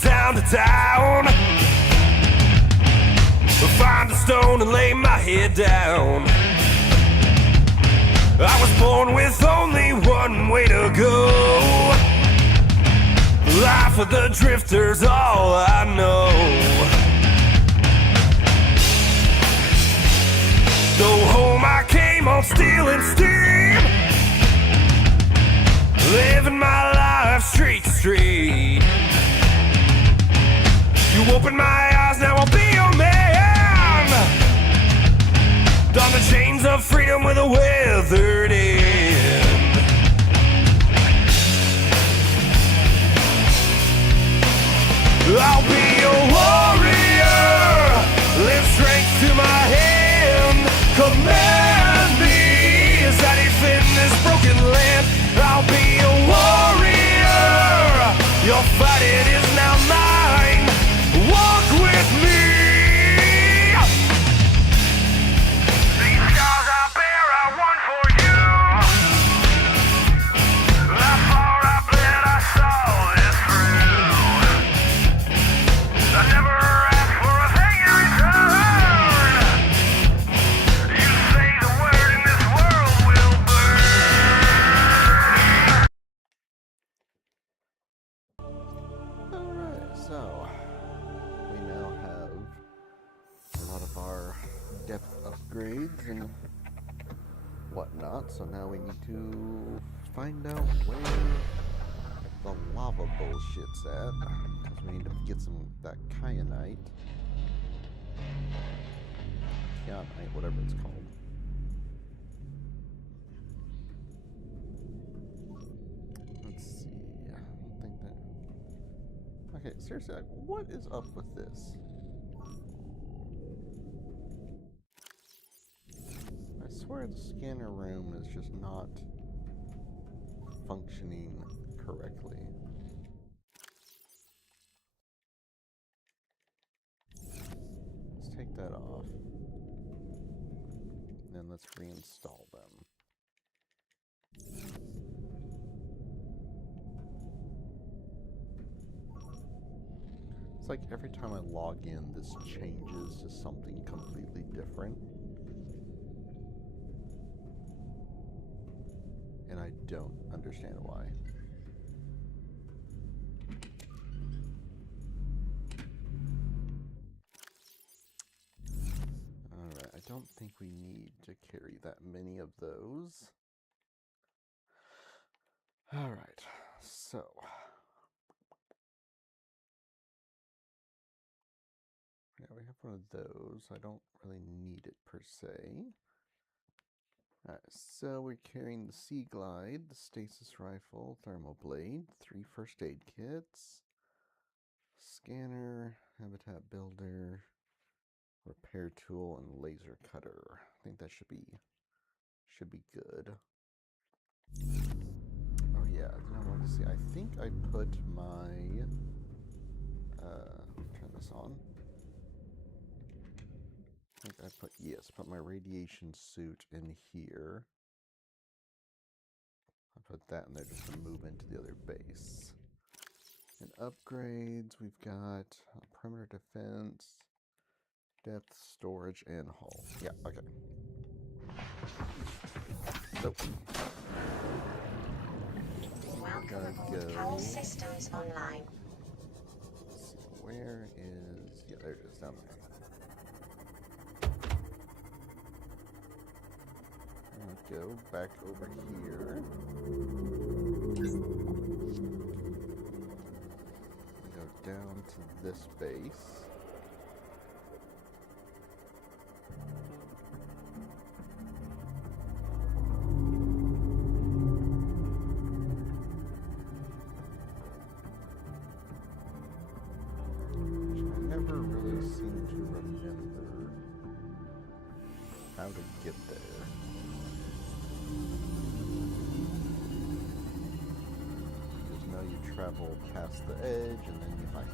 town to town, find a stone and lay my head down. I was born with only one way to go. The life of the drifter's all I know. Though home I came on steel and steam, living my life street to street. You open my eyes, now I'll be your man. Don the chains of freedom with a weathered end. I'll be a warrior, lend strength to my hand. Command me as I defend this broken land. I'll be a warrior, your fight it is now mine. Walk with me. These scars I bear are one for you. The far I bled, I saw this through. I never asked for a thing in return. You say the word and this world will burn. Alright, so we now have a lot of our depth upgrades and whatnot, so now we need to find out where the lava bullshit's at, because we need to get some that kyanite, whatever it's called. Let's see, I don't think that... Okay, seriously, like, what is up with this? I swear the scanner room is just not functioning correctly. Let's take that off. And let's reinstall them. It's like every time I log in, this changes to something completely different. And I don't understand why. Alright, I don't think we need to carry that many of those. Alright, so... yeah, we have one of those. I don't really need it per se. Alright, so we're carrying the Sea Glide, the Stasis Rifle, Thermal Blade, 3 First Aid Kits, Scanner, Habitat Builder, Repair Tool, and Laser Cutter. I think that should be good. Oh yeah, I want to see. I think I put my turn this on. I think I put my radiation suit in here. I put that in there just to move into the other base. And upgrades, we've got perimeter defense, depth, storage, and hull. Yeah, okay. So, Welcome aboard Power Systems Online. Let's see, where is... yeah, there it is, down there. Go back over here. Go down to this base. I never really seem to remember how to get there. You travel past the edge and then you find it.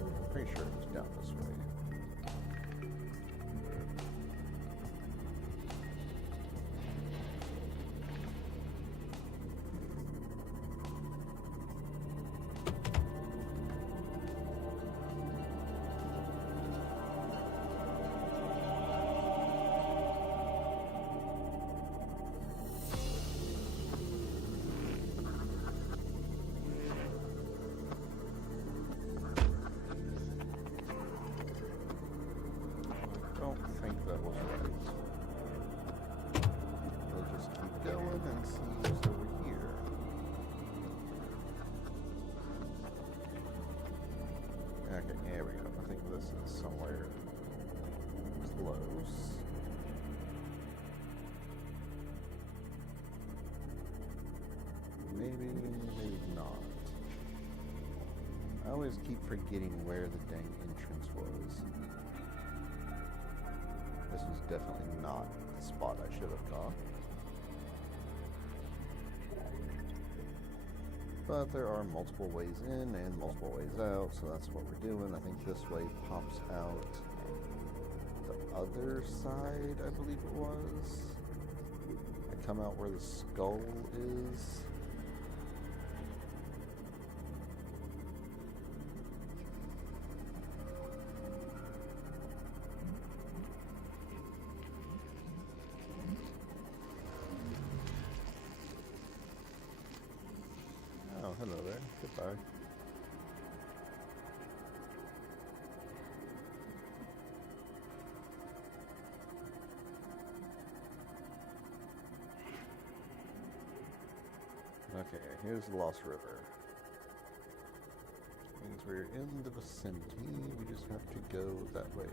I'm pretty sure it was down this way. let's see what's over here. Okay, there we go. I think this is somewhere close. Maybe, maybe not. I always keep forgetting where the dang entrance was. This was definitely not the spot I should have gone. But there are multiple ways in and multiple ways out, so that's what we're doing. I think this way pops out the other side, I believe it was. I come out where the skull is. Oh, hello there. Goodbye. Okay, here's the Lost River. Means we're in the vicinity, we just have to go that way.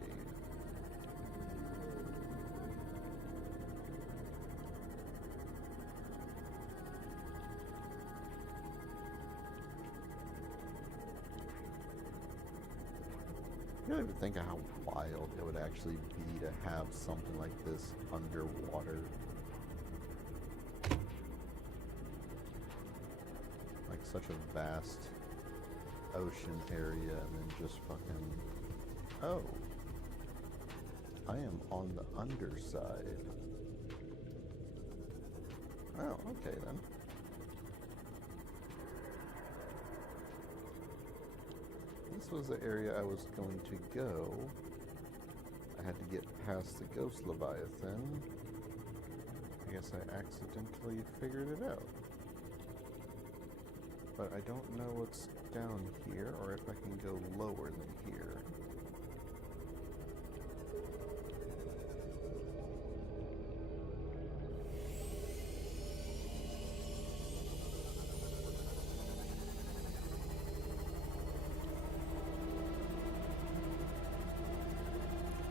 I don't even think of how wild it would actually be to have something like this underwater. Like such a vast ocean area and then just fucking... Oh. I am on the underside. Oh, okay then. This was the area I was going to go. I had to get past the Ghost Leviathan. I guess I accidentally figured it out. But I don't know what's down here, or if I can go lower than here.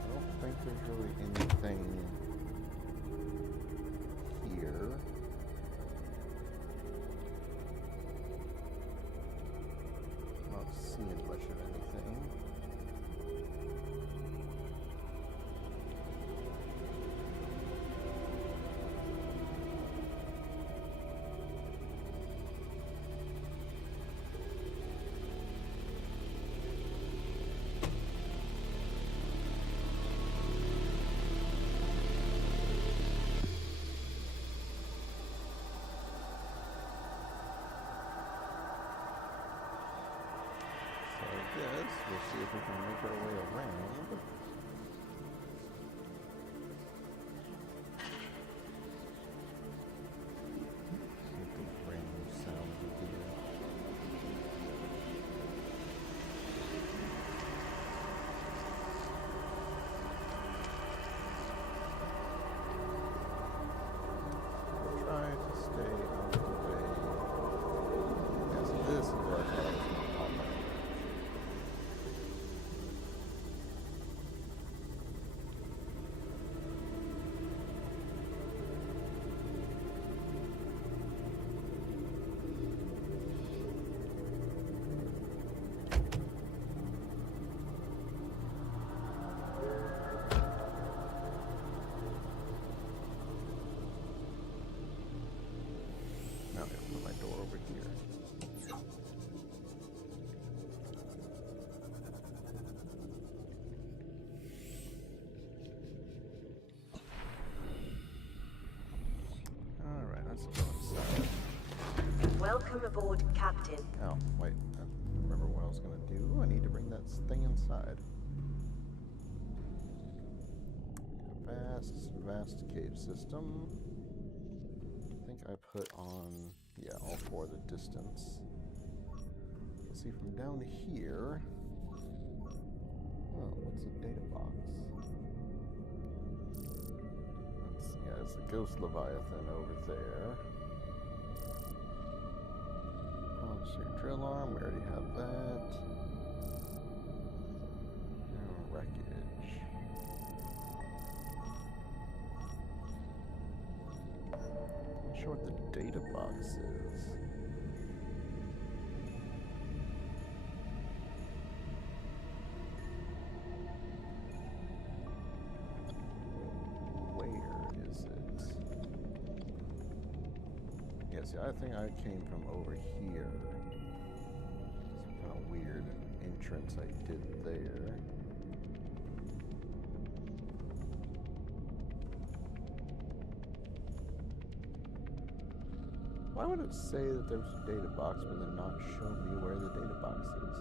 I don't think there's really anything here. Not seeing much of anything. So I guess we'll see if we can make our way around. See if the random sounds we hear. We'll try to stay out of the way. Yes, this is where I thought I was going to pop out. Now I have to put my door over here. Alright, let's go inside. Welcome aboard, Captain. Oh, wait. I remember what I was going to do. I need to bring that thing inside. Vast cave system. I think I put on, yeah, all four of the distance. Let's see, from down here... Oh, what's the data box? Yeah, it's the Ghost Leviathan over there. Factory alarm, we already have that. Wreckage. Not sure what the data box is. See, I think I came from over here. Some kind of weird entrance I did there. Why would it say that there's a data box but then not show me where the data box is?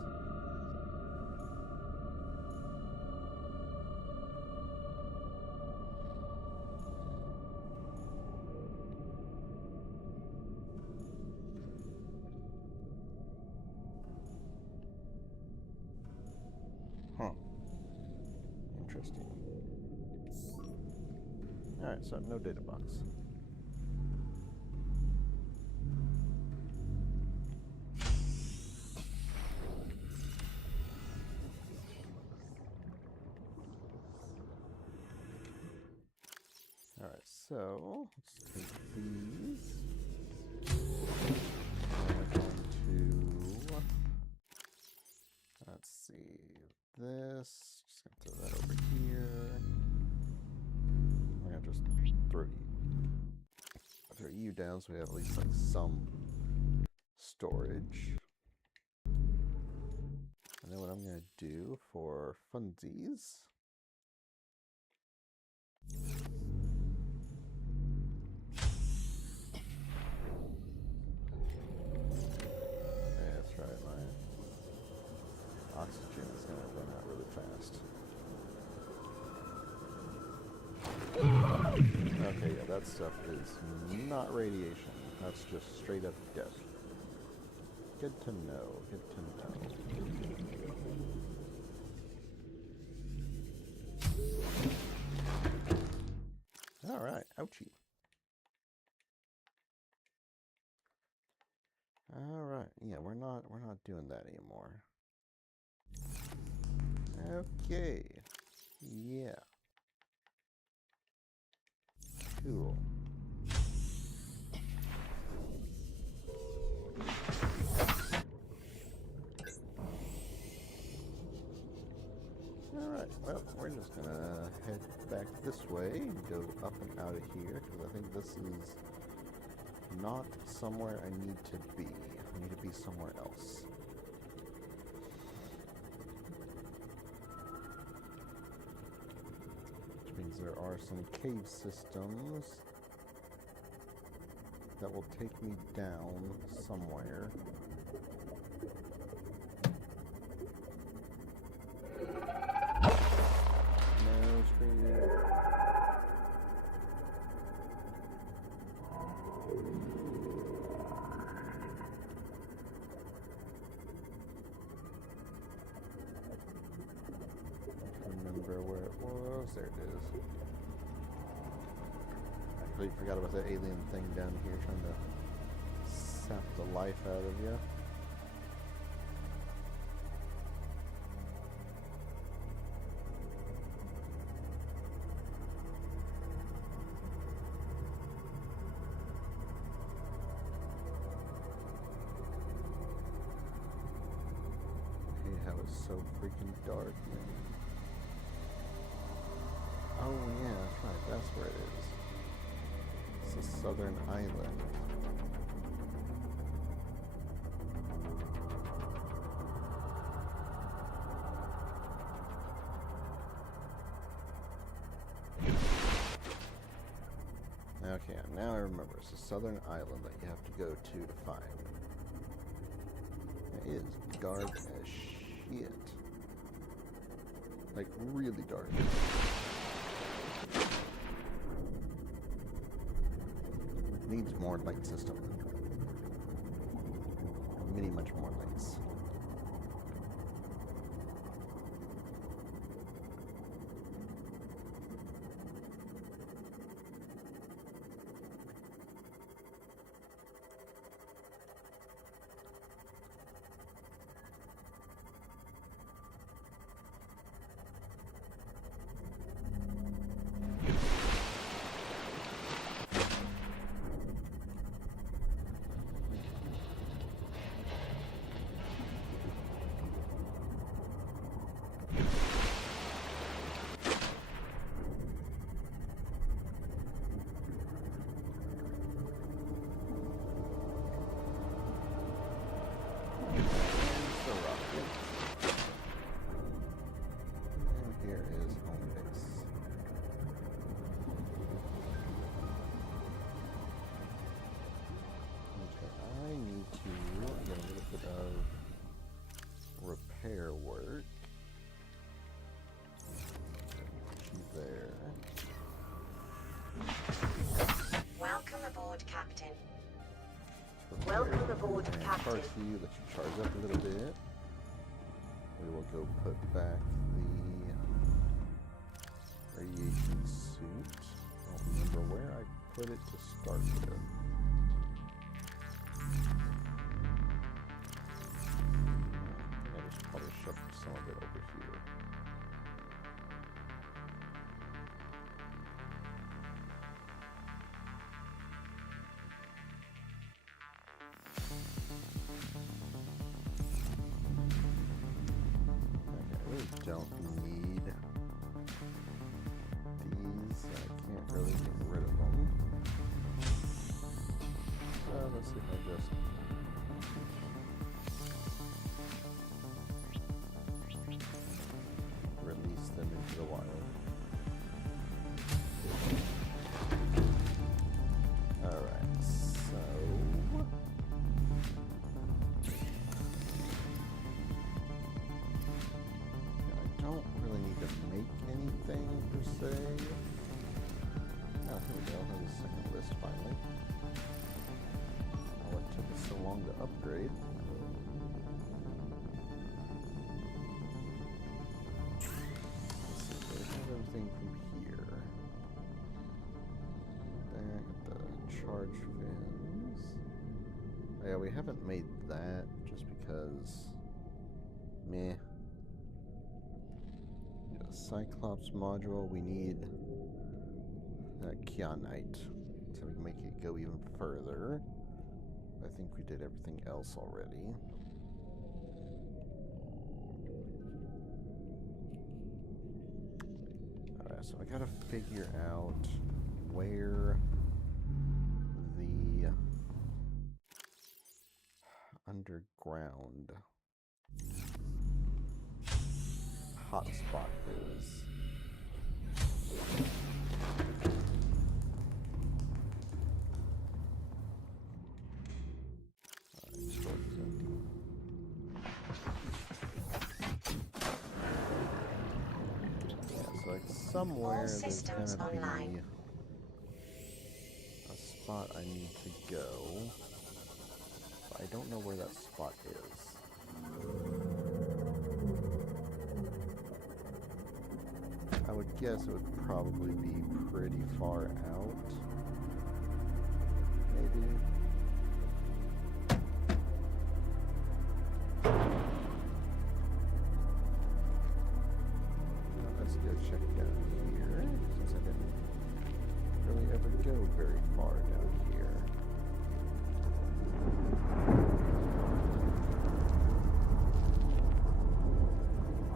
Interesting. Alright, so no data box. Alright, so let's take these. And we're going to, let's see, this. Just gonna throw that over here. I'm gonna just throw you down so we have at least like some storage. And then what I'm gonna do for funsies. That's right, my oxygen is gonna run out really fast. Okay, yeah, that stuff is not radiation. That's just straight up death. Good to know, good to know. Alright, ouchie. Alright, yeah, we're not doing that anymore. Okay. Yeah. Cool. Alright, well, we're just gonna head back this way and go up and out of here, because I think this is not somewhere I need to be. I need to be somewhere else. Which means there are some cave systems that will take me down somewhere. No, screw you. Remember where it was. There it is. I completely forgot about that alien thing down here trying to sap the life out of you. I hate how it's so freaking dark, man. Oh yeah, that's right, that's where it is. It's a southern island. Okay, now I remember. It's a southern island that you have to go to find. It is dark as shit. Like, really dark. Needs more light system. Many much more lights. Captain. Prepare Welcome aboard, and Captain. Charge you, let you charge up a little bit. We will go put back the radiation suit. I don't remember where I put it to start with. I just probably shoved some of it over here. Okay, I really don't need these. I can't really get rid of them. Let's see if I just release them into the wild. Alright, so I don't really need to make anything per se. Oh, here we go. There's a second list finally. Oh, it took us so long to upgrade. Let's see, do we have everything from here? Back at the charge fins. Oh, yeah, we haven't made that just because meh. The Cyclops module, we need Kyanite so we can make it go even further. I think we did everything else already. Alright, so I gotta figure out where the underground hotspot is. Alright, storage is empty. Yeah, so like somewhere there's systems gonna online. be a spot I need to go. But I don't know where that spot is. I would guess it would probably be pretty far out. Maybe. Let's go check down here, since I didn't really ever go very far down here.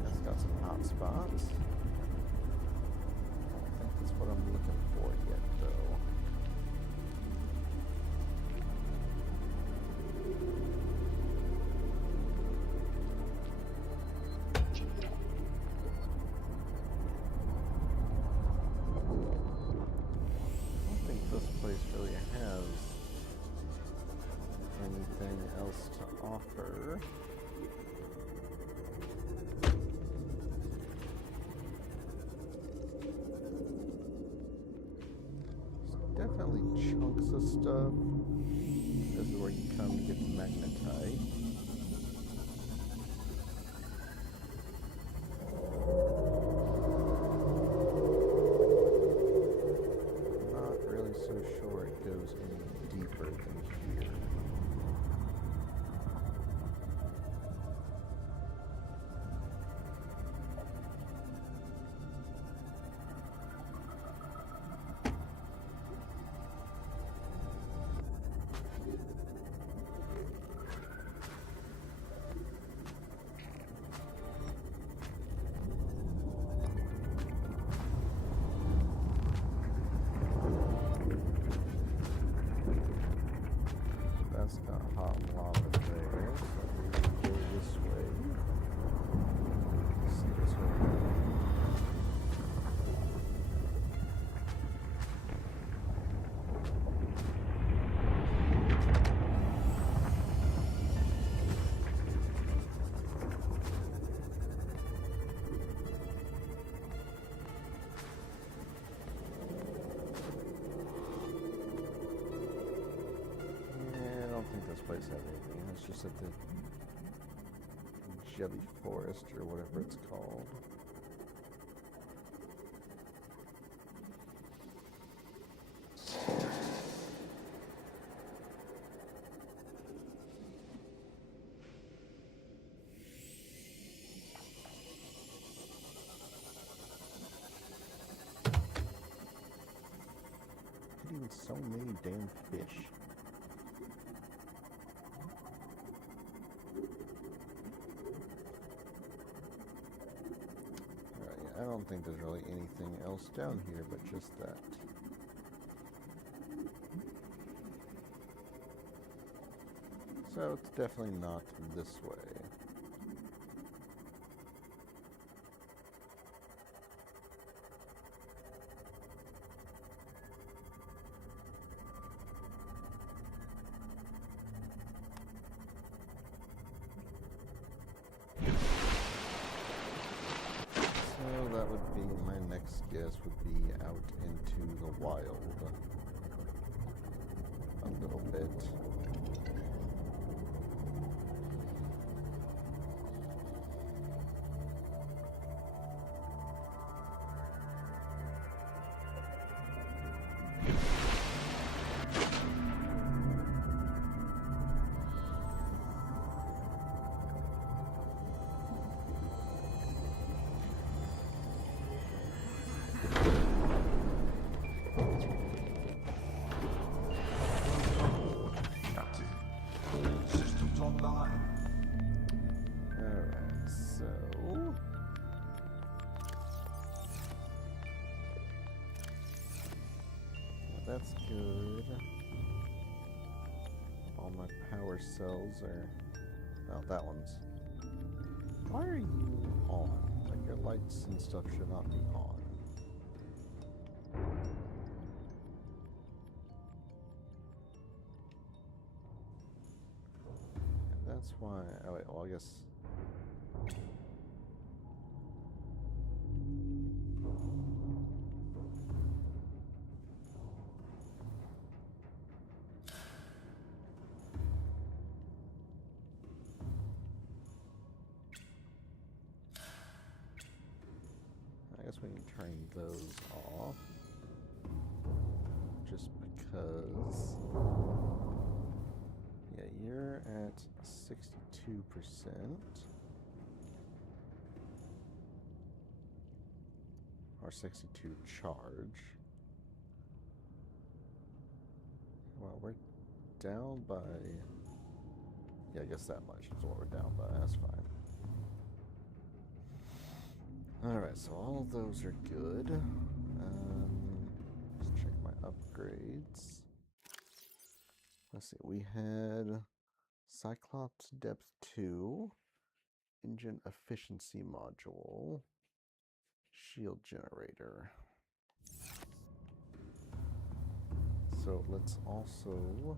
It's got some hot spots. I don't think that's what I'm looking for yet, though. I don't think this place really has anything else to offer. There's definitely chunks of stuff. This is where you come to get the magnetite. Not really so sure it goes any deeper than here. That's got hot lava there, so we will go this way. Let's see this way. this place have anything. It's just at the Jelly Forest or whatever it's called. Getting so many damn fish. Alright, I don't think there's really anything else down here but just that. So it's definitely not this way. So that would be my next guess would be out into the wild a little bit. Captain, systems online. Alright, so that's good. All my power cells are... Oh, that one's... Why are you on? Like, your lights and stuff should not be on. And that's why... Oh, wait, well, I guess... I guess we can turn those off. Just because... Yeah, you're at 62%. Or 62 charge. Well, we're down by... Yeah, I guess that much is what we're down by. That's fine. Alright, so all of those are good. Let's check my upgrades. Let's see, we had Cyclops Depth 2, Engine Efficiency Module, Shield Generator. So let's also...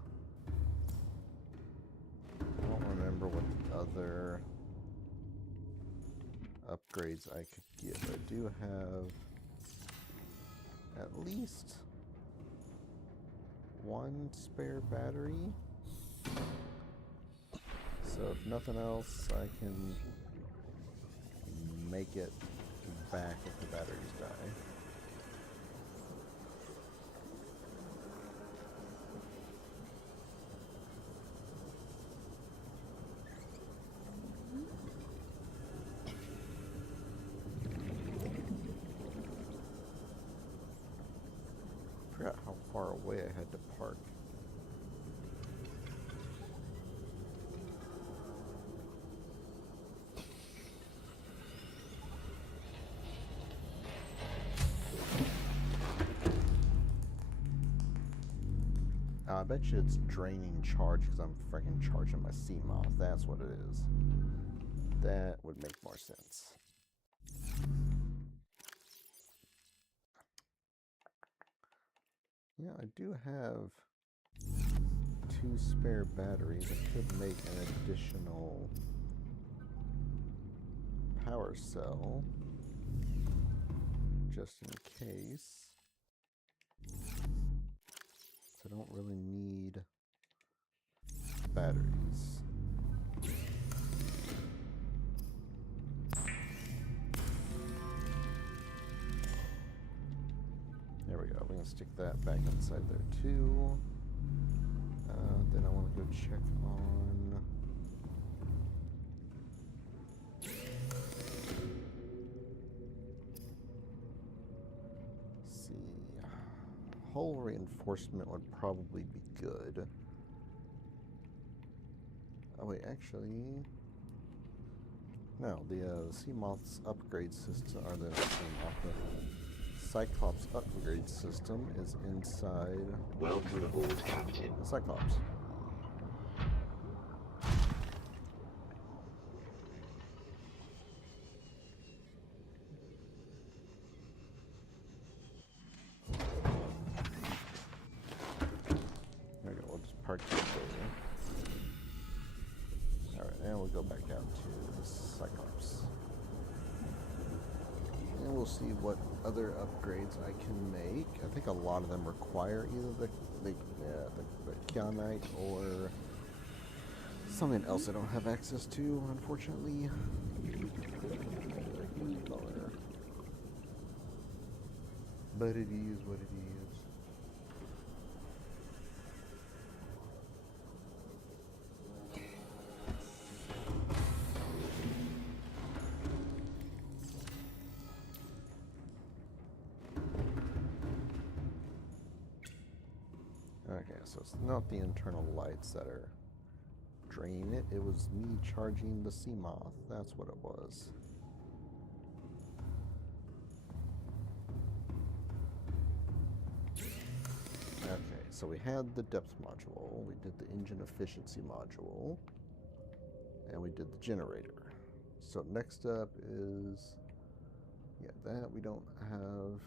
I don't remember what the other upgrades I could get. I do have at least one spare battery. So if nothing else, I can make it back if the batteries die. I forgot how far away I had to park. I bet you it's draining charge because I'm freaking charging my CMOS. That's what it is. That would make more sense. Yeah, I do have 2 spare batteries. I could make an additional power cell just in case. So I don't really need batteries. There we go. We're gonna stick that back inside there too. Then I want to go check on. Let's see. Hull reinforcement would probably be good. Oh wait, actually, no. The Seamoth's upgrade system, or the Cyclops upgrade system, is inside. Welcome aboard, Captain. The Cyclops. There we go. We'll just park this there. Alright, and we'll go back out to the Cyclops. And we'll see what other upgrades I can make. I think a lot of them require either the Kyanite or something else I don't have access to, unfortunately. But it is what it is. Okay, so it's not the internal lights that are draining it. It was me charging the Seamoth. That's what it was. Okay, so we had the depth module, we did the engine efficiency module, and we did the generator. So next up is, yeah, that we don't have.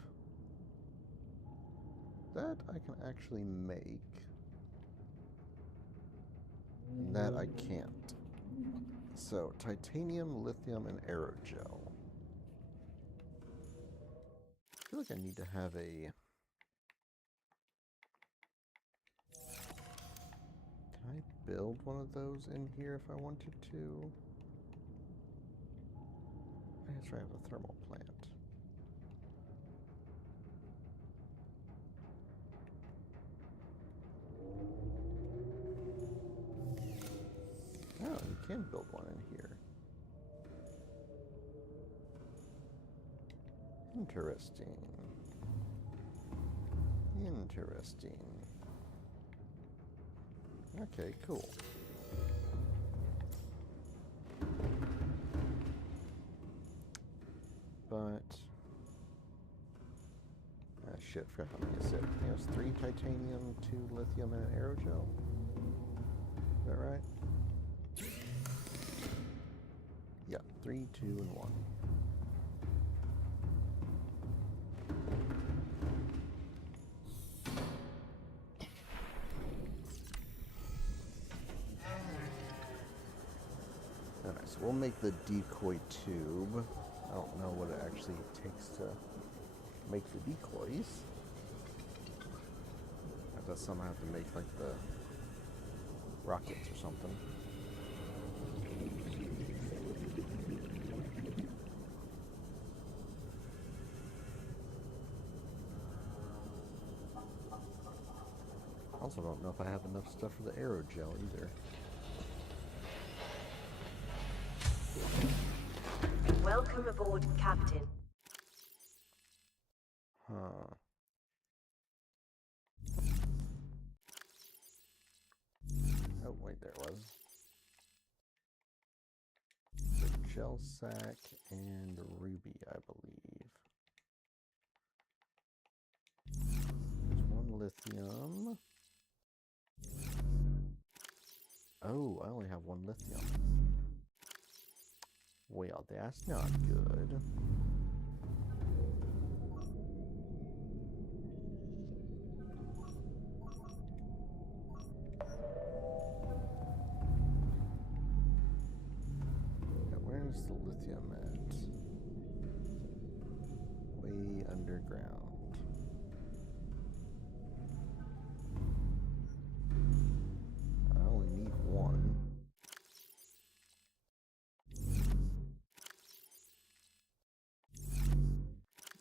That I can actually make. And that I can't. So, titanium, lithium, and aerogel. I feel like I need to have a... Can I build one of those in here if I wanted to? I guess I have a thermal plant. Oh, you can build one in here. Interesting. Interesting. Okay, cool. But... ah, shit, forgot how many I said. I think it was 3 titanium, 2 lithium, and an aerogel. Is that right? Yeah, 3, 2, and 1. Alright, so we'll make the decoy tube. I don't know what it actually takes to make the decoys. I guess somehow have to make like the rockets or something. Also don't know if I have enough stuff for the aerogel either. Welcome aboard, Captain. Huh. Oh, wait, there it was. The gel sack and ruby, I believe. There's 1 lithium. Oh, I only have 1 lithium. Well, that's not good. Now, where's the lithium at? Way underground. I only need 1.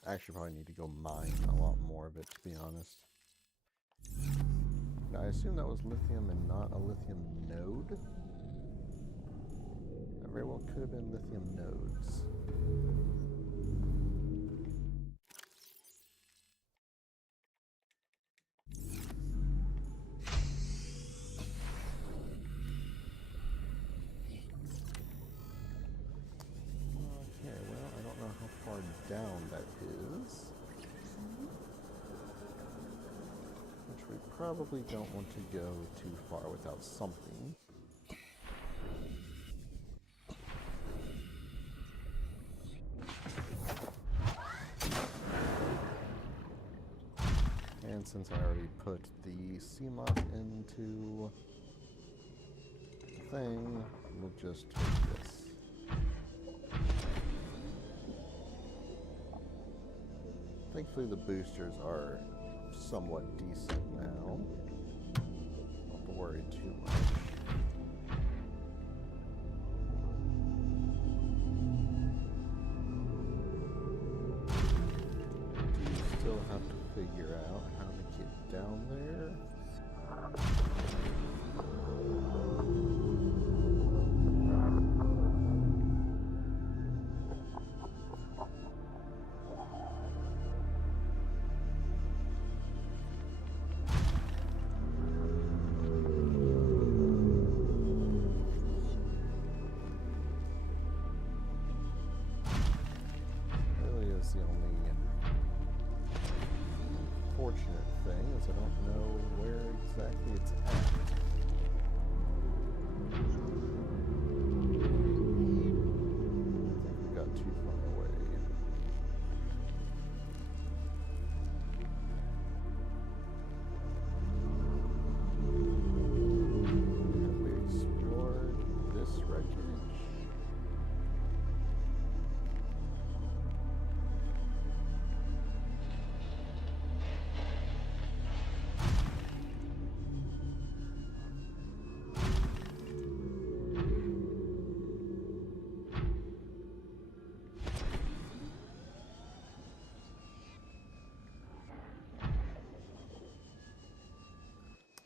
actually probably need to go mine a lot more of it, to be honest. Now, I assume that was lithium and not a lithium node. That very well could have been lithium nodes. Okay, well, I don't know how far down that is. Which we probably don't want to go too far without something. And since I already put the CMOS into the thing, we'll just take this. Thankfully the boosters are somewhat decent now. Don't have to worry too much. Do still have to figure out how to get down there. Really is the only fortunate thing is I don't know where exactly it's at. I think we got too far away. Have we explored this wreckage?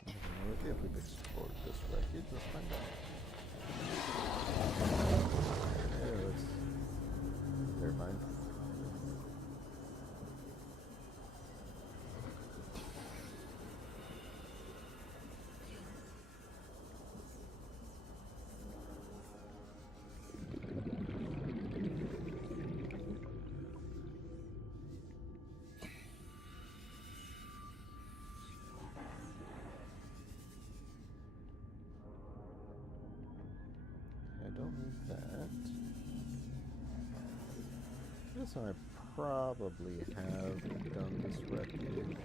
I have no idea if we've explored this wreckage. Let's find out. Yeah, they're fine. I don't need that. This I probably have done this wreckage.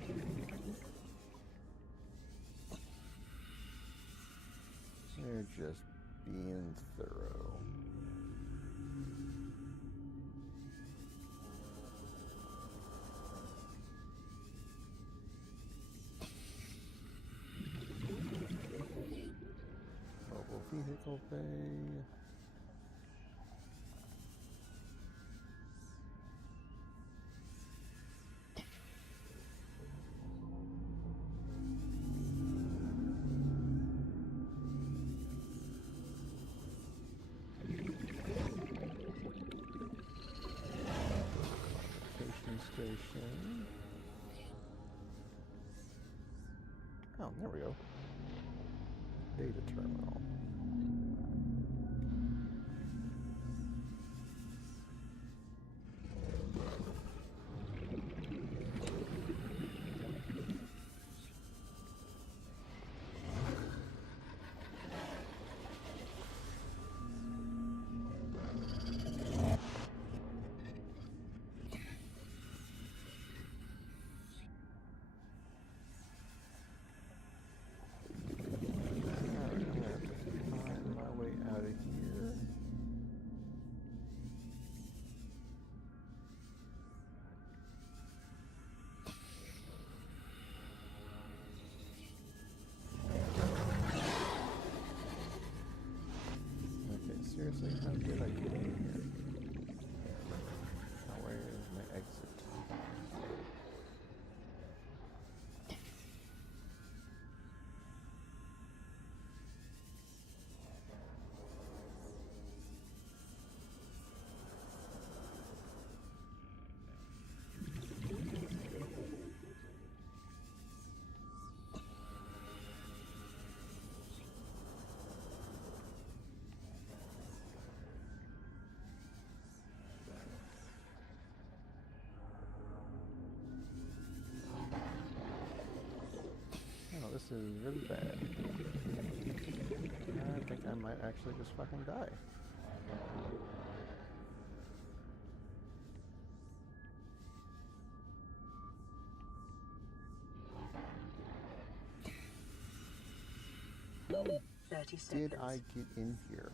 They're just being thorough. Mobile vehicle bay. Station. Oh, there we go. Data terminal. Seriously, how did I get in here? Now where is my exit? is really bad. I think I might actually just fucking die. How 30 seconds. did I get in here?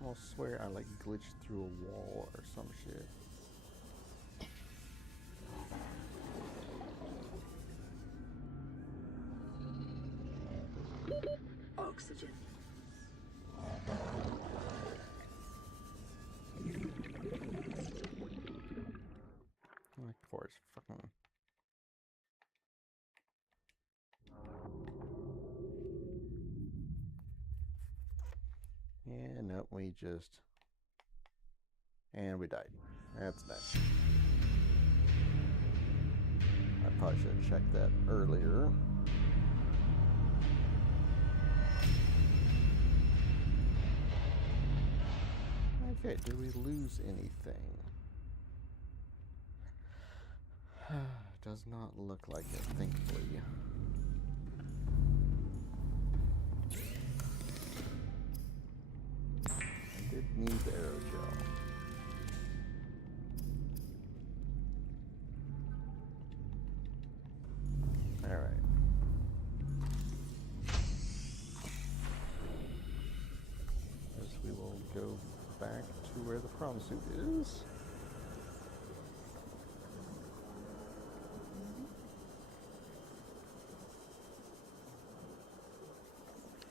I almost swear I like glitched through a wall or some shit. Oxygen. Of course, fucking. Yeah, no, we just. And we died. That's nice. I probably should have checked that earlier. Okay, did we lose anything? Does not look like it, thankfully. I did need the aerogel. Alright. As we will go back to where the prom suit is.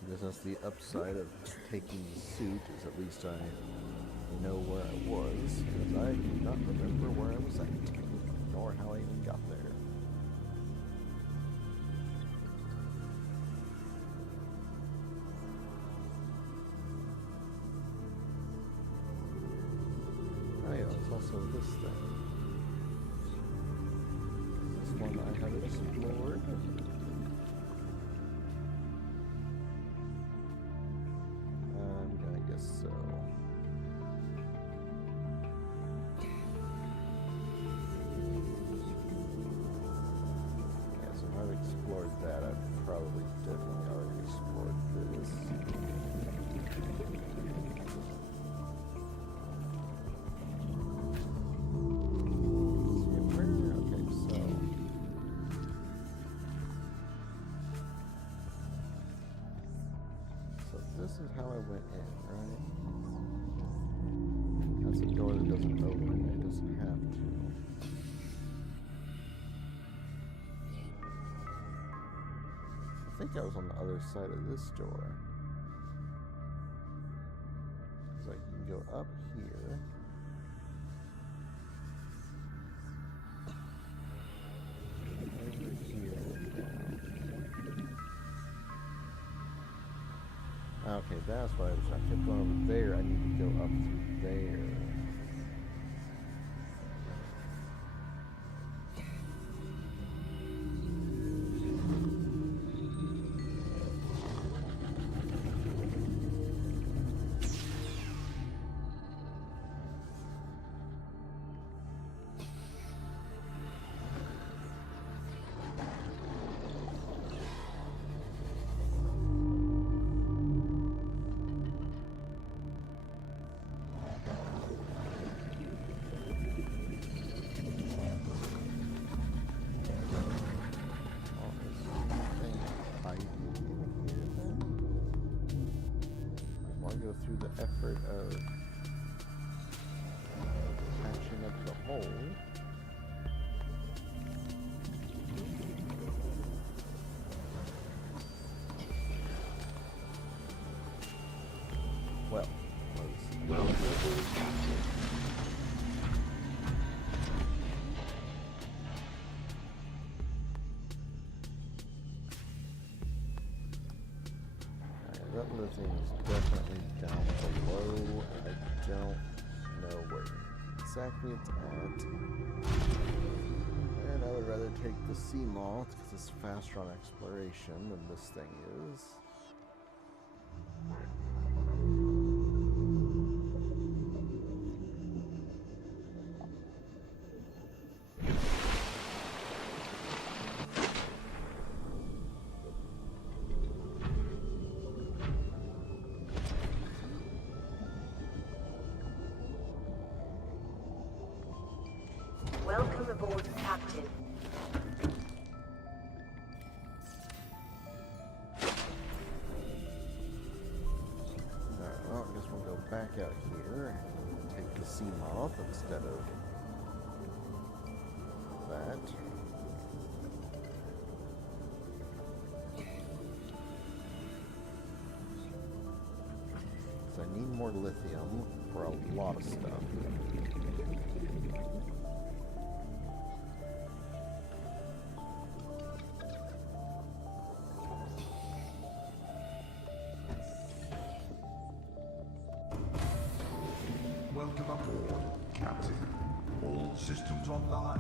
This is the upside of taking the suit, is at least I know where I was, because I do not remember where I was at, nor how I even got there. Oh yeah, it's also this thing. This one I have explored. So yeah, so if I've explored that, I've probably definitely already explored this. Okay, so this is how I went in, right? That's a door that doesn't open, it doesn't have to. I think I was on the other side of this door. It's like you can go up here. Over here, down. Okay, that's why I kept going over there. I need to go up through there. Through the effort of patching up the hole. Well, Welcome aboard, Captain. that little thing is definitely down below. I don't know where exactly it's at. And I would rather take the sea moth because it's faster on exploration than this thing is. back out here and take the Seamoth instead of that. So I need more lithium for a lot of stuff. Welcome aboard, Captain. All systems online.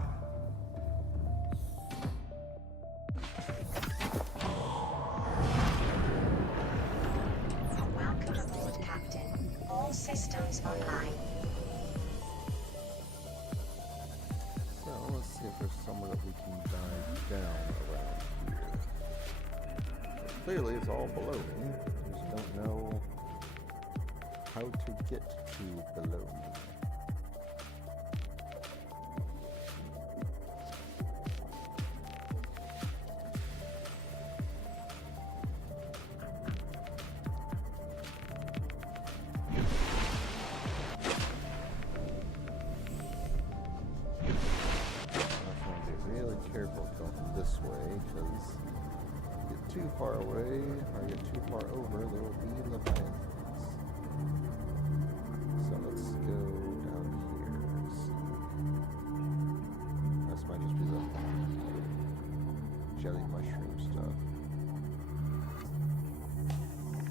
Welcome aboard, Captain. All systems online. So let's see if there's somewhere that we can dive down around here. But clearly it's all below me. I just don't know how to get to below me. Careful going this way, because if you get too far away or get too far over, there will be Leviathans. So let's go down here. This might just be the jelly mushroom stuff.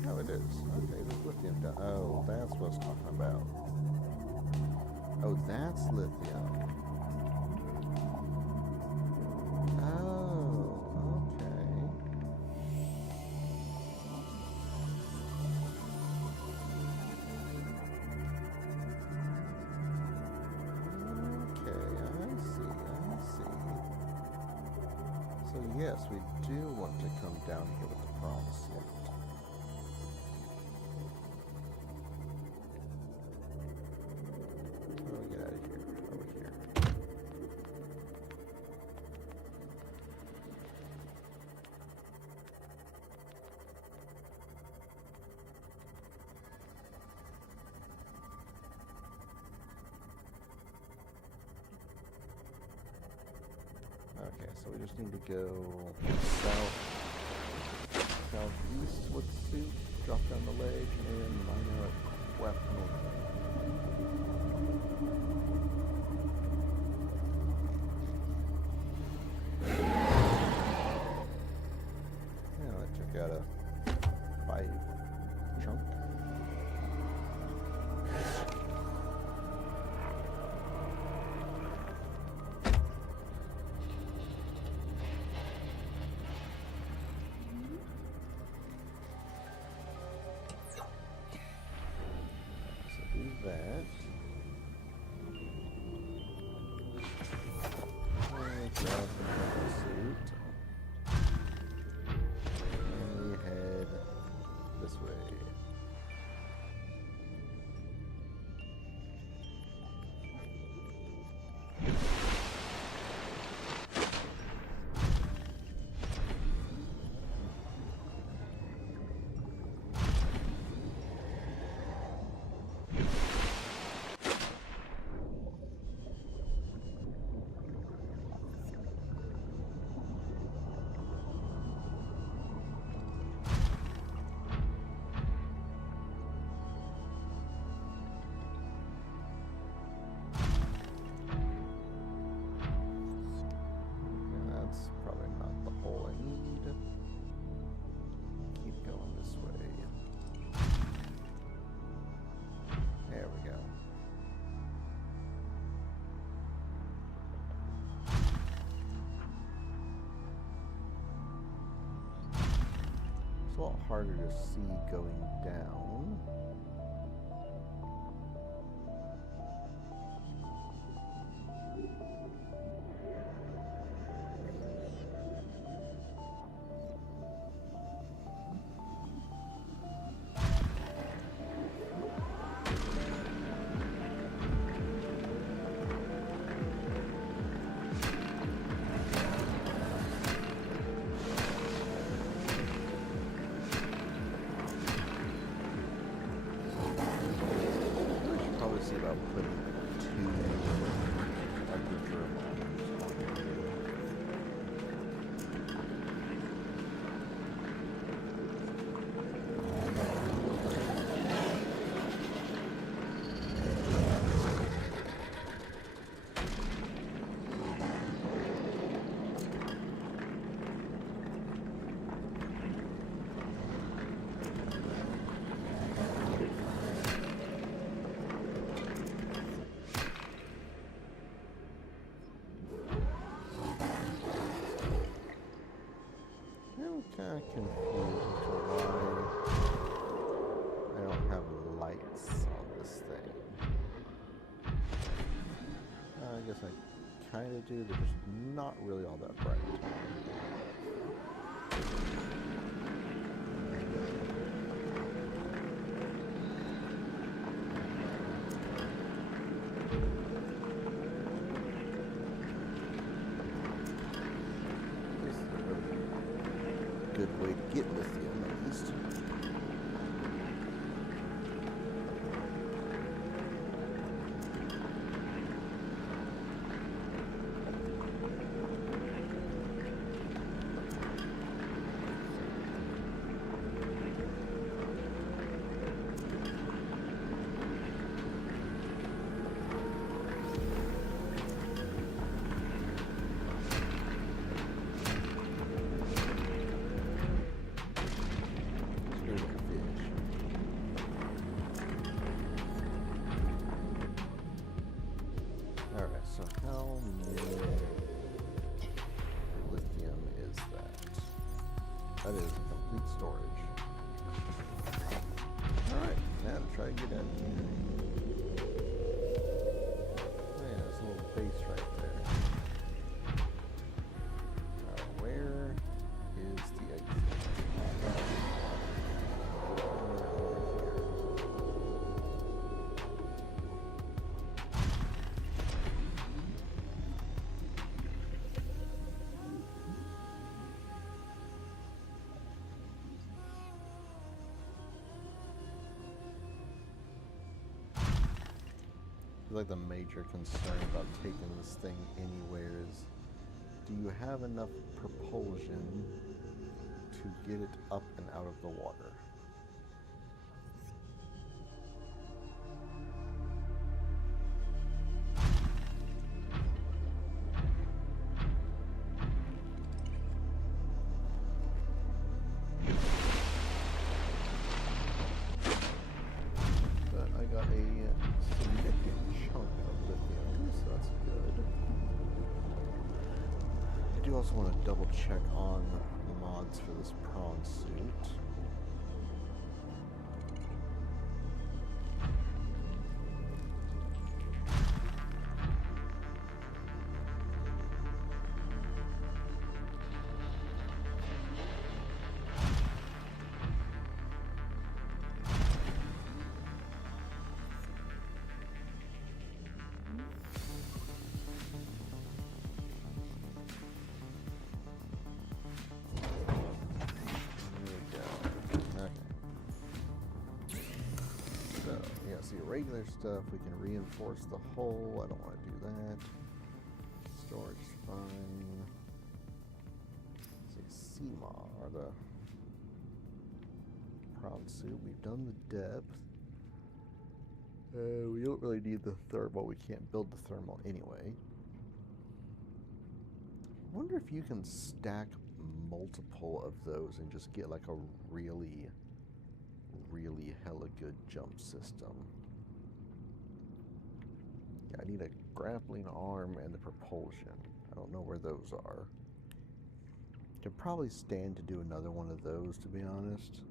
Oh, it is. Okay, there's lithium down. Oh, that's what I was talking about. Oh, that's lithium. Yes, we do want to come down here with the promised land. How do we get out of here? Over here. Okay, so we just need to go southeast with suit, drop down the leg, and mine out Quack North. Yeah, I took out a 5 chunk. That. And grab the purple suit. And we head this way. It's a lot harder to see going down. I'm kind of confused as to why I don't have lights on this thing. I guess I kind of do, they're just not really all that bright. This is a really good way to get lithium, at least. Here's a fish. Alright, so how many lithium is that? That is complete storage. Alright, now to try and get out of here. Oh yeah, there's a little base right there. Where is the exit? I feel like the major concern about taking this thing anywhere is, do you have enough propulsion to get it up and out of the water? But I got a significant chunk of lithium, so that's good. I do also want to double check on the mods for this prawn suit. Regular stuff, we can reinforce the hull. I don't want to do that. Storage is fine. Let's see, CMA, or the prawn suit. We've done the depth. We don't really need the thermal. We can't build the thermal anyway. I wonder if you can stack multiple of those and just get like a really hella good jump system. Yeah, I need a grappling arm and the propulsion. I don't know where those are. Could probably stand to do another one of those, to be honest.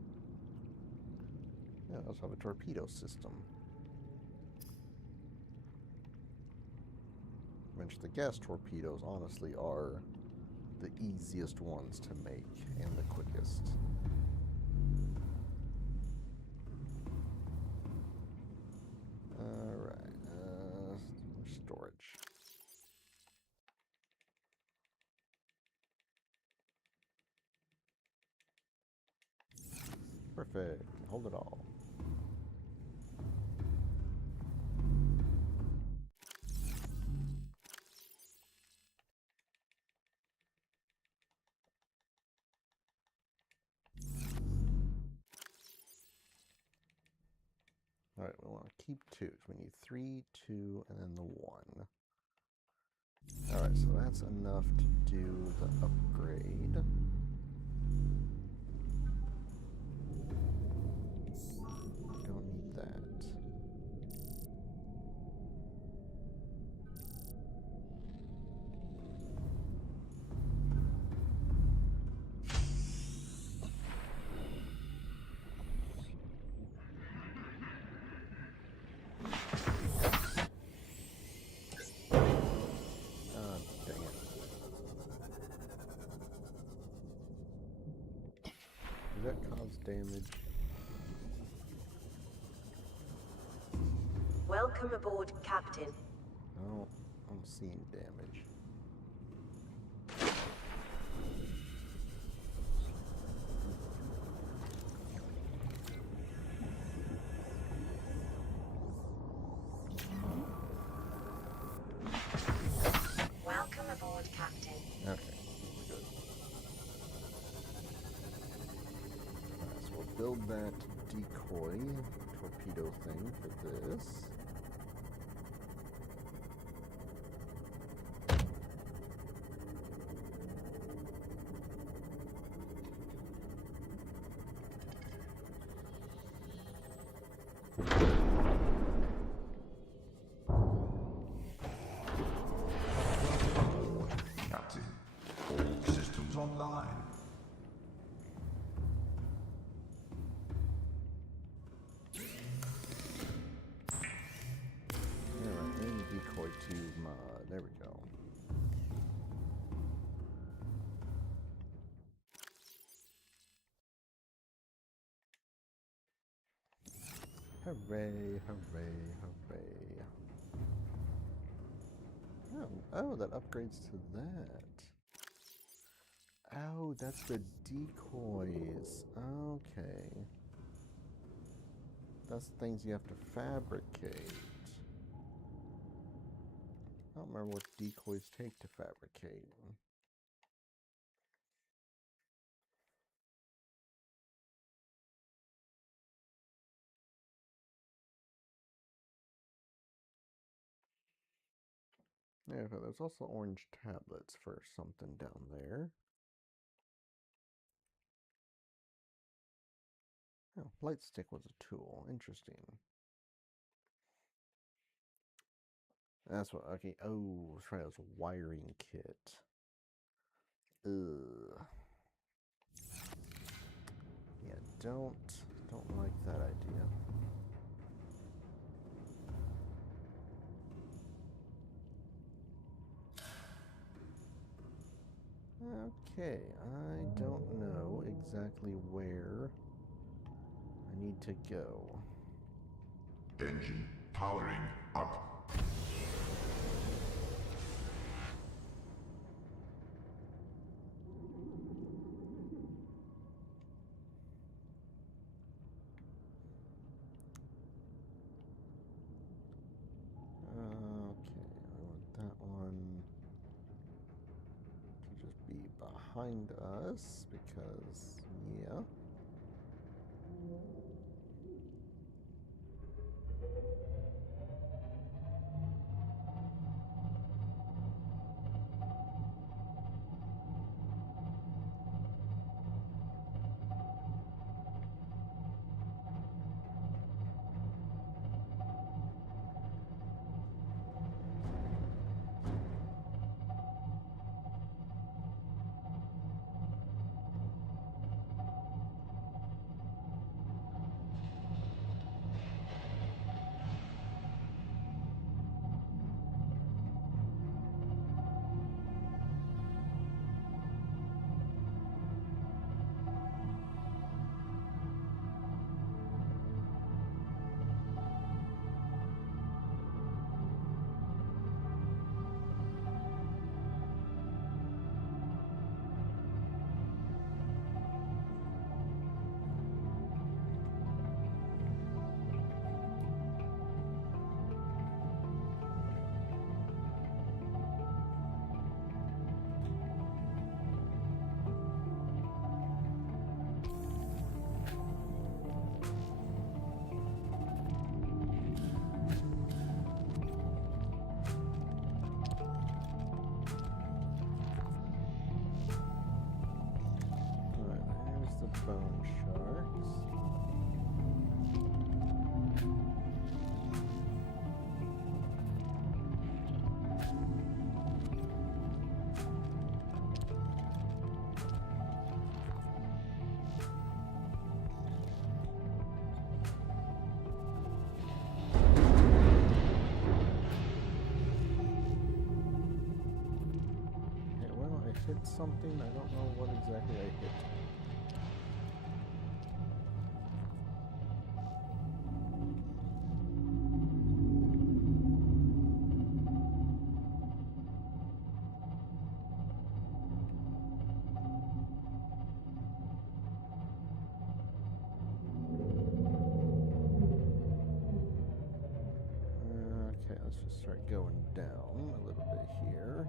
Yeah, I also have a torpedo system. The gas torpedoes honestly are the easiest ones to make and the quickest. Alright, storage. Perfect, hold it all. Alright, we want to keep 2. So we need 3, 2, and then the 1. Alright, so that's enough to do the upgrade. Don't need that. Did that cause damage? Welcome aboard, Captain. No, I'm seeing damage. Welcome aboard, Captain. Okay, good. Alright, so we'll build that decoy torpedo thing for this. Captain, all systems online. Alright, and decoy tube mod. There we go. Hooray, hooray, hooray. Oh, that upgrades to that. Oh, that's the decoys. Okay. That's things you have to fabricate. I don't remember what decoys take to fabricate. Yeah, but there's also orange tablets for something down there. Oh, light stick was a tool. Interesting. That's what, okay. Oh, that's right, it was a wiring kit. Ugh. Yeah, don't like that idea. Okay, I don't know exactly where I need to go. Engine powering up. Okay, I want that one to just be behind us because, yeah. Bone sharks. Okay, well, I hit something. I don't know what exactly I hit. going down a little bit here.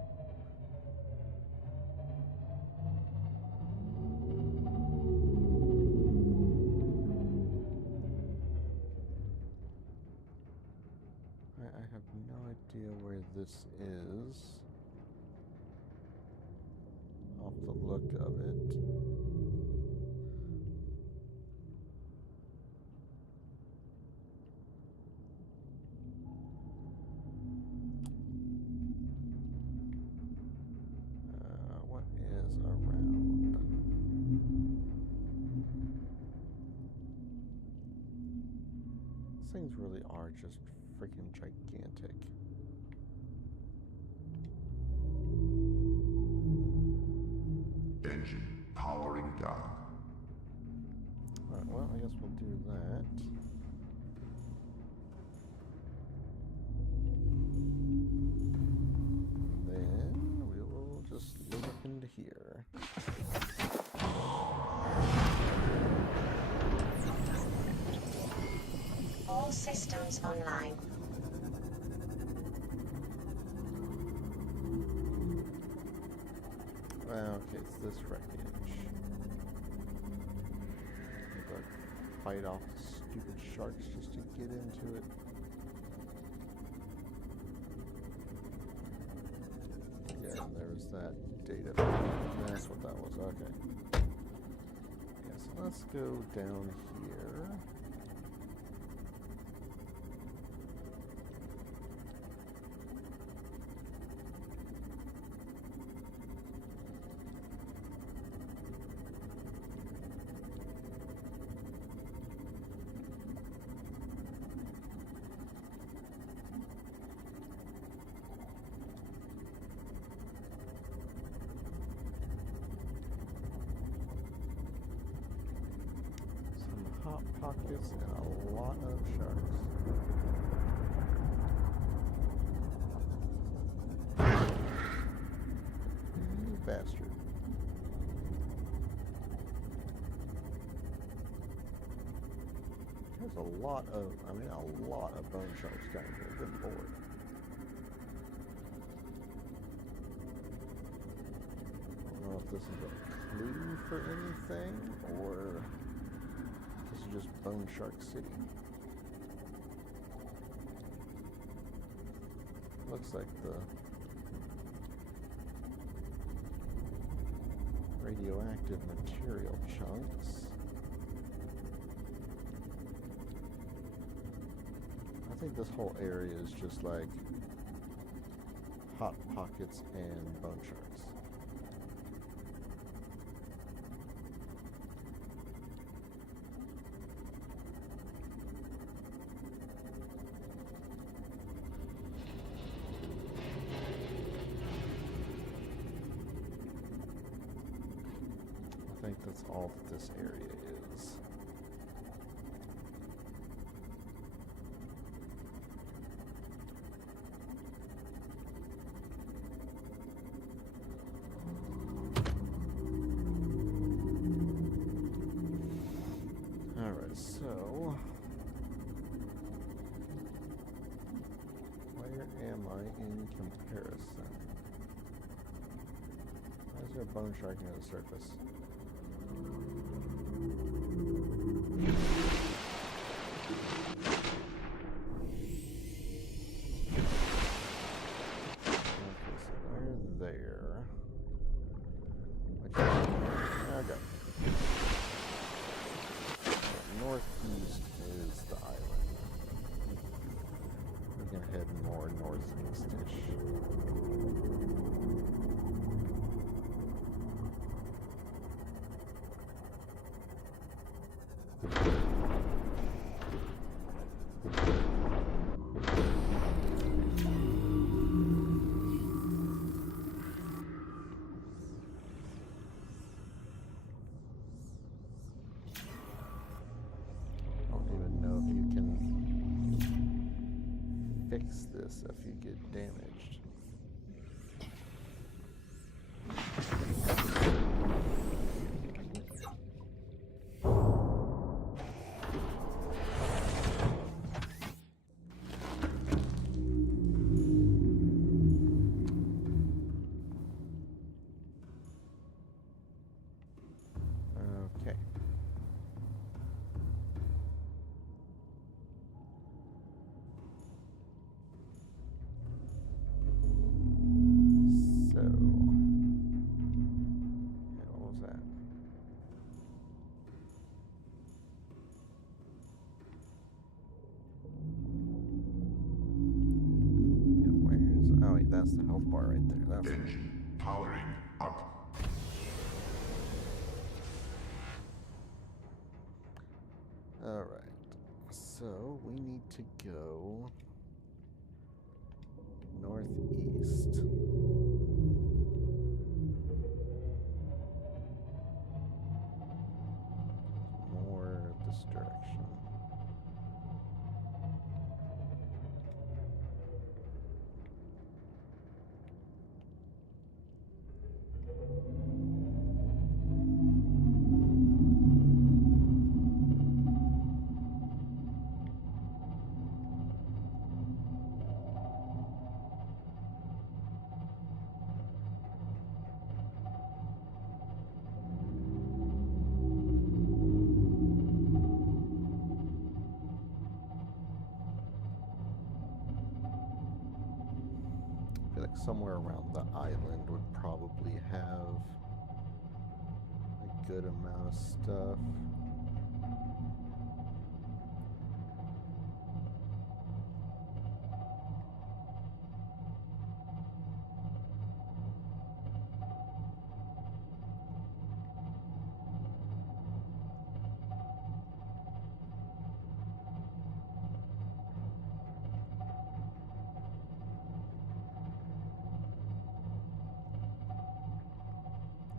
I have no idea where this is off the look of it. What is around? These things really are just freaking gigantic. Engine powering down. Alright, well, I guess we'll do that. Then we will just load up into here. All systems online. Okay, it's this wreckage. But fight off the stupid sharks just to get into it. Yeah, there was that data. That's what that was. Okay. Yeah, so let's go down here. Hot pockets and a lot of sharks. You bastard. There's a lot of bone sharks down here. Good lord. I don't know if this is a clue for anything or just Bone Shark City. Looks like the radioactive material chunks. I think this whole area is just like hot pockets and bone sharks. I think that's all that this area is. Alright, so where am I in comparison? Why is there a bone shark near the surface? There. Okay. Northeast is the island. We're gonna head more northeast-ish. Fix this if you get damaged. bar right there. That's Engine powering up. alright. So we need to go northeast. More this direction. I feel like somewhere around the island would probably have a good amount of stuff.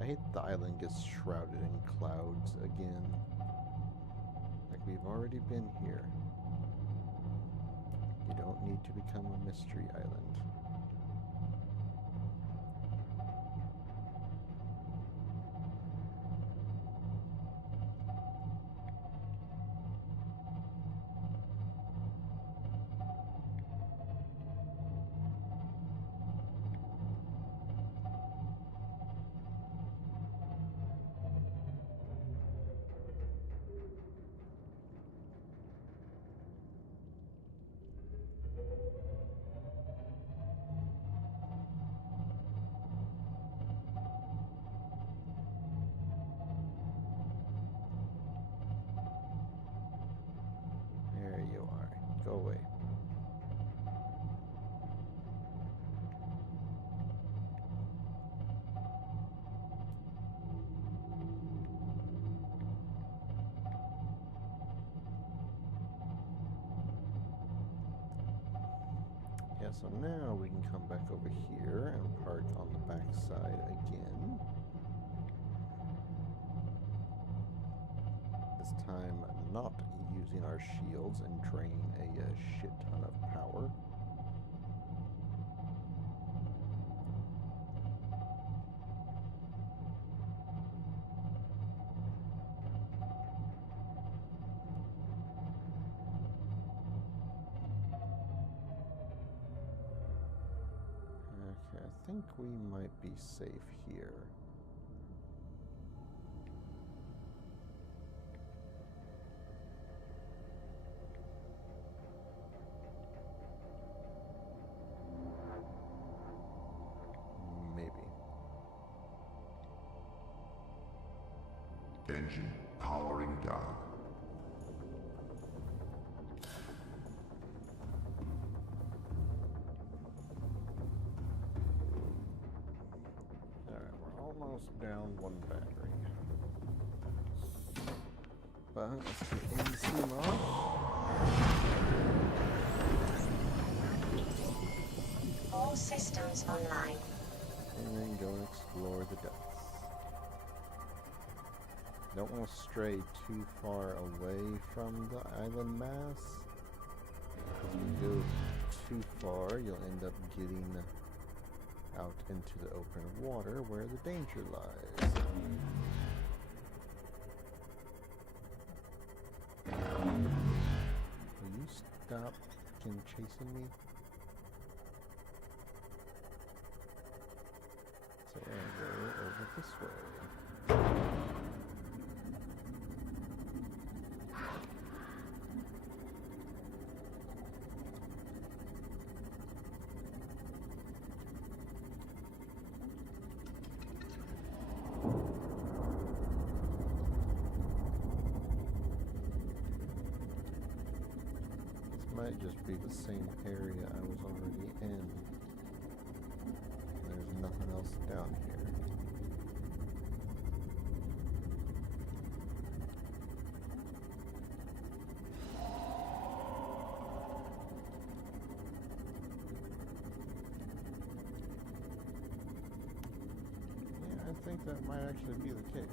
I hate the island gets shrouded in clouds again. Like, we've already been here. You don't need to become a mystery island. There you are. Go away. Yeah, so now we can come back over here and park on the back side again. This time not using our shields and draining a shit ton of power. Okay, I think we might be safe here. Maybe. Engine powering down. Alright, we're almost down one battery. But let's get AC off. All systems online. And then go and explore the depths. Don't want to stray too far away from the island mass. If you go too far, you'll end up getting out into the open water where the danger lies. Will you stop fucking chasing me? So I'll go over this way. This might just be the same area I was already in. else down here. Yeah, I think that might actually be the case.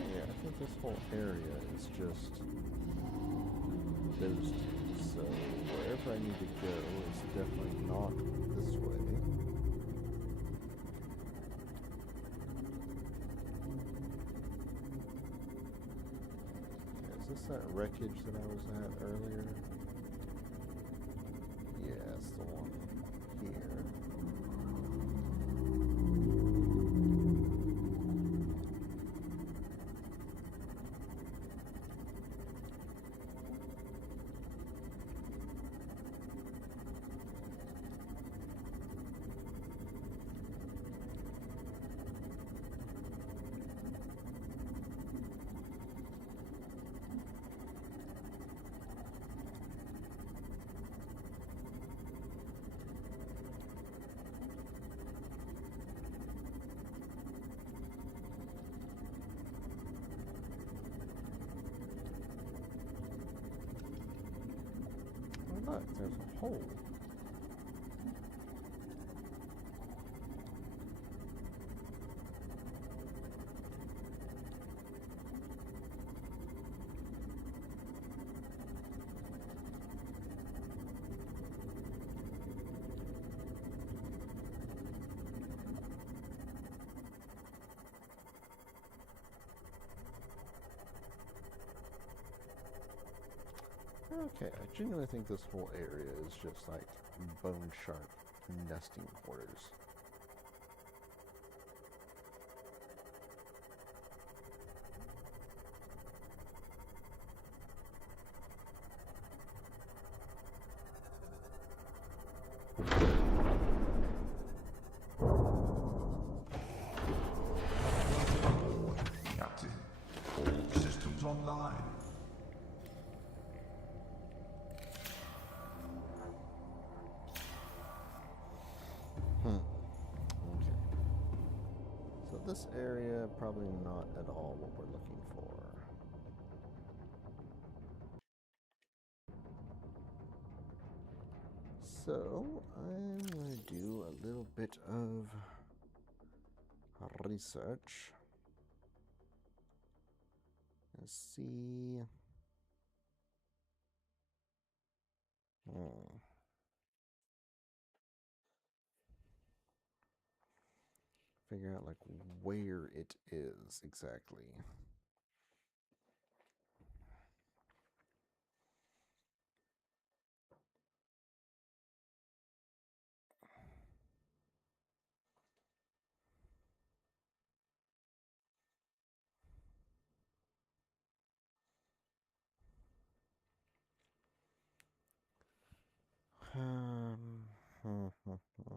Yeah, I think this whole area is just those two. So wherever I need to go is definitely not this way. Yeah, is this that wreckage that I was at earlier? Yeah, it's the one here. Oh, look, there's a hole. Okay, I genuinely think this whole area is just like bone shark nesting quarters. Captain, all systems online. Okay. So this area, probably not at all what we're looking for. So, I'm going to do a little bit of research. Let's see. Figure out like where it is exactly. Hmm, hmm, hmm.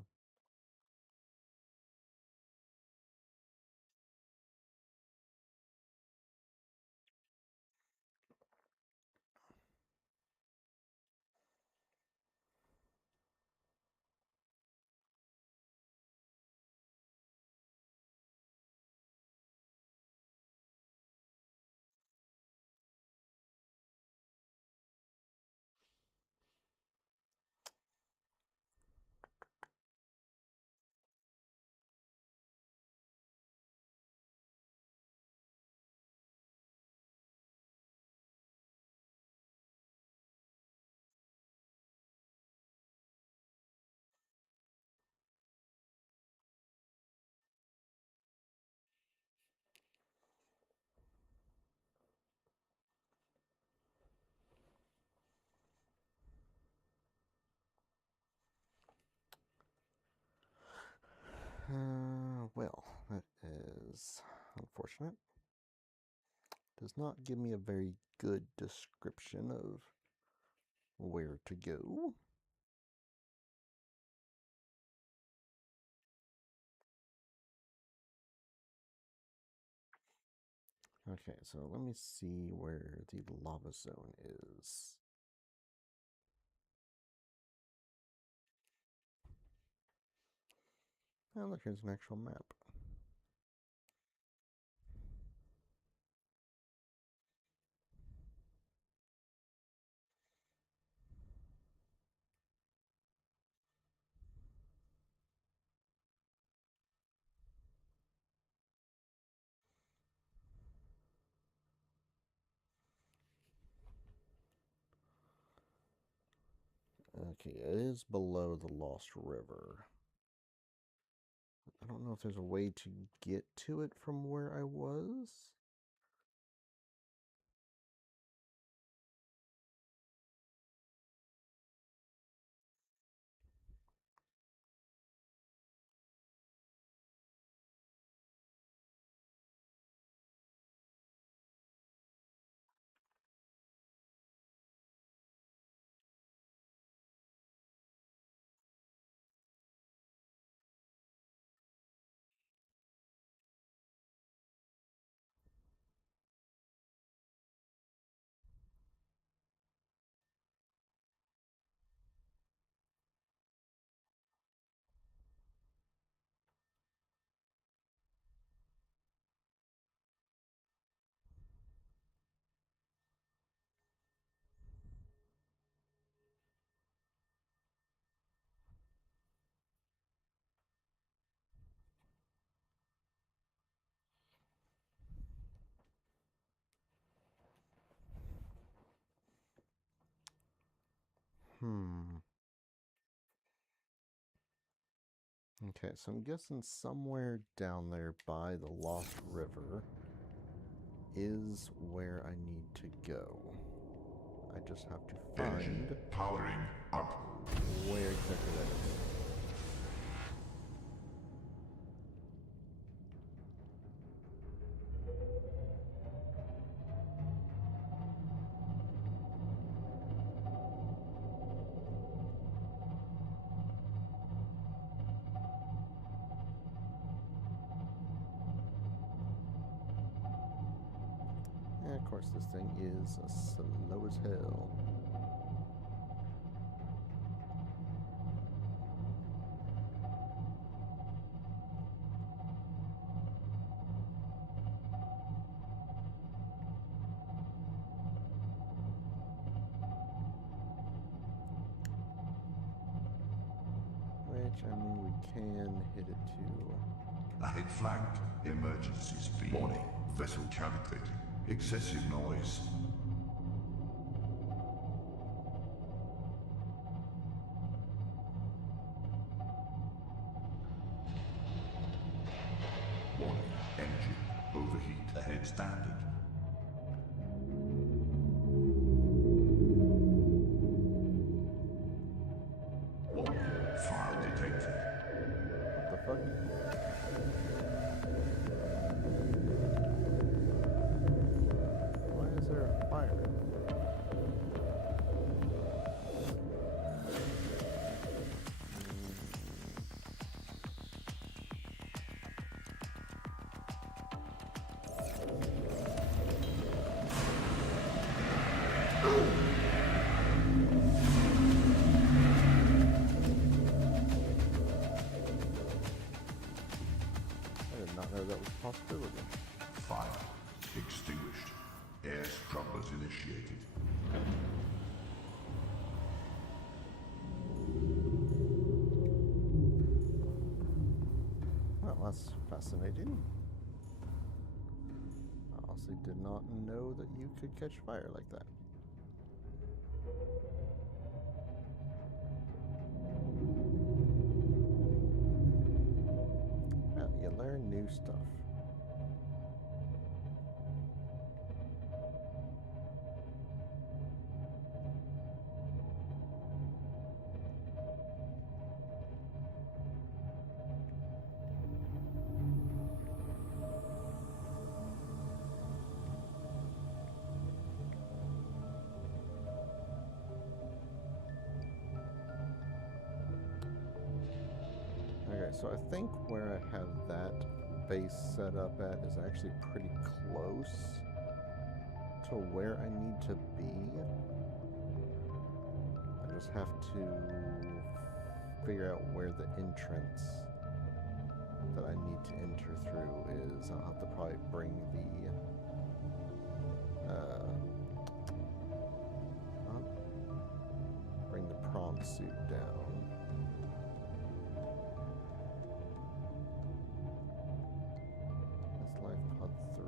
Well, that is unfortunate. Does not give me a very good description of where to go. Okay, so let me see where the lava zone is. Oh, look, here's an actual map. Okay, it is below the Lost River. I don't know if there's a way to get to it from where I was. Okay, so I'm guessing somewhere down there by the Lost River is where I need to go. I just have to Engine find powering up. where exactly that is. And of course, this thing is slow as hell. Which, I mean, we can hit it too. Ahead flagged. Emergency speed. Warning. Vessel calculating. Excessive noise. Warning. Engine overheat. Ahead standard. Warning. Fire detected. What the fuck? Why is there a fire? I did not know that was a possibility. Fire extinguished. Air scrubbers initiated. Well, that's fascinating. I honestly did not know that you could catch fire like that. Well, you learn new stuff. So I think where I have that base set up at is actually pretty close to where I need to be. I just have to figure out where the entrance that I need to enter through is. I'll have to probably bring the prawn suit down. That's life pod 3.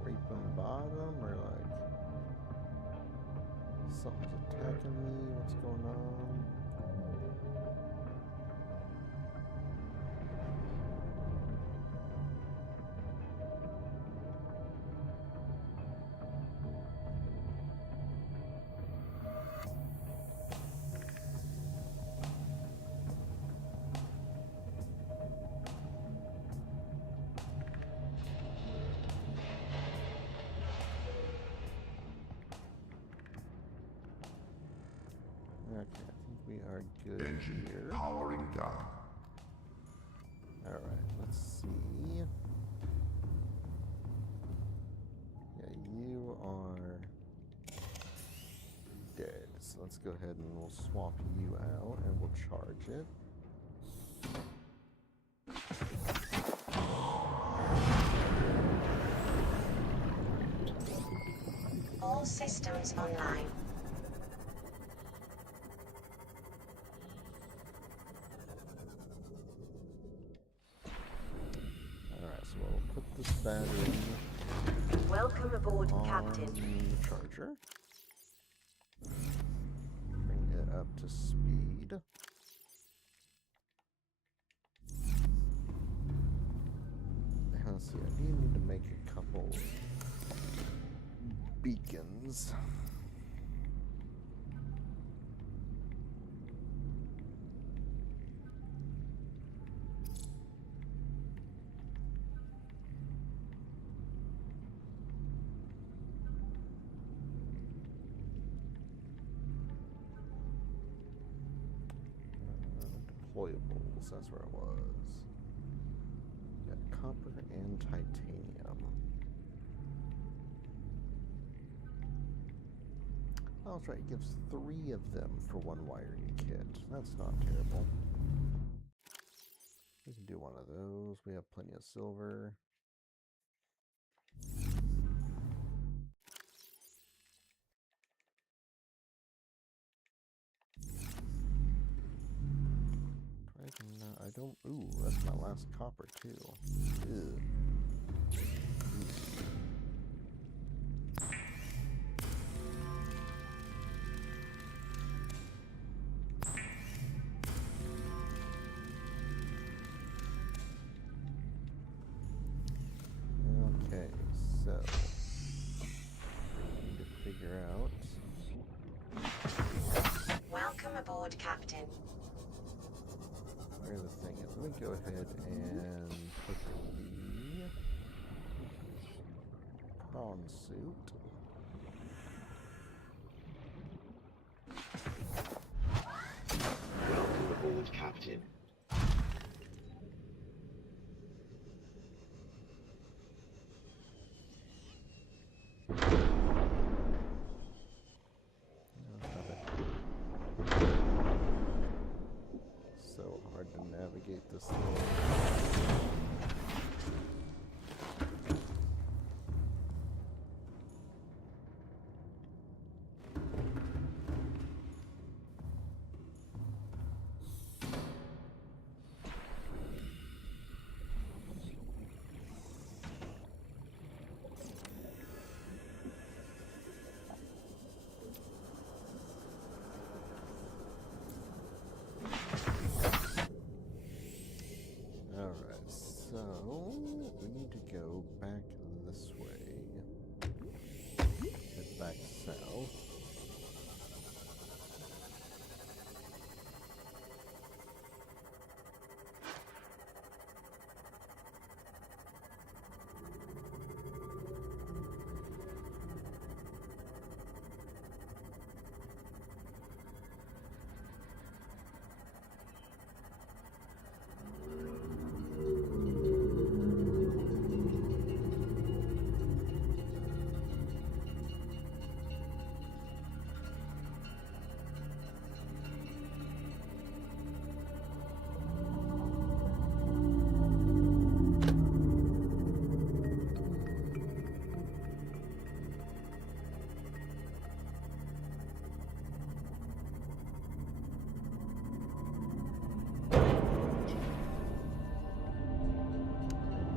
Scraping bottom or like something's attacking me. What's going on? Okay, I think we are good Engine here. powering down. Alright, let's see. Yeah, you are dead. So let's go ahead and we'll swap you out and we'll charge it. All systems online. Alright, so we'll put this battery Welcome aboard, on Captain. the charger. Bring it up to speed. Let's see, I do need to make a couple beacons. Deployables, that's where it was. Got copper and titanium. Oh, that's right, it gives 3 of them for one wiring kit. That's not terrible. We can do one of those. We have plenty of silver. I don't. Ooh, that's my last copper too. Ugh. Okay, so we need to figure out. Welcome aboard, Captain. Where the thing is. Let me go ahead and put the prawn suit. Welcome aboard, Captain. So hard to navigate this thing. back south.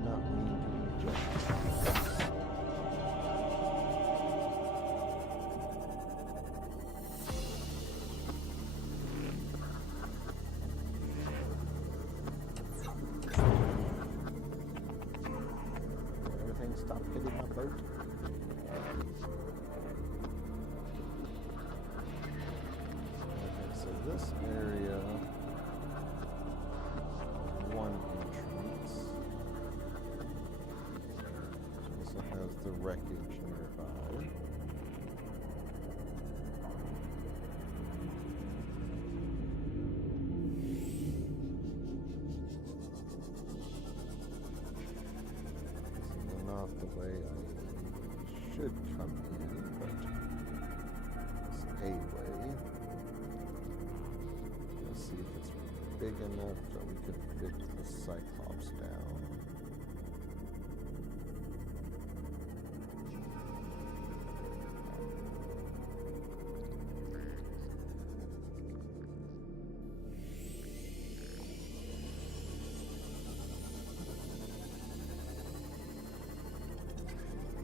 Not mean to eject. Everything stop hitting my boat. Okay, so this area, one entrance. It also has the wreckage nearby. This is not the way I should come in, but it's a way. Let's see if it's big enough that we could fit the Cyclops down.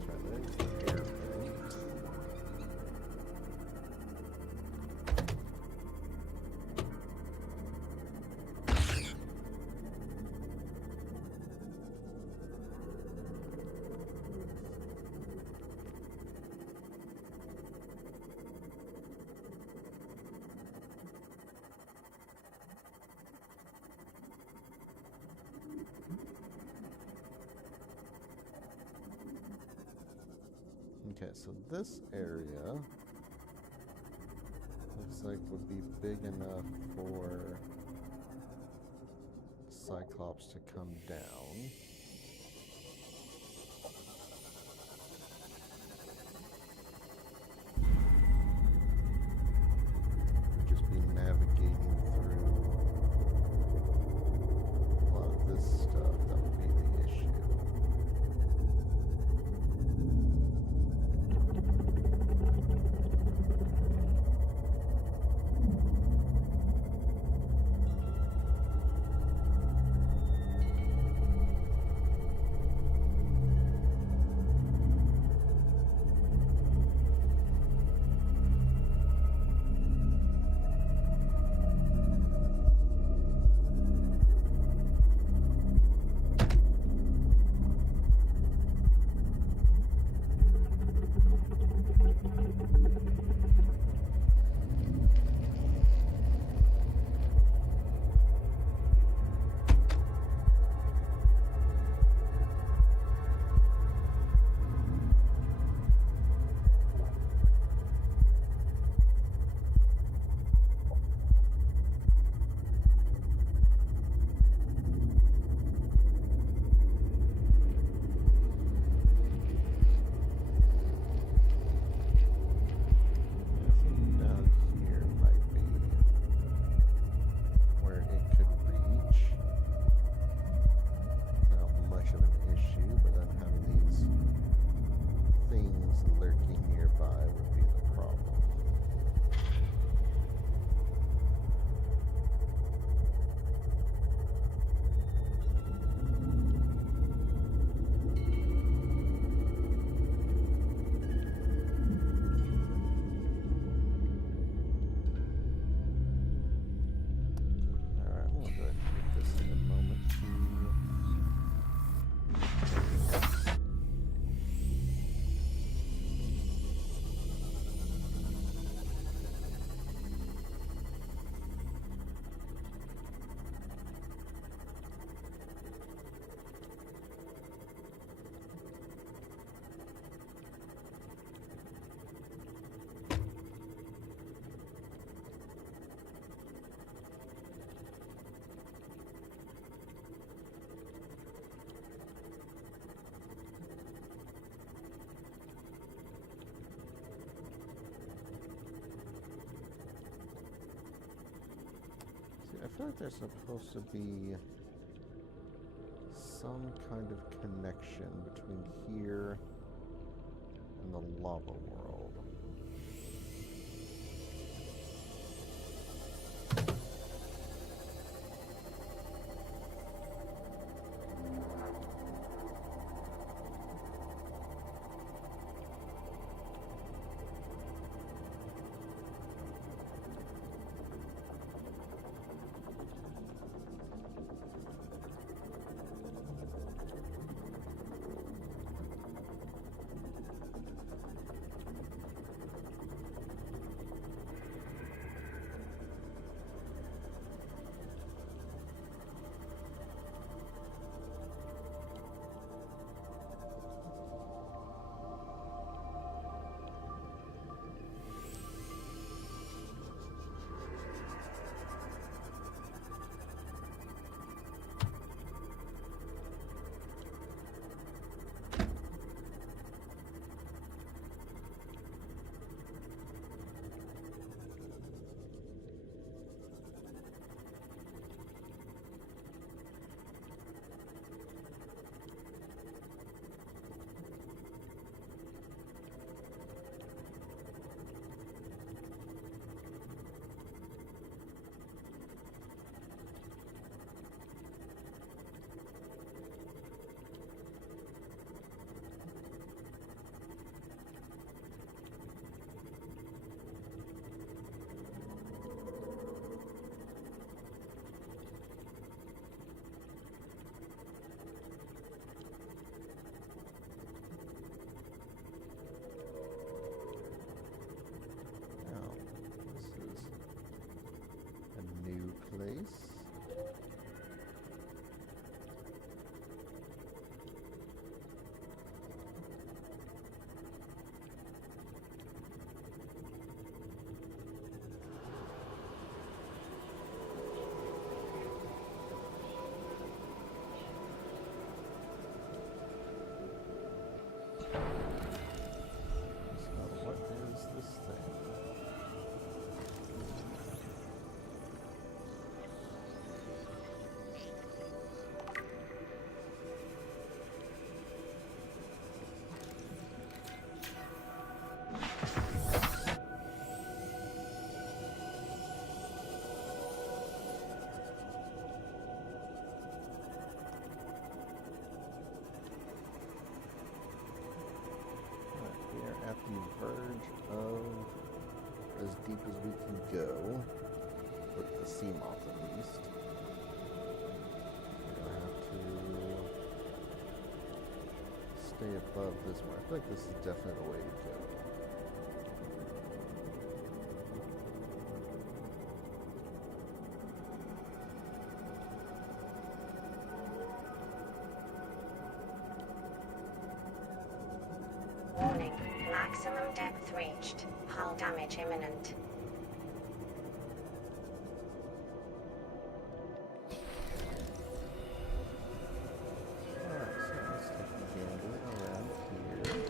Try that into air vent. Okay, so this area looks like would be big enough for Cyclops to come down. We'd just be navigating through a lot of this stuff. That would be the issue. feel like there's supposed to be some kind of connection between here and the lava world. Place. So what is this thing? At the verge of as deep as we can go with the sea moth at least. We're gonna have to stay above this one. I feel like this is definitely the way to go. Warning, maximum depth reached. Hull damage imminent. Alright, so let's take a gander around here.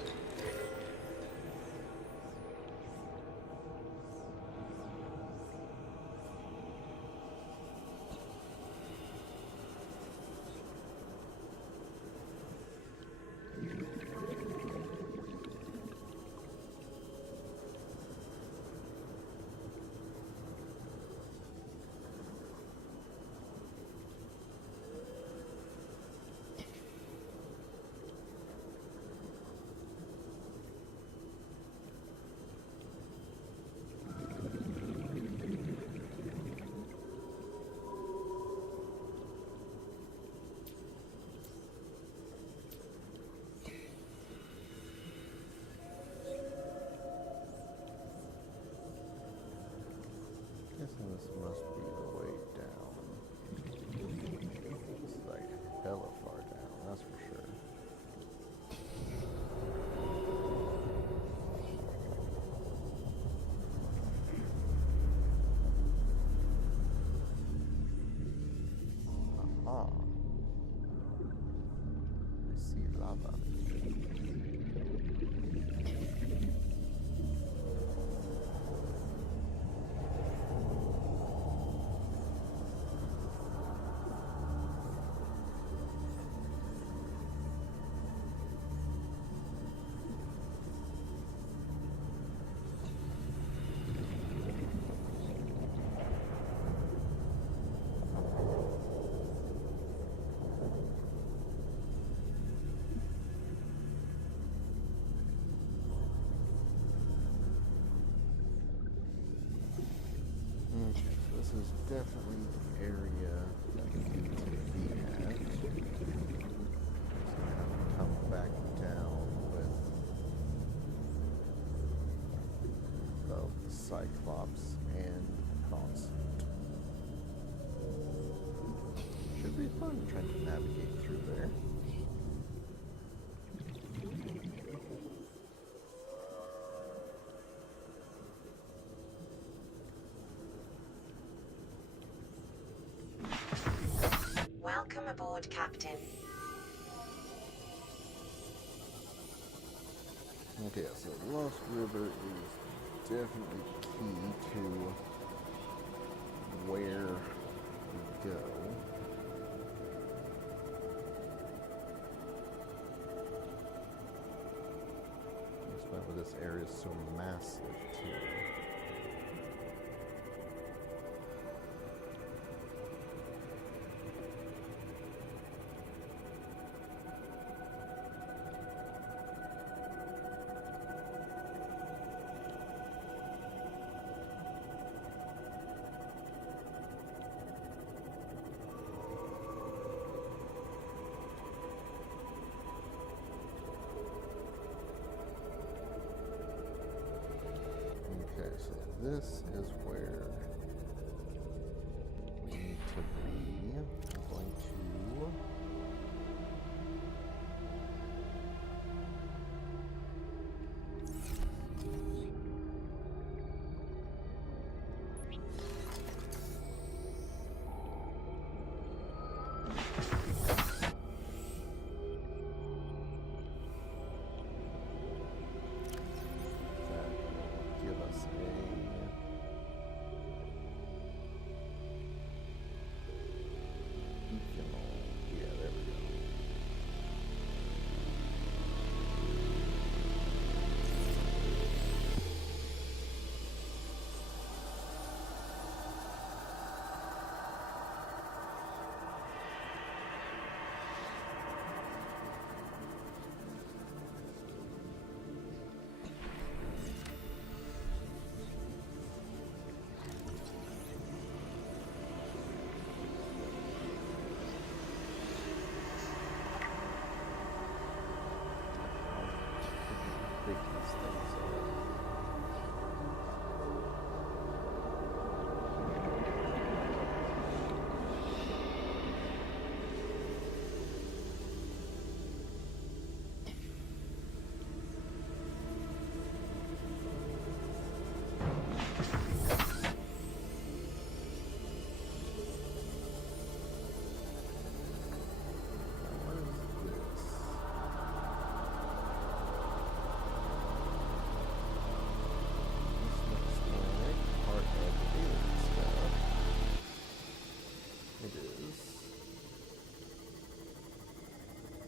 Guessing this must be the way down. This is like hella far down, that's for sure. Aha. I see lava. this is definitely the area that we need to be at. So now we come back down with both the Cyclops and Constant. Should be fun trying to navigate through there. Welcome aboard, Captain. Okay, so Lost River is definitely key to where we go. That's why this area is so massive too. Okay, so this is where we need to be. I'm going to give us a beacon. Yeah, there we go. Big these things are. What is this? This looks like part of the alien stuff. It is.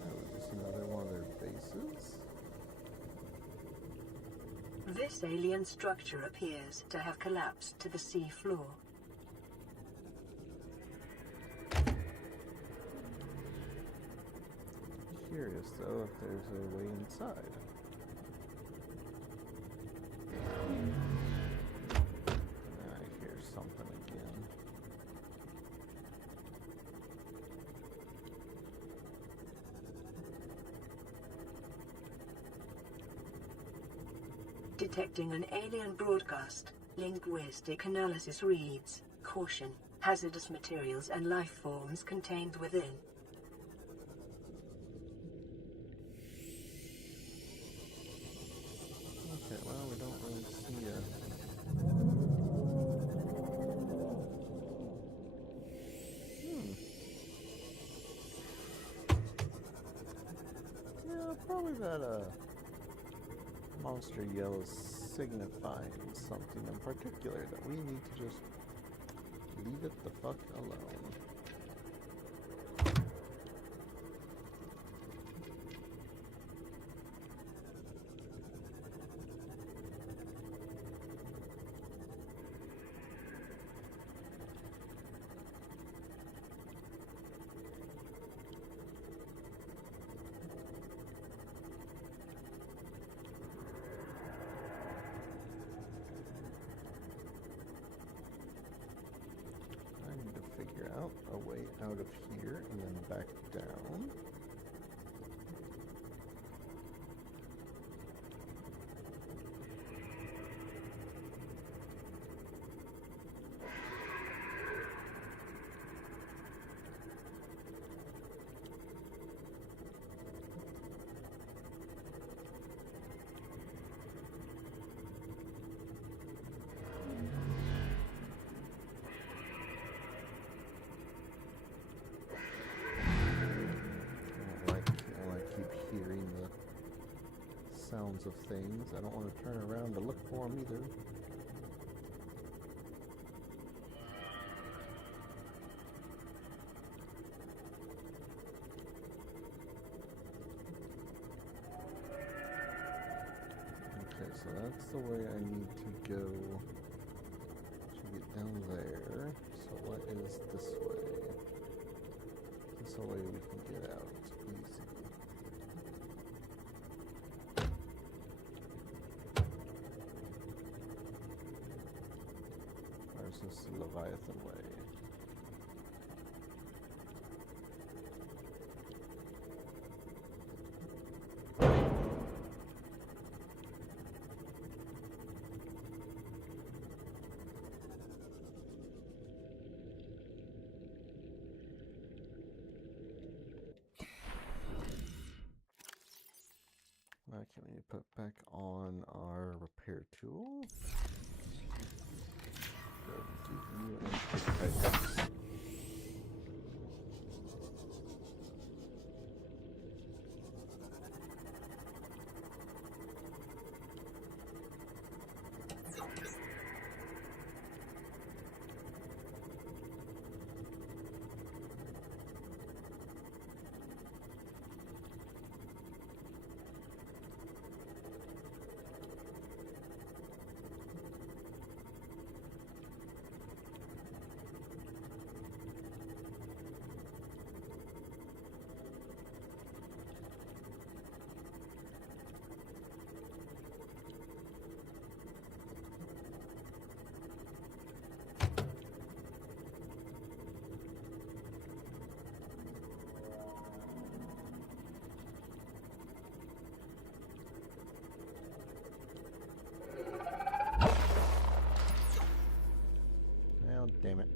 Oh, just another one of their bases. This alien structure appears to have collapsed to the sea floor. Curious though if there's a way inside. I hear something again. Detecting an alien broadcast. Linguistic analysis reads, "Caution, hazardous materials and life forms contained within." Okay, well, we don't really see a... Yeah, probably that, monster yell is signifying something in particular that we need to just leave it the fuck alone. out a way out of here and then back down. Sounds of things. I don't want to turn around to look for them either. Okay, so that's the way I need to go to get down there. So what is this way? This a way we can get out easy. This is the Leviathan way. Okay, we need to put back on our repair tool. Damn it.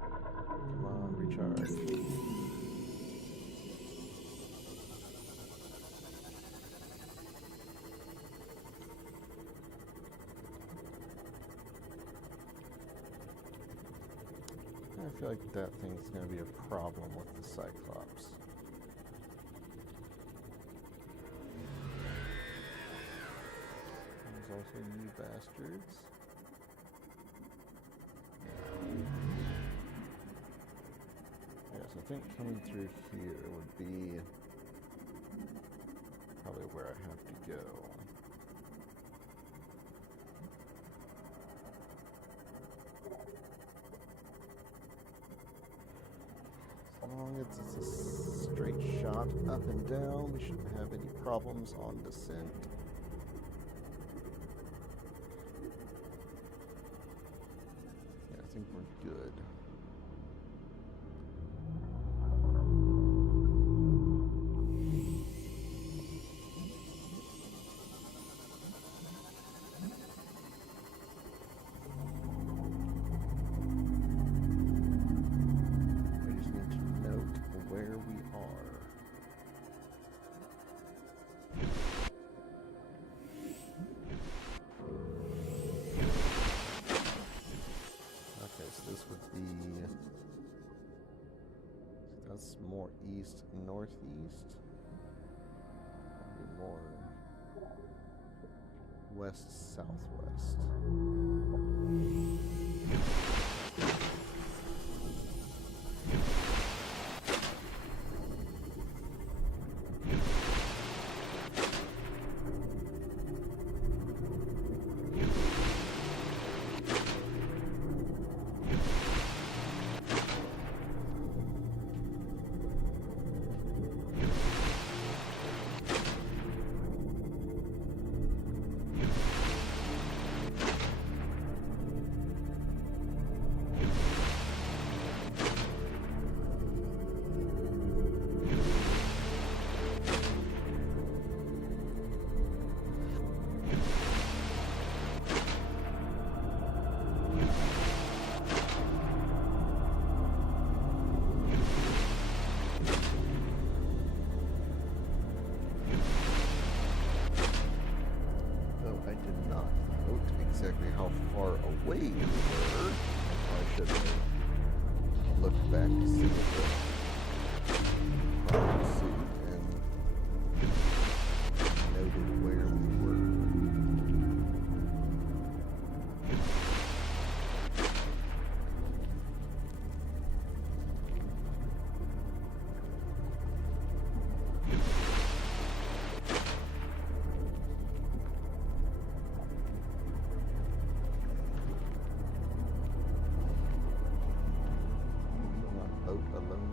Come on, recharge. I feel like that thing's going to be a problem with the Cyclops. There's also you bastards. I think coming through here would be probably where I have to go. As long as it's a straight shot up and down, we shouldn't have any problems on descent. Yeah, I think we're good. More east northeast, maybe more west southwest. exactly how far away we were. I should look back to see the rocket suit and noted where we were. Boat alone.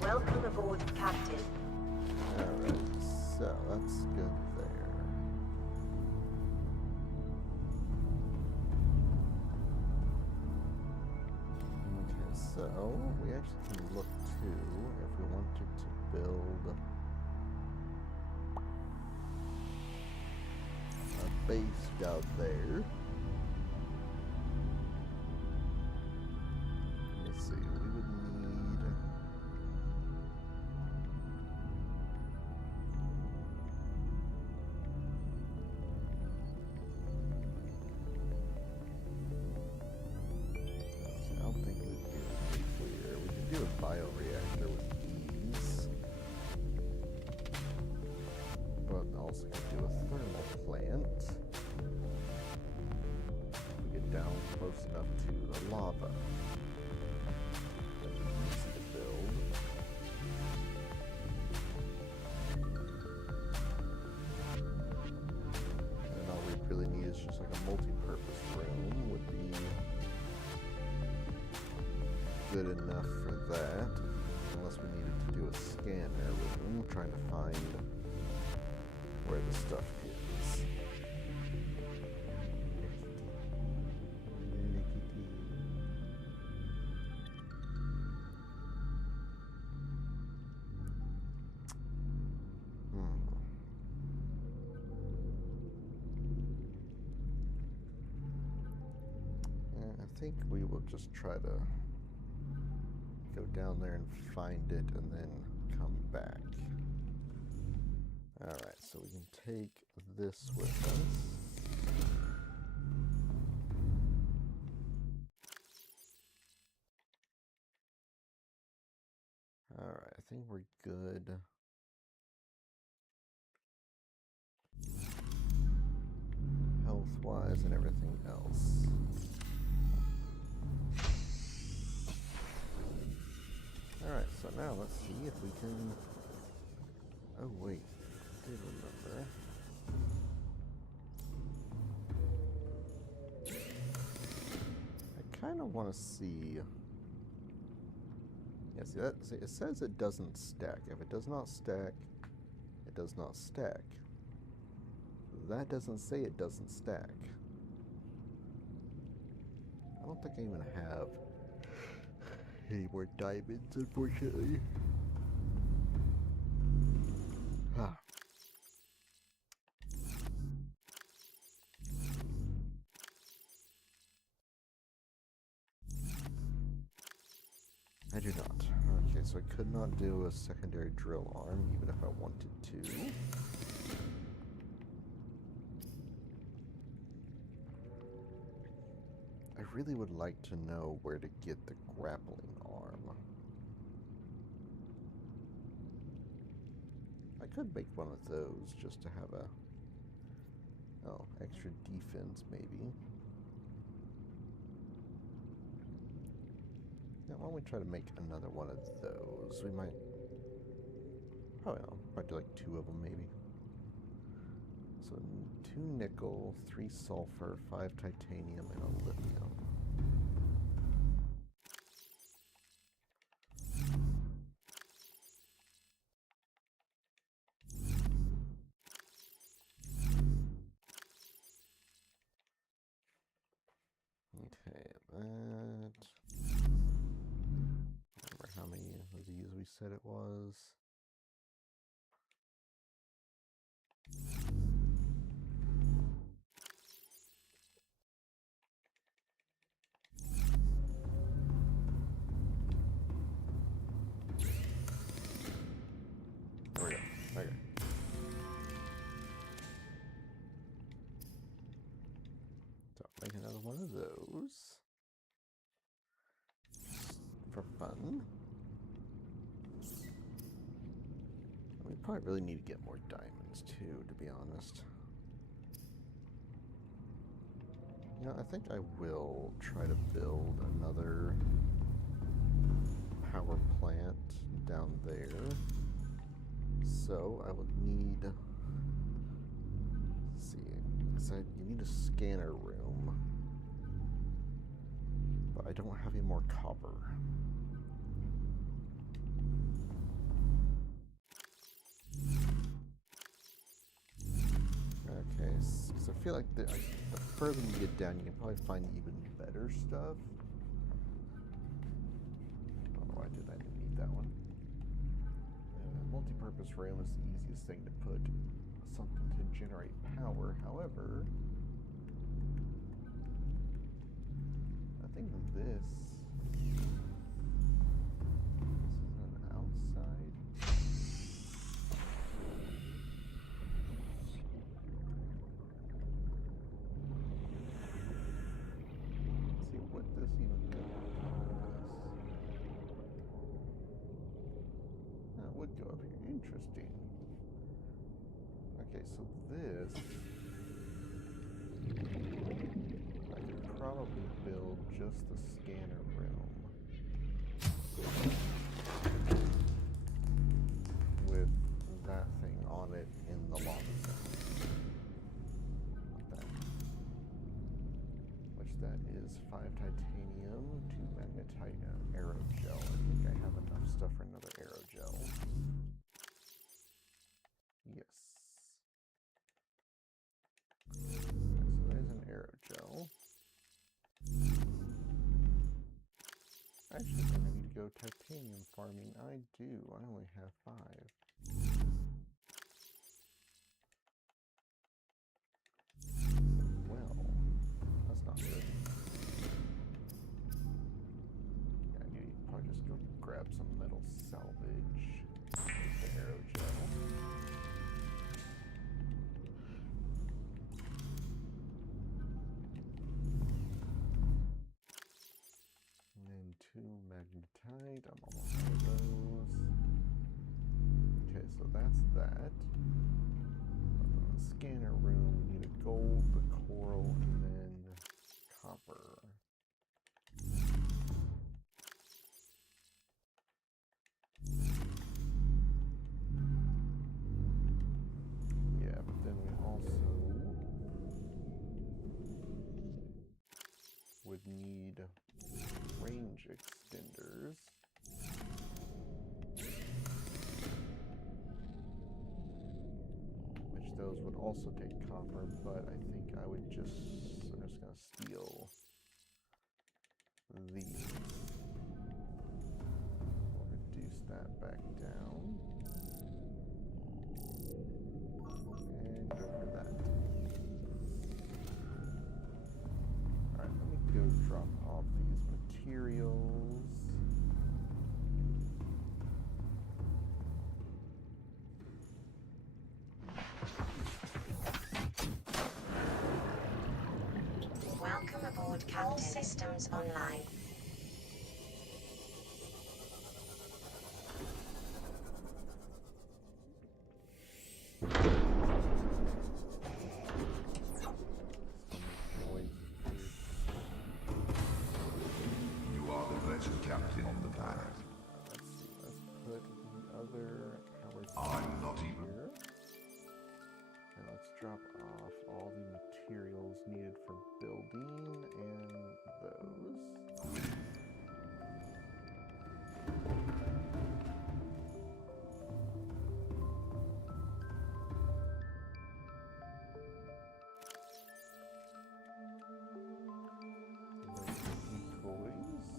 Welcome aboard, Captain. Alright, so that's good there. Okay, so we actually can look too if we wanted to build a base down there. Let's see, we would need I don't think we'd do a nuclear. We could do a bioreactor with ease. But also could do a thermal plant. If we get down close enough to the lava. That'd be easy to build. And all we really need is just like a multi-purpose room would be good enough for that, unless we needed to do a scanner room, trying to find where the stuff is. I think we will just try to go down there and find it and then come back. Alright, so we can take this with us. Alright, I think we're good. Health-wise and everything else. Alright, so now let's see if we can... Oh wait, I did remember. I kind of want to see... Yeah, see, it says it doesn't stack. If it does not stack, it does not stack. That doesn't say it doesn't stack. I don't think I even have any more diamonds, unfortunately. Ah. I do not. Okay, so I could not do a secondary drill arm, even if I wanted to. I really would like to know where to get the grappling arm. I could make one of those just to have a... Oh, extra defense maybe. Now, why don't we try to make another one of those? We might... Oh, no. Might do like 2 of them maybe. So 2 nickel, 3 sulfur, 5 titanium, and a lithium. Okay, that... Remember how many of these we said it was? There we go. those. Just for fun. We probably really need to get more diamonds too, to be honest. You know, I think I will try to build another power plant down there. So I would need, let's see, because you need a scanner room, but I don't have any more copper. Okay, because I feel like the further you get down, you can probably find even better stuff. I don't know why I didn't need that one. Multi-purpose room is the easiest thing to put something to generate power. However, I think this is an outside. Let's see what this even does. That would go up here. Interesting. Okay, so this I could probably build just the scanner room with that thing on it in the lava zone. Like that. Which that is 5 titanium, 2 magnetite, and aerogel. I think I have enough stuff for another aerogel. Yes. Okay, so there's an aerogel. Actually, I need to go titanium farming. I do. I only have 5. Well, that's not good. Yeah, I need to probably just go grab some metal salvage. The aerogel. And then 2 magnetite. I'm almost out of those. Okay, so that's that. But then the scanner room, we need a gold, the coral, and then copper. Yeah, but then we also would need range extenders. Which those would also take copper, but I think I'm just gonna steal these. We'll reduce that back down. And go for that. Alright, let me go drop off these materials. Welcome aboard, Captain. All systems online. You are the vessel captain on the planet. Let's see, let's put the other I'm not even. here. And let's drop off all the materials needed for building and those. Decoys.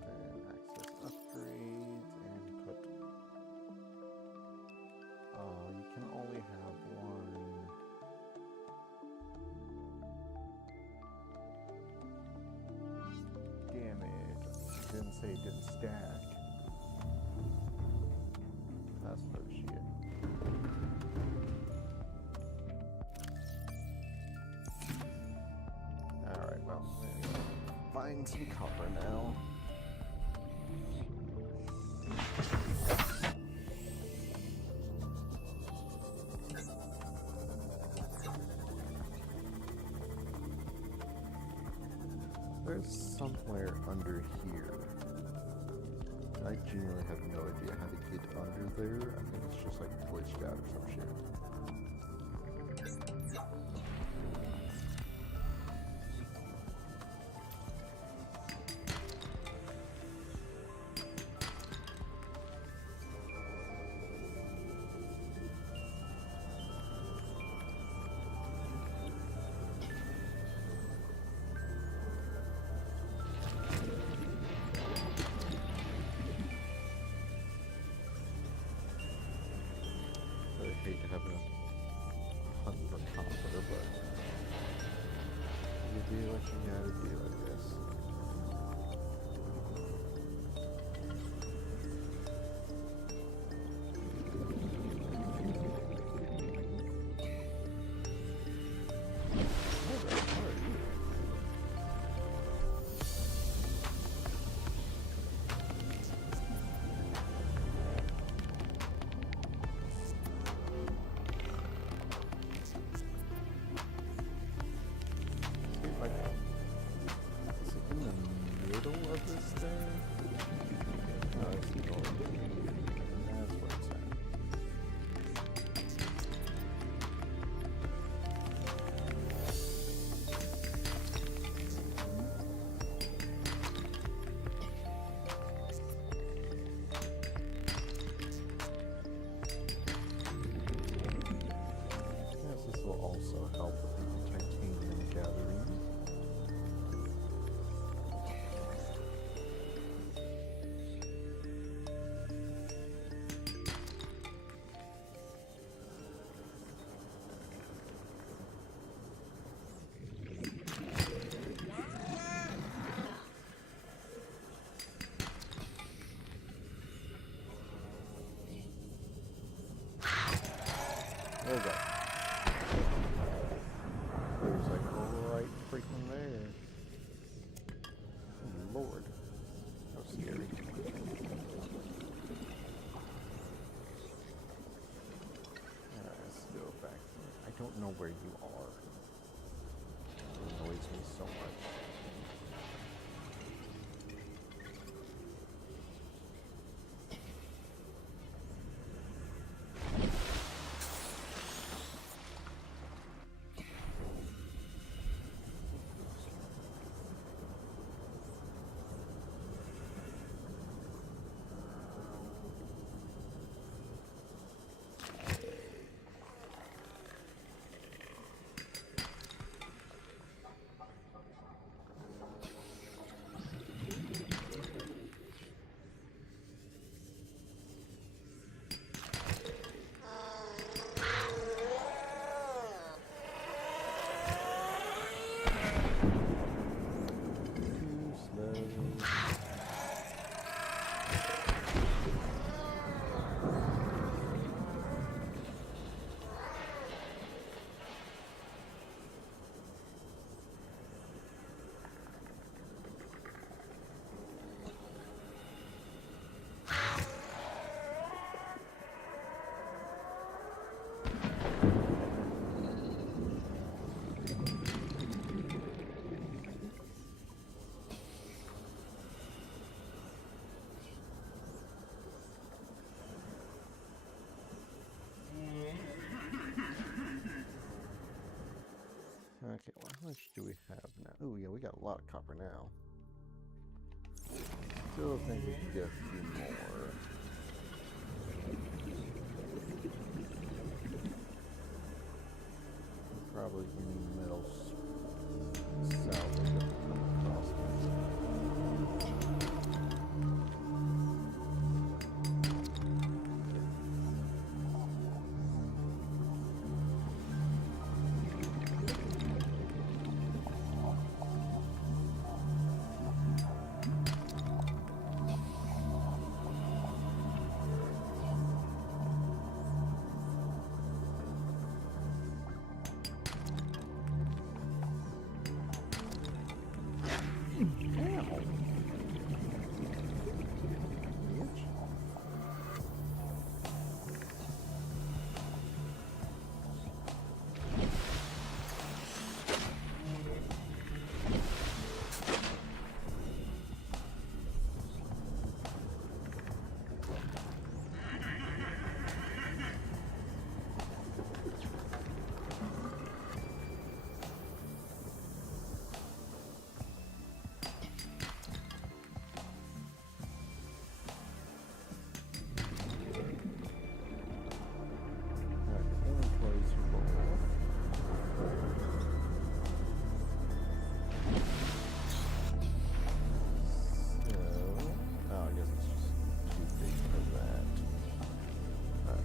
Then access upgrades and put. Oh, you can only have one. Damn it. Didn't say it didn't stack. That's bullshit. need some copper now. There's somewhere under here. I genuinely have no idea how to get under there. I think it's just like glitched out or some shit. I hate having to hunt for copper, but you do what you gotta do, I guess. Is it in the middle of this thing? No, it's north. That's where it's at. Yes, this will also help with the titanium gathering. There we go. There's like right freaking there. Oh, Lord. That was scary. Alright, let's go back. I don't know where you are. It annoys me so much. Okay, well, how much do we have now? Oh, yeah, we got a lot of copper now. Still think we could get a few more. Probably any metal salvage that we come across.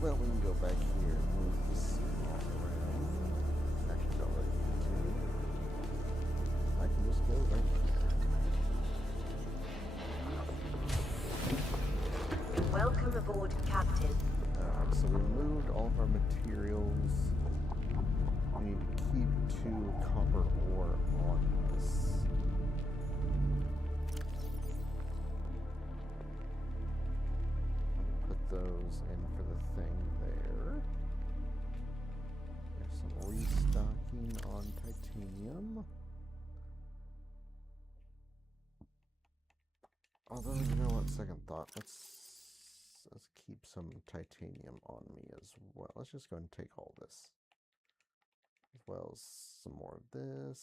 Well, we can go back here and move this all around. Actually, don't really need to. I can just go right here. Welcome aboard, Captain. Alright, so we moved all of our materials. We need to keep 2 copper ore on this. Put those in for the thing there. There's some restocking on titanium. Although, you know what, second thought, let's keep some titanium on me as well. Let's just go and take all this. As well as some more of this.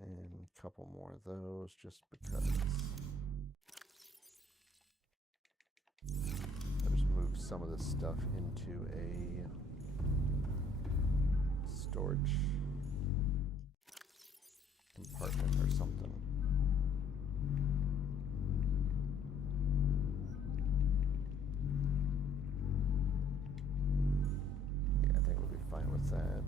And a couple more of those, just because. I'll just move some of this stuff into a storage compartment or something. Yeah, I think we'll be fine with that.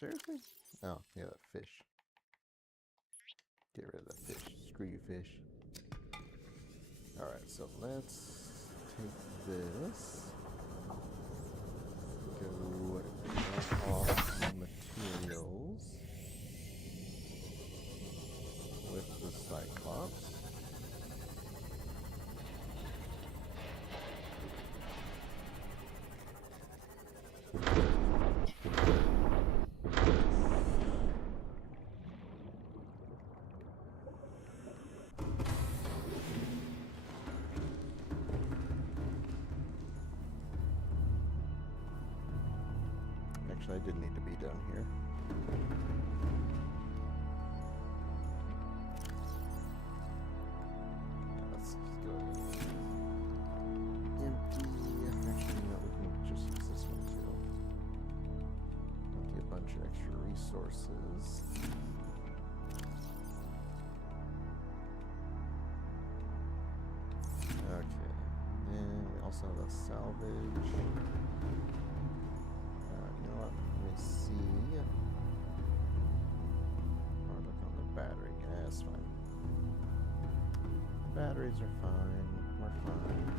Seriously? Oh, yeah, that fish. Get rid of that fish. Screw you, fish. Alright, so let's take this. Go knock off some materials with the Cyclops. Actually, I did need to be down here. Let's just go ahead and empty. Actually, no, we can just use this one too. Empty a bunch of extra resources. Okay. And we also have a salvage. You know what? Let me see. Or look on the battery. Yeah, it's fine. Batteries are fine. We're fine.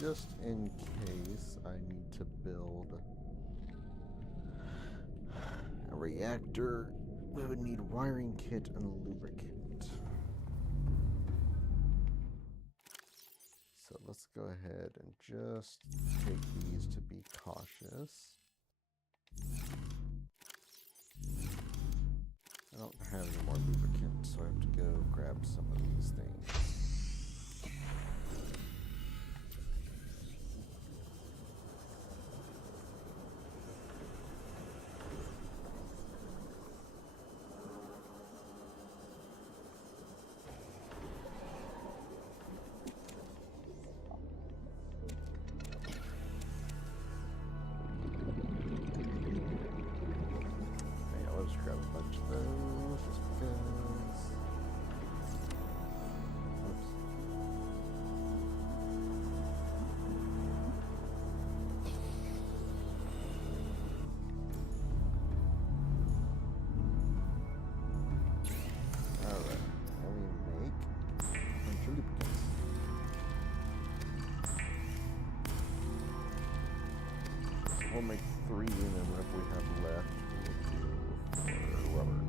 Just in case I need to build a reactor, we would need a wiring kit and a lubricant. So let's go ahead and just take these to be cautious. I don't have any more lubricant, so I have to go grab some of these things. We'll make 3, and then whatever we have left, we'll do for rubber.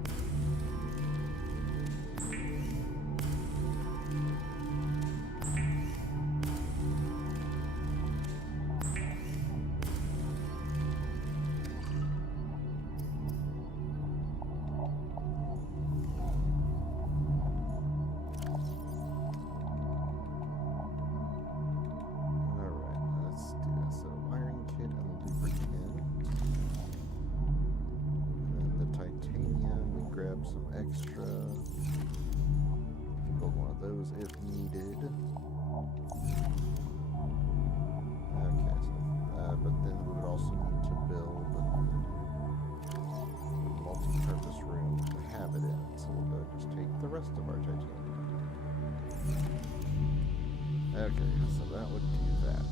Some extra. Build one of those if needed. Okay, so, but then we would also need to build a multi-purpose room to have it in. So we'll go and just take the rest of our titanium. Okay, so that would do that.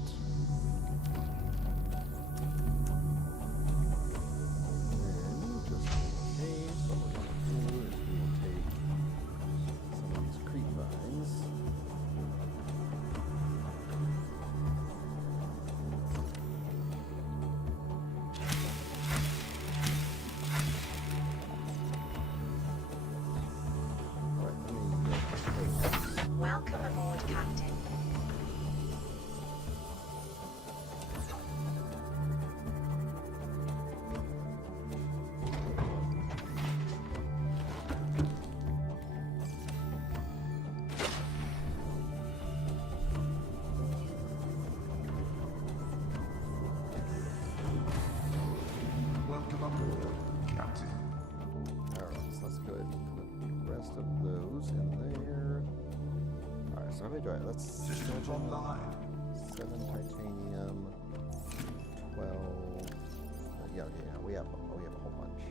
Welcome aboard, Captain. Welcome aboard, Captain. Alright, so let's go ahead and put the rest of those in there. Alright, so how many do I have? That's Systems online. 7 titanium, 12. Yeah, we have a whole bunch.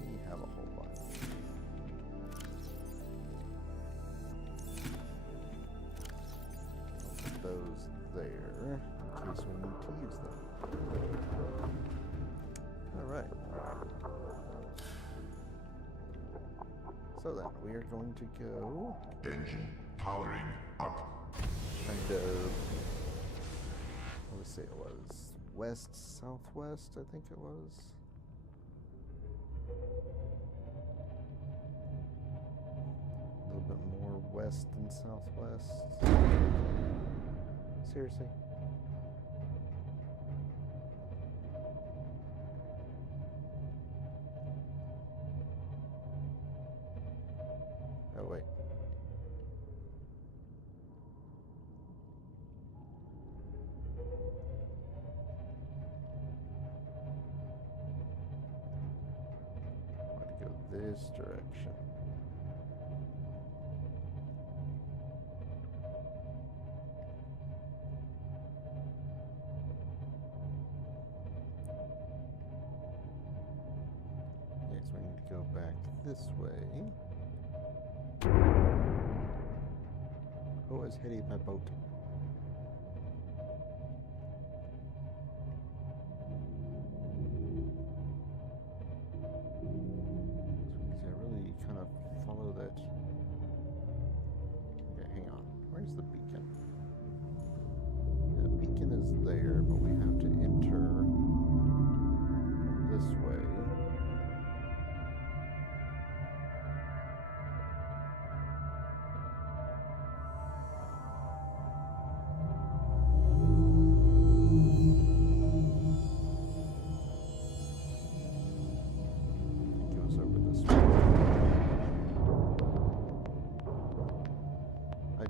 We have a whole bunch. I'll put those there in case we need to use them. Alright. So then, we are going to go Engine powering up. kind of, what would say it was? West, southwest, I think it was. A little bit more west than southwest. Seriously? Oh, wait. I want to go this direction. Yes, we need to go back this way. Who is hitting my boat? So I really kind of follow that. Okay, hang on. Where's the beacon? The beacon is there, but we have to enter from this way.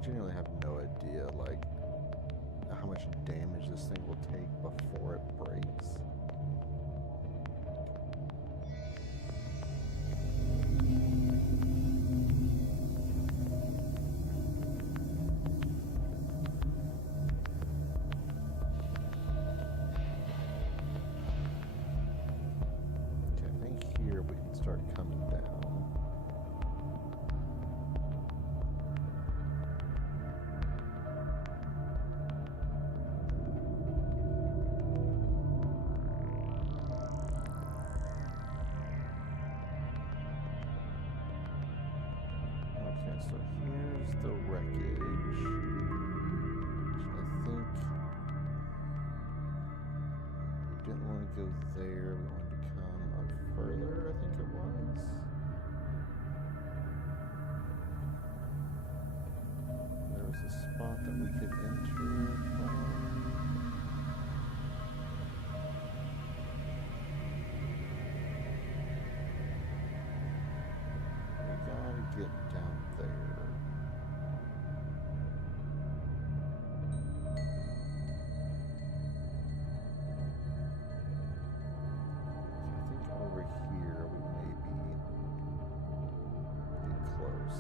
Genuinely have no idea, like, how much damage this thing will take before it breaks. Okay, I think here we can start coming down. So here's the wreckage, which I think go there. We want to come up further, I think it was. There was a spot that we could enter from. We gotta get down there. I think over here we may be close.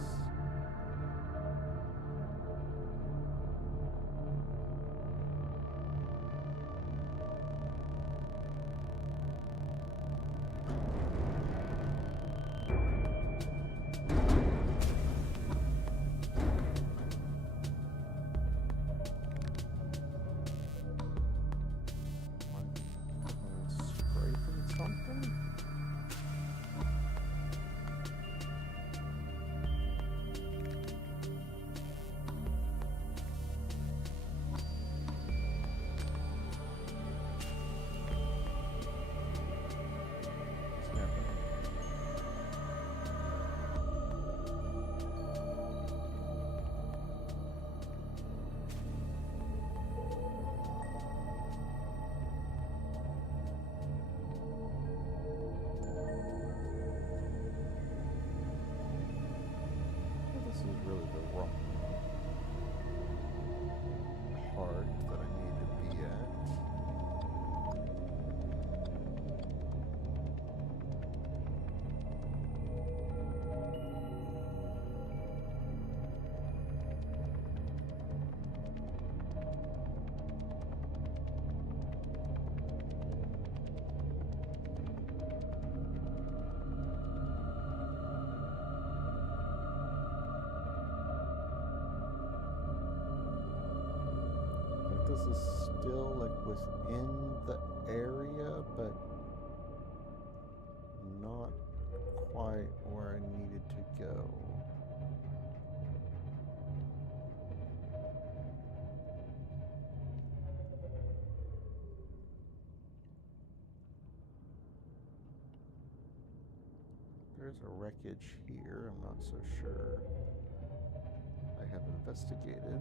Scraping something? What's happening? This is really the wrong part that I need to be at. Like, this is still like within the area, but not quite where I needed to go. There's a wreckage here, I'm not so sure. I have investigated.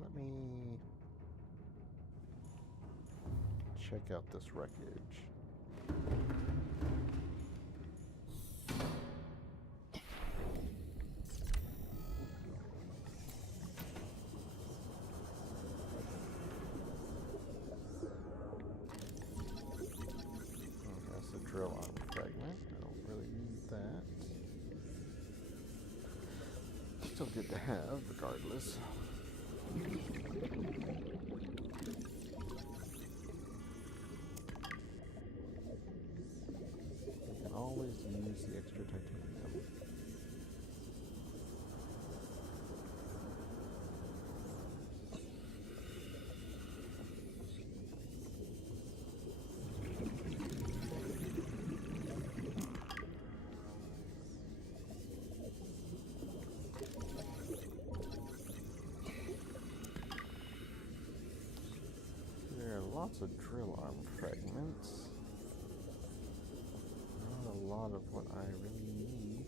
Let me check out this wreckage. That's a drill arm fragment. I don't really need that. Still good to have, regardless. We can always use the extra titanium. Lots of drill arm fragments. Not a lot of what I really need.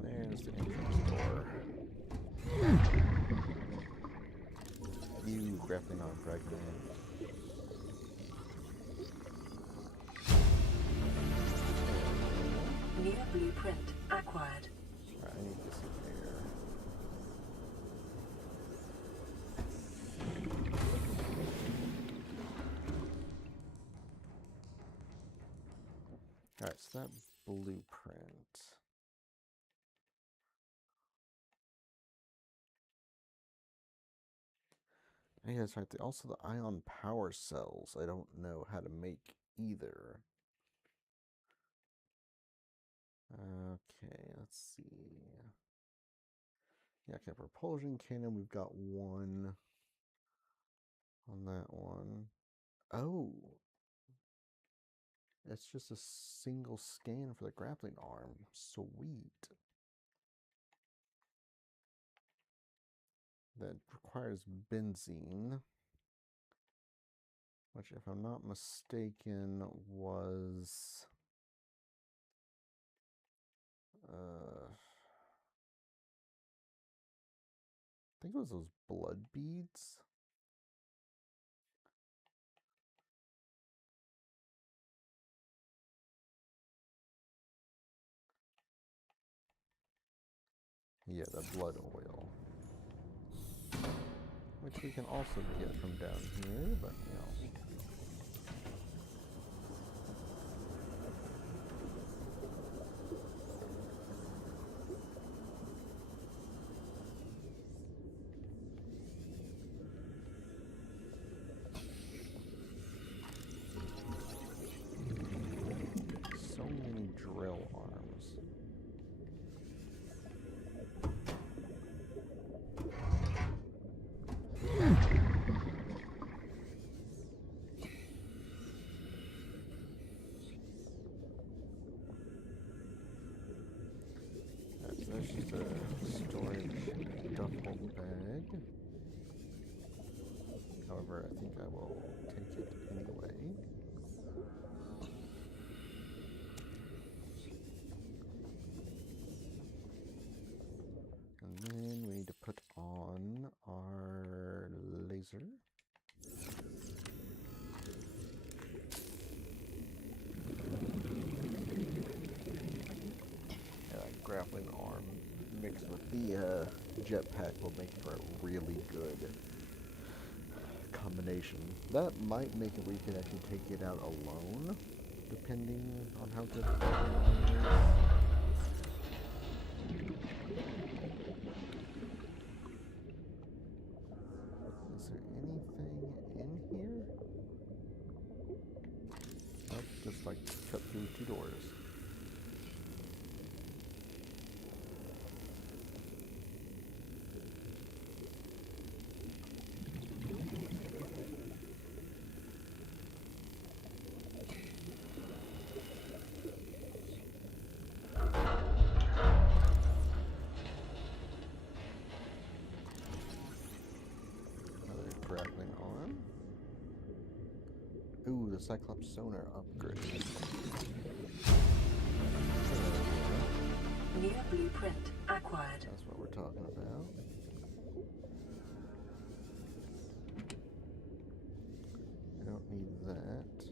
There's the entrance door. You grappling arm fragment. New blueprint acquired. Alright, I need this in here. Alright, so that blueprint. I guess right. Also, the ion power cells, I don't know how to make either. Okay, let's see. Yeah, okay, propulsion cannon, we've got one on that one. Oh, it's just a single scan for the grappling arm. Sweet. That requires benzene, which, if I'm not mistaken, was I think it was those blood beads. Yeah, the blood oil. Which we can also get from down here, but you know. So many drill arms. That's just a storage duffel bag. However, I think I will take it anyway. And then we need to put on our laser. Grappling arm mixed with the jetpack will make for a really good combination. That might make it where you can actually take it out alone, depending on how good the grappling arm is. Is there anything in here? Nope, just like cut through 2 doors. Grappling arm. Ooh, the Cyclops sonar upgrade. New blueprint acquired. That's what we're talking about. I don't need that.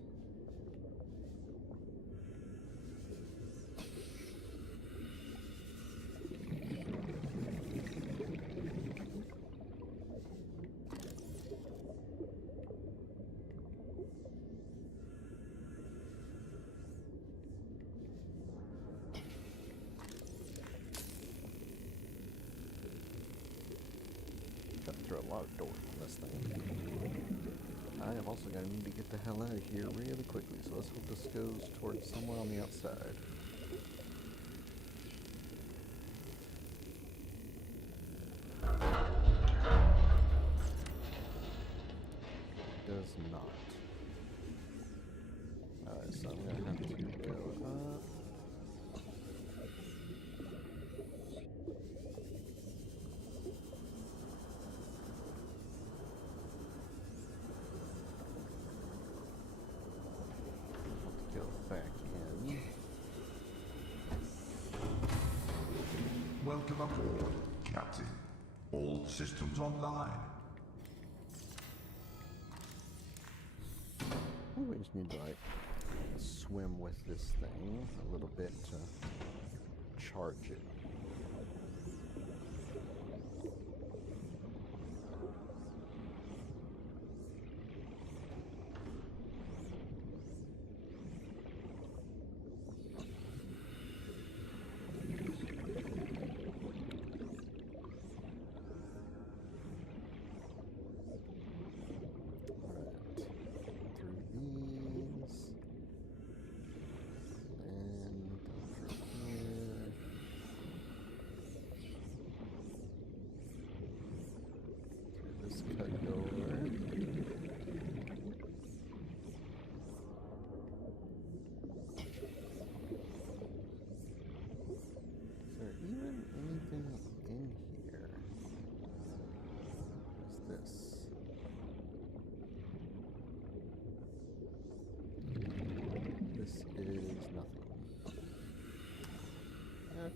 Through a lot of doors on this thing. I am also going to need to get the hell out of here really quickly, so let's hope this goes towards somewhere on the outside. It does not. Alright, so I'm going to have to go up. Welcome aboard, Captain. All systems online. We just need to like swim with this thing a little bit to charge it.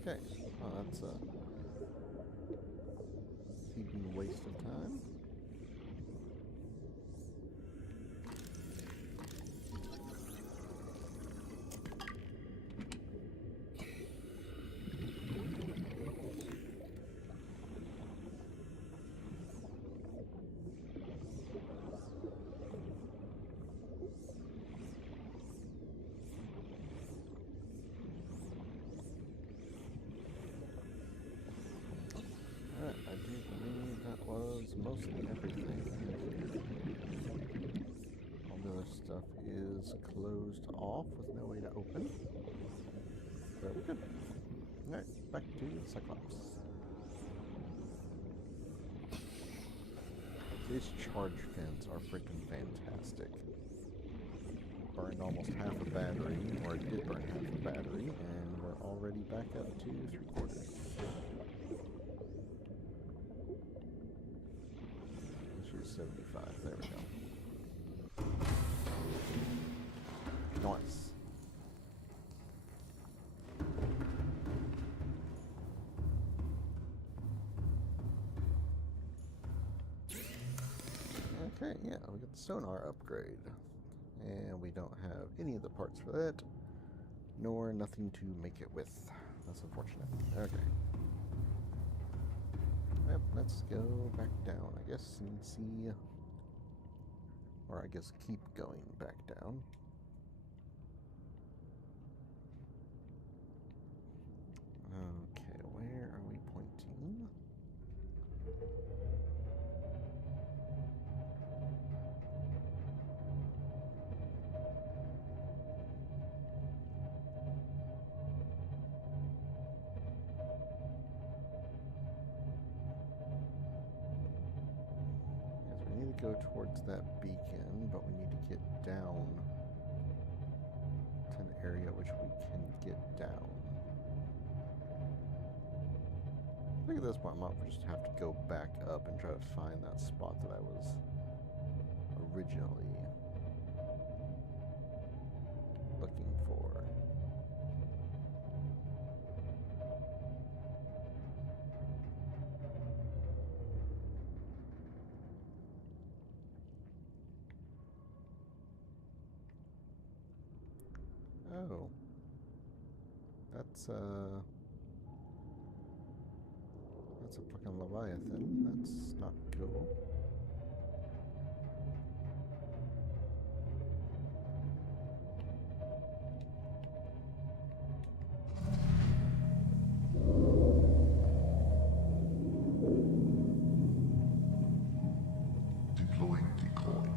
Okay, well, that's a heaping waste of time. I do believe that was mostly everything. All the other stuff is closed off with no way to open. Very good. Alright, back to the Cyclops. These charge fins are freaking fantastic. Burned almost half a battery, or it did burn half a battery, and we're already back up to 3/4. Let's use 75. There we go. Nice. Okay, yeah, we got the sonar upgrade. And we don't have any of the parts for that, nor nothing to make it with. That's unfortunate. Okay. Yep, let's go back down, I guess, and see, or I guess keep going back down. Okay, where are we pointing? Go towards that beacon, but we need to get down to an area which we can get down. I think at this point I might just have to go back up and try to find that spot that I was originally looking for. Oh, that's a fucking Leviathan. That's not cool. Deploying decoy.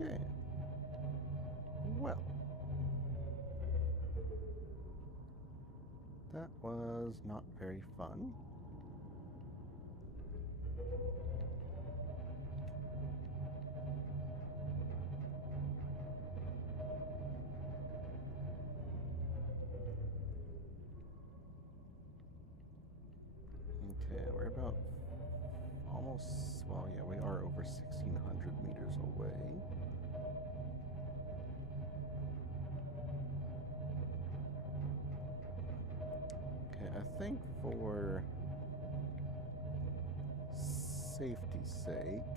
Okay. Well. That was not very fun. Okay, we're about almost, well, yeah, we are over 1,600 meters away. Okay, I think for safety's sake,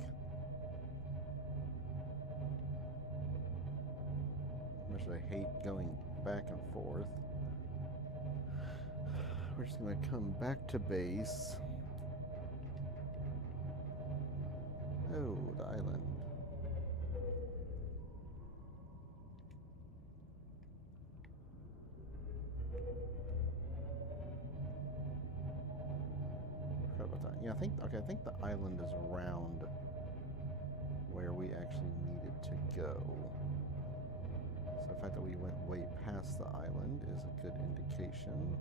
as much as I hate going back and forth, we're just gonna come back to base. Oh, the island. Forgot about that. Yeah, I think the island is around where we actually needed to go. So the fact that we went way past the island is a good indication.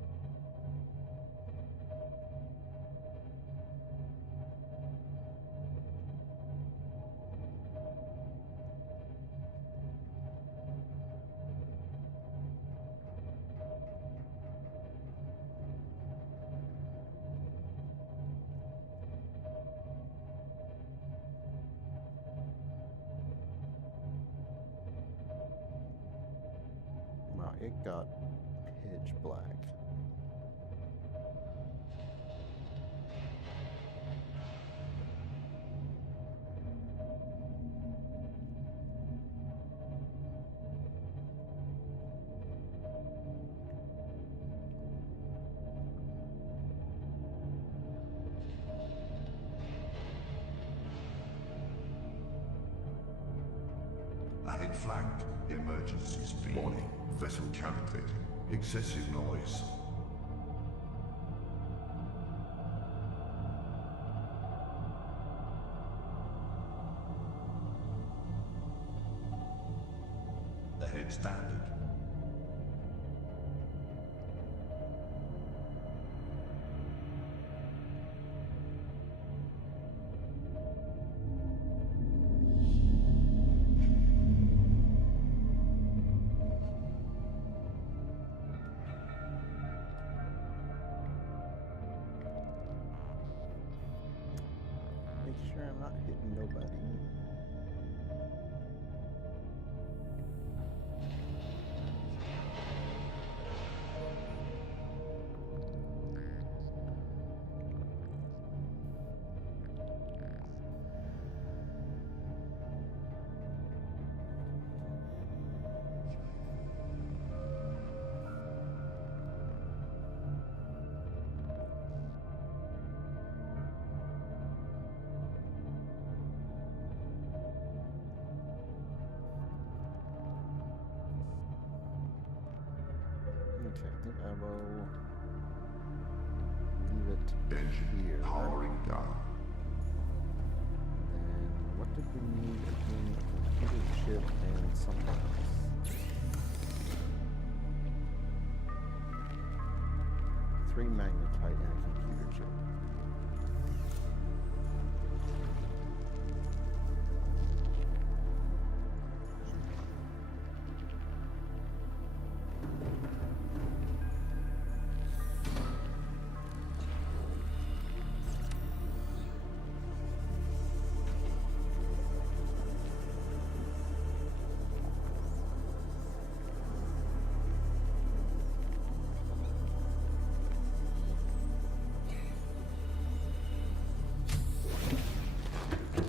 Wow, it got pitch black. Ahead flagged. Emergency speed. Warning. Vessel calculating. Excessive noise. Ahead standard. Make sure I'm not hitting nobody. Okay, I think I will leave it Engine here. powering down. And what did we need again? A computer chip and something else. 3 magnetite and a computer chip.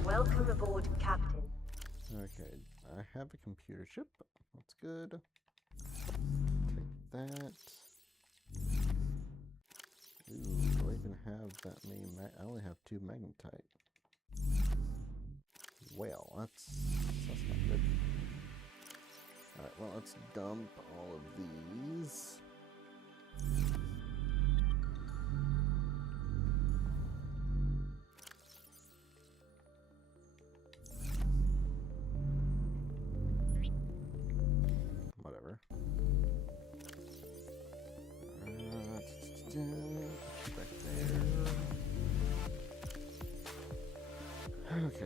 Welcome aboard, Captain. Okay, I have a computer chip. That's good. Take that. Ooh, do I even have that many I only have 2 magnetite. Well, that's not good. Alright, well, let's dump all of these.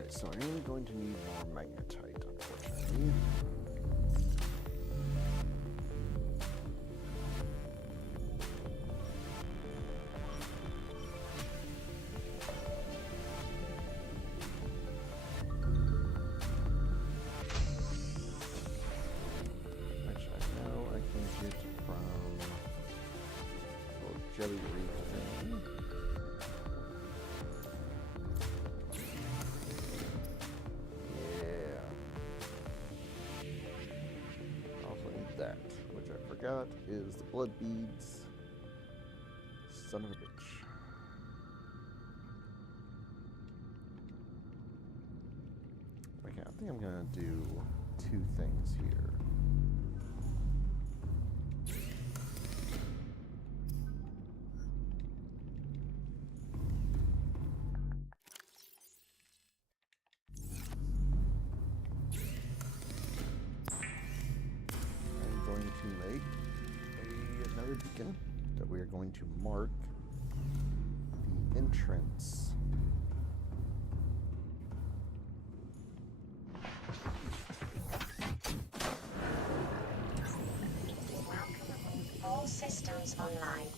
Okay, so I am going to need more magnetite, unfortunately. Actually, I know I can get from a little jelly reef thing. That, which I forgot, is the blood beads. Son of a bitch. Okay, I think I'm gonna do two things here. Another beacon that we are going to mark the entrance. All systems online.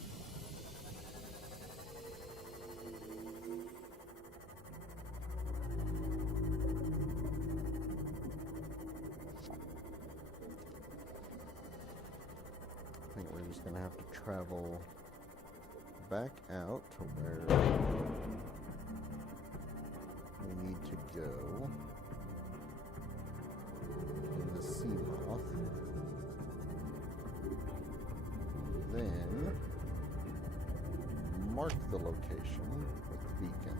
I think we're just gonna have to travel back out to where we need to go in the sea moth. Then mark the location with the beacon.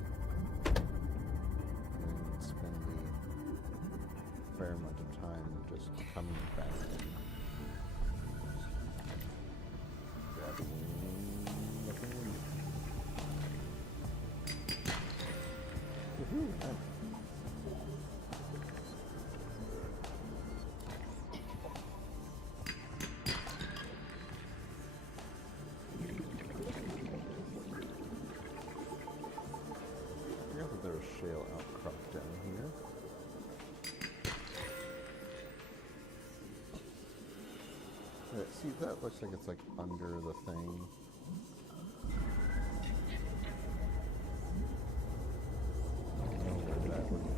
And spend the fair amount of time just coming back. Woohoo! I forgot that there was shale outcrop down here. Alright, see, that looks like it's like under the thing. I don't know where that would be.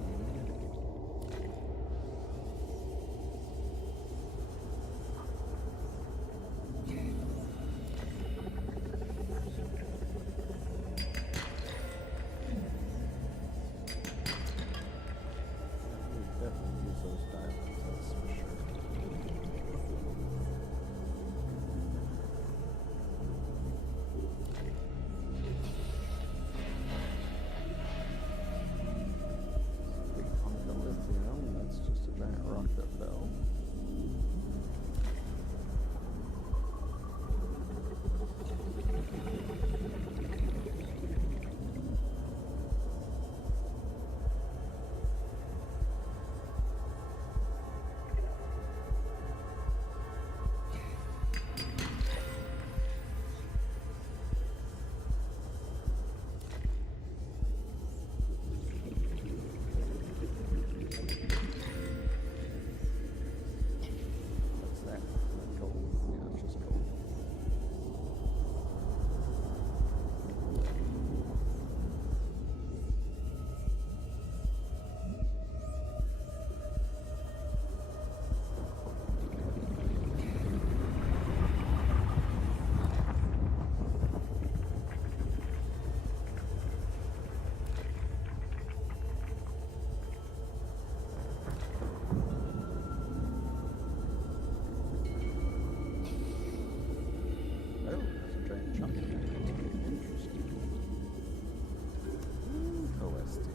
We definitely use those diamonds, that's for sure. Big hunk of lithium, that's just a giant rock that fell. What's that? Is that gold? Yeah, it's just gold. Oh, that's a giant chunk of diamond. Interesting. OSD.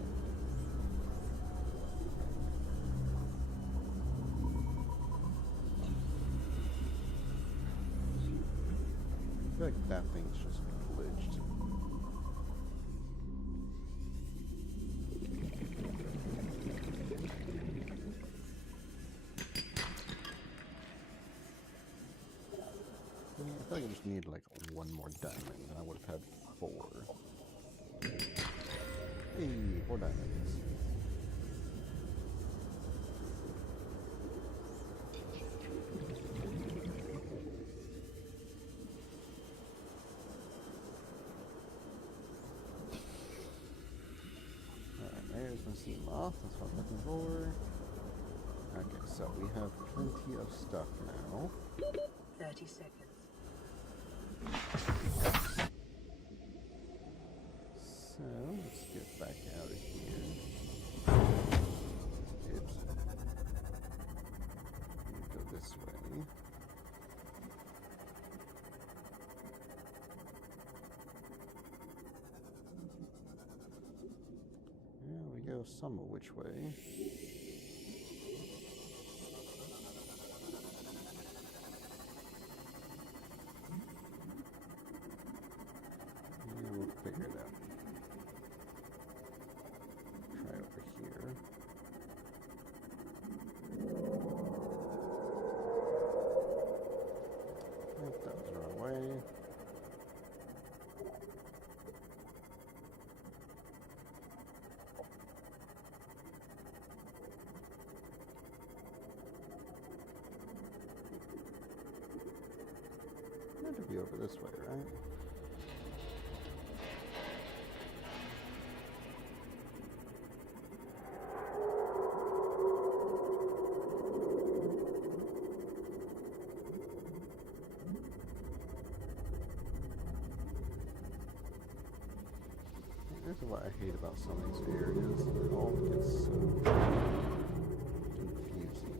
I feel like that thing's just glitched. I feel like I just need like one more diamond, and I would have had 4. Hey, 4 diamonds. off. That's what I'm looking for. Okay, so we have plenty of stuff now. 30 seconds. So let's get back out of here. Oops. Go this way. There we go, some of which way. Yeah, we'll figure it out. Try over here. Yep, that was the wrong way. Had to be over this way, right? This is what I hate about some of these areas. It all gets so confusing.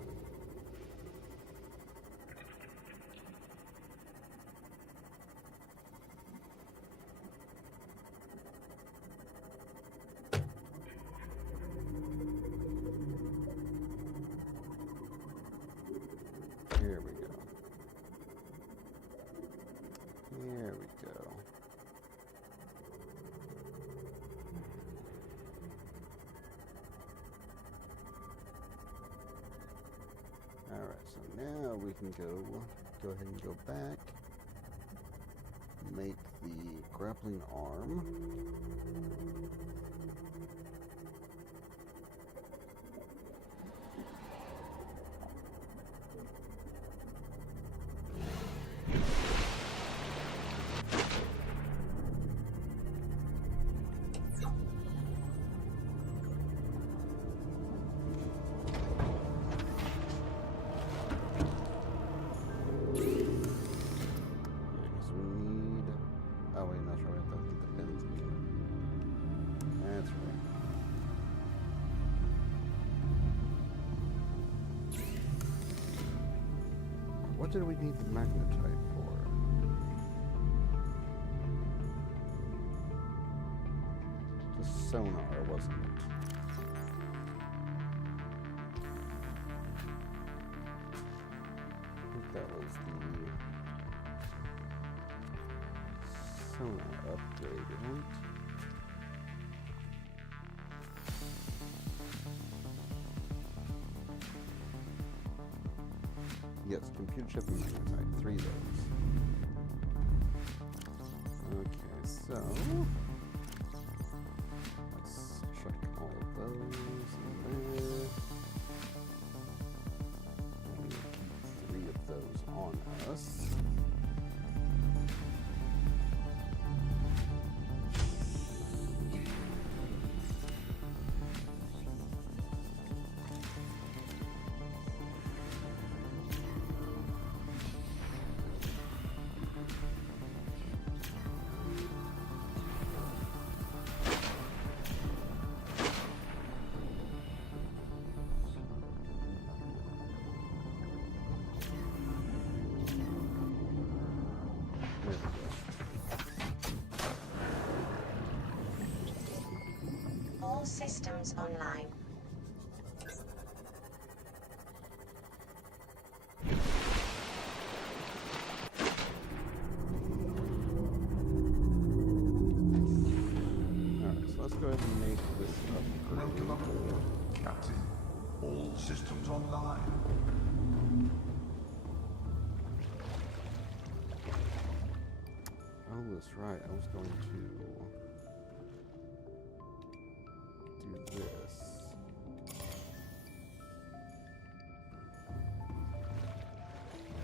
Here we go. Here we go. Alright, so now we can go ahead and go back. Make the grappling arm. Oh wait, that's right. That's the benzene. That's right. What did we need the magnetite for? The sonar, wasn't it? I think that was the sonar upgrade, right? Yes, computer chip and magnetite, 3 of those. Okay, so let's check all of those in there. And we'll keep 3 of those on us. There we go. All systems online. Alright, so let's go ahead and make this upgrade. Welcome aboard, Captain. All systems online. Oh, that's right. I was going to do this.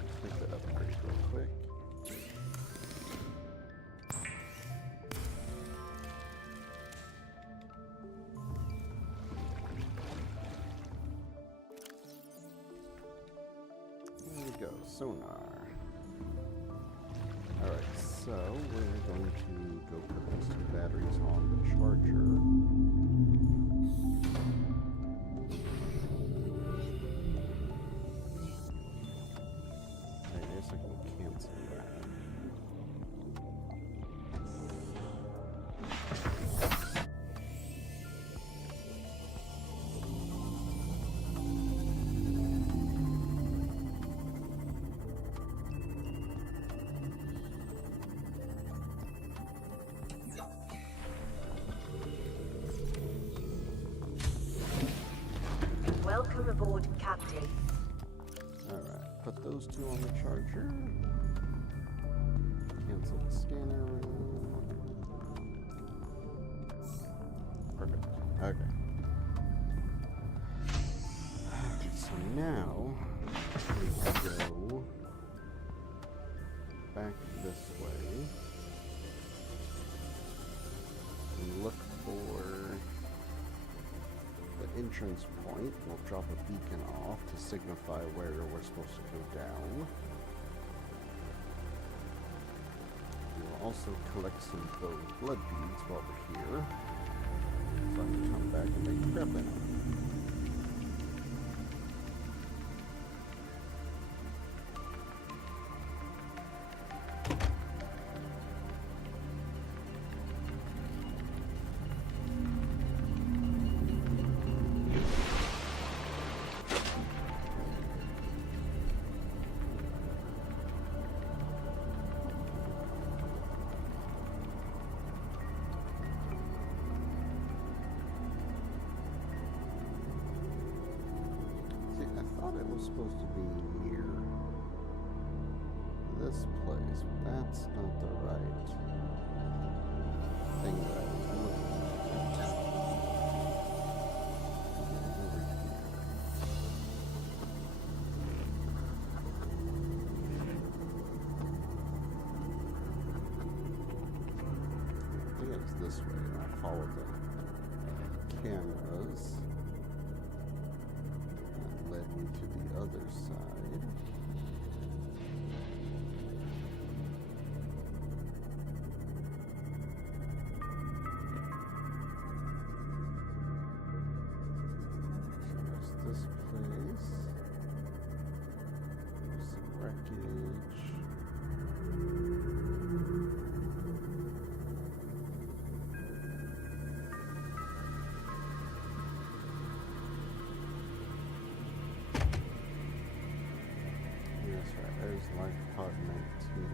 Let's make that upgrade real quick. sonar. Alright, so we're going to go put these 2 batteries on the charger. I guess I can cancel that. Welcome aboard, Captain. Alright, put those 2 on the charger. Cancel the scanner room. Perfect. Okay. So now we can go back this way and look for the entrance point. We'll drop a beacon off to signify where we're supposed to go down. We'll also collect some of those blood beads while we're here, so I can come back and make prep in them. Supposed to be near this place, but that's not the right thing that I was looking at. Over here. I think it's this way, and I follow the cameras. Led me to the other side. So there's this place. There's some wreckage. There's Life Pod 19.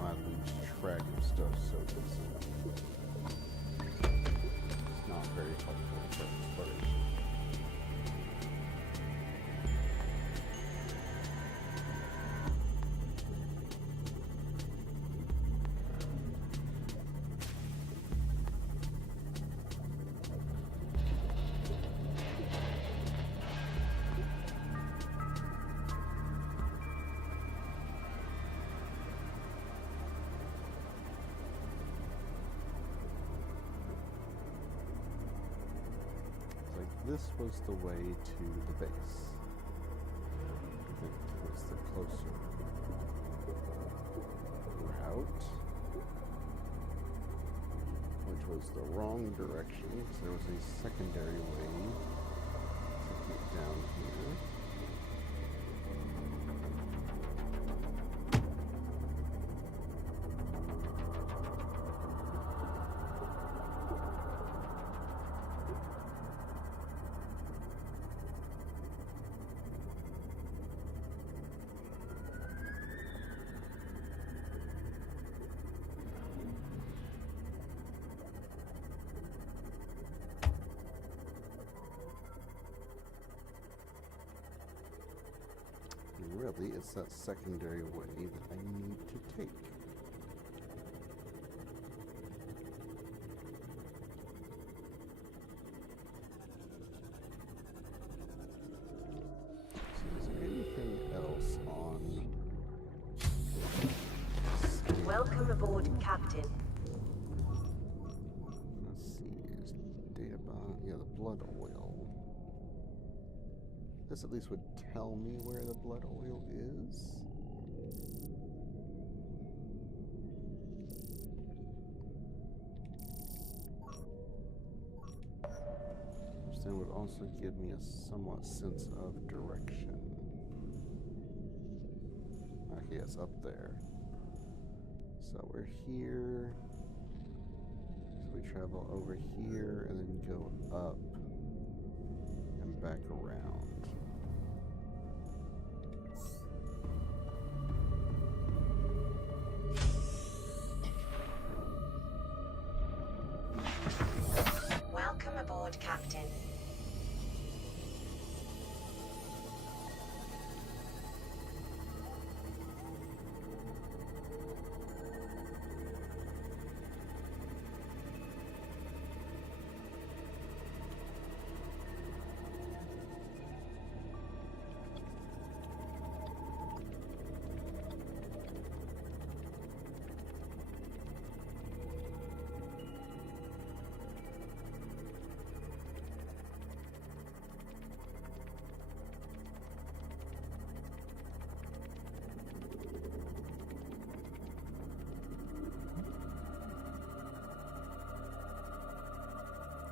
I lose track of stuff so easily. It's not very helpful for exploration. This was the way to the base. I think it was the closer route, which was the wrong direction, because there was a secondary way to get down here. Sadly, it's that secondary way that I need to take. So is there anything else on... Welcome aboard, Captain. Let's see, is data bomb, yeah, the blood oil. This at least would tell me where the blood oil is. Which then would also give me a somewhat sense of direction. Okay, it's up there. So we're here. So we travel over here and then go up and back around. Welcome aboard, Captain.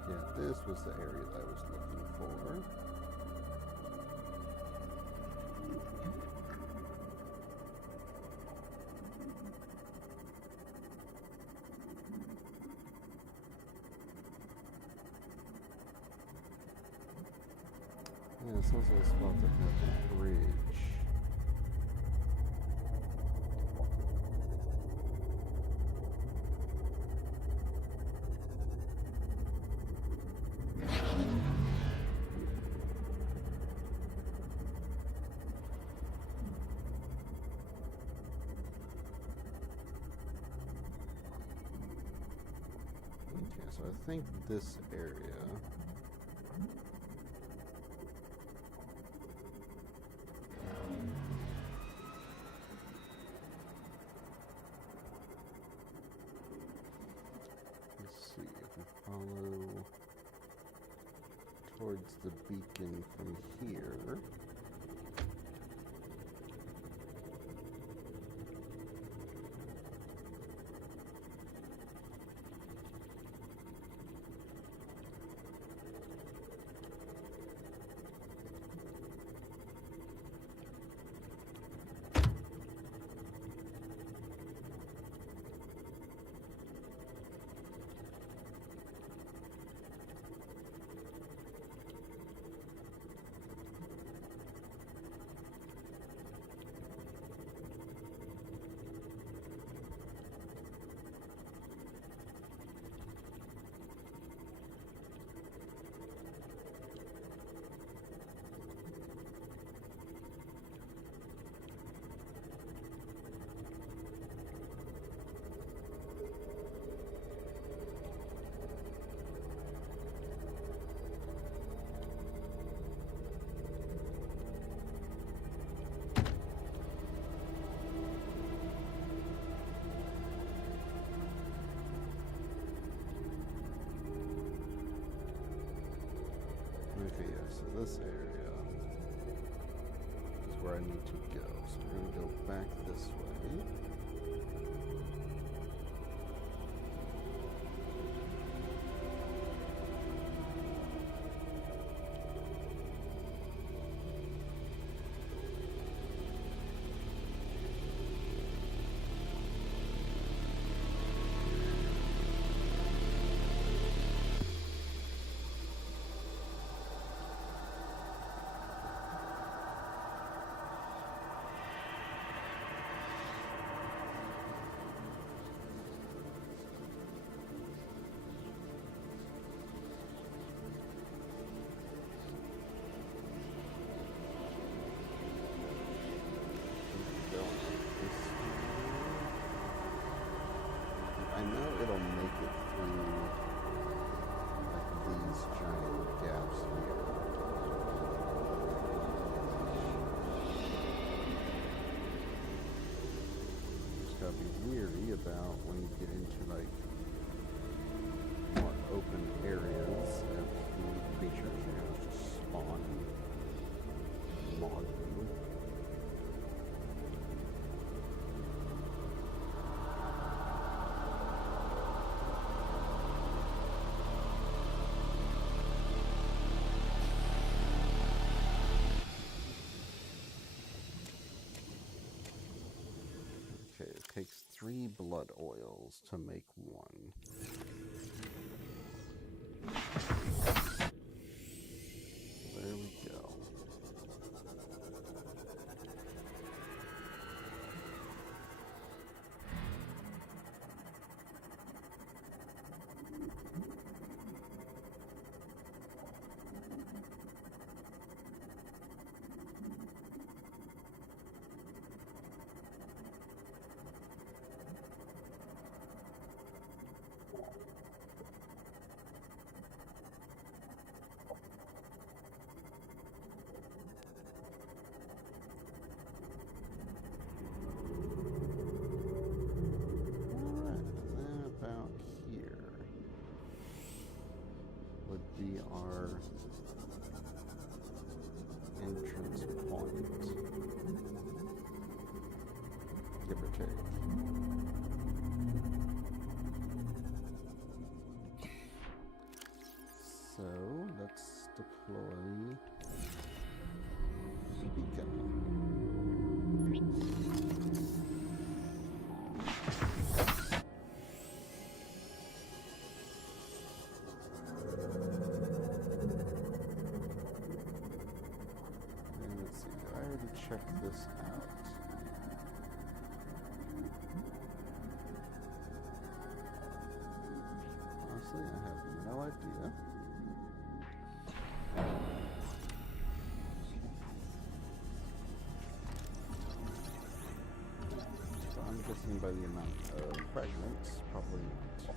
Yeah, this was the area that I was looking for. Yeah, it's also a spot that has a bridge. Okay, so I think this area. Let's see if we follow towards the beacon from here. Okay, yeah, so this area is where I need to go. So we're going to go back this way. weary about when you get into like more open areas if the creatures are gonna just spawn and maul you. Okay, it takes 3 blood oils to make 1. There we go. Alright, and then about here would be our entrance point, give or take. So let's deploy the beacon. And let's see, did I already check this out? Honestly, I have no idea. So I'm guessing by the amount of fragments, probably not.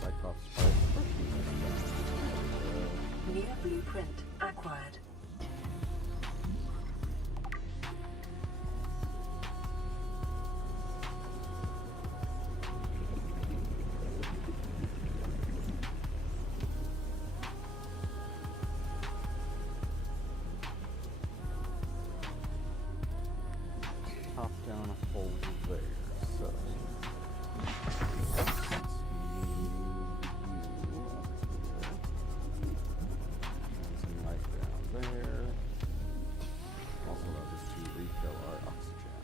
Cyclops Price. New blueprint acquired. Top down a hole there, so some light down there. Also allows us to refill our oxygen.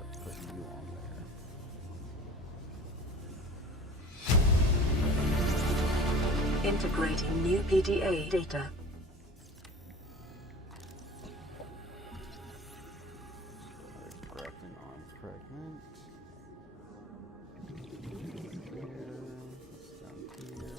Let's put you on there. Integrating new PDA data. There's grappling arm fragment. There, this down here.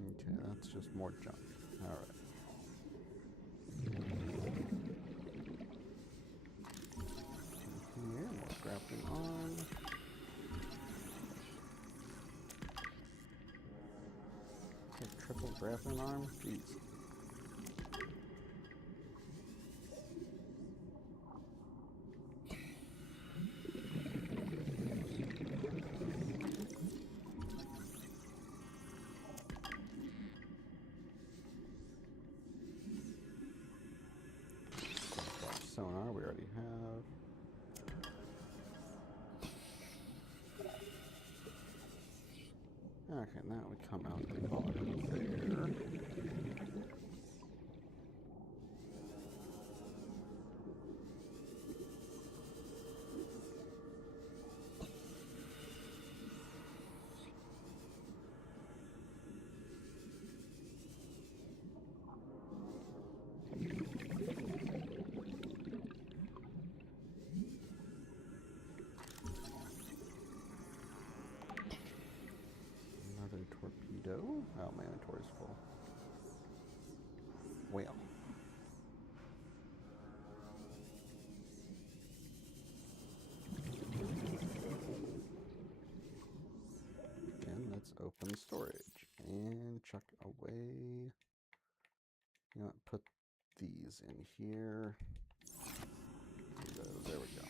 Okay, that's just more junk. Alright. Here, more grappling arm. Okay, triple grappling arm? Jeez. Sonar we already have. Okay, now we come out the bottom there. Oh, my inventory's full. Well. And let's open storage and chuck away. You know what, put these in here. There we go.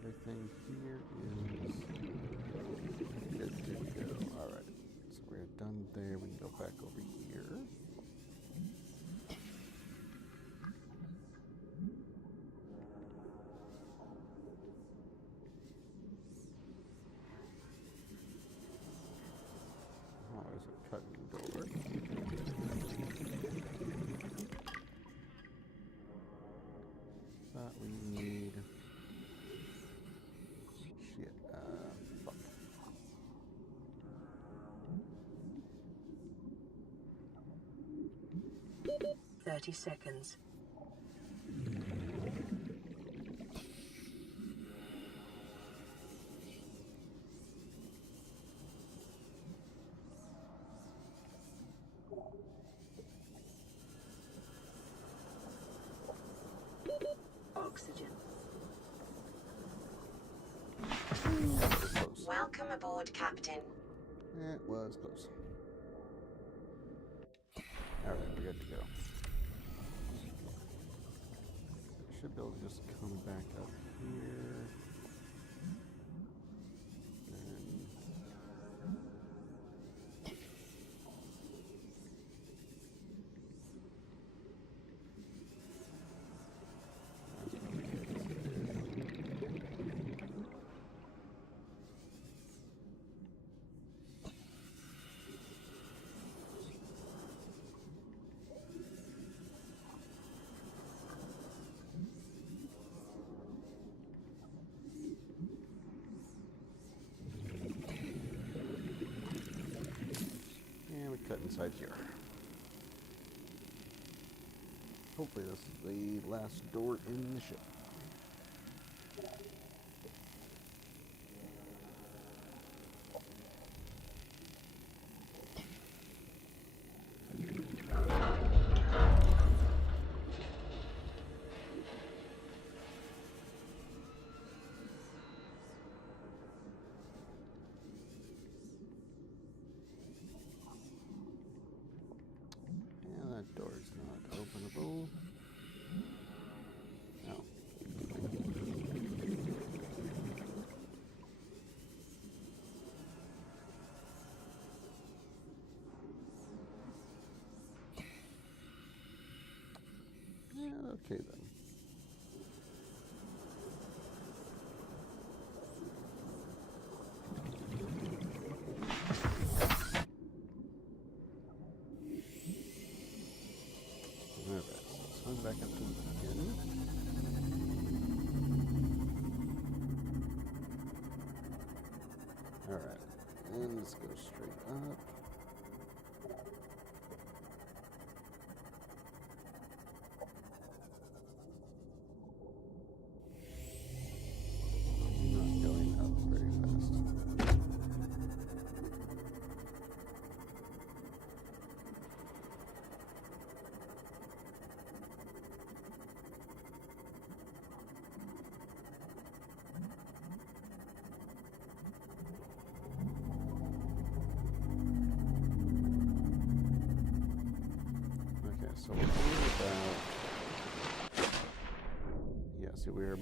Everything here is good to go. Alright, so we're done there. We can go back over here. Oh, there's a cutting door. But we need... Shit, fuck. "30 seconds. Oxygen. Close. Welcome aboard, Captain. It was close. Alright, we're good to go. Should be able to just come back up here. And we cut inside here. Hopefully this is the last door in the ship. And that door is not openable. No. Yeah, okay then. Alright, so let's swing back up to the beginning. Alright, and let's go straight up. Not going up very fast. Okay, so we're only about... Yeah, so we're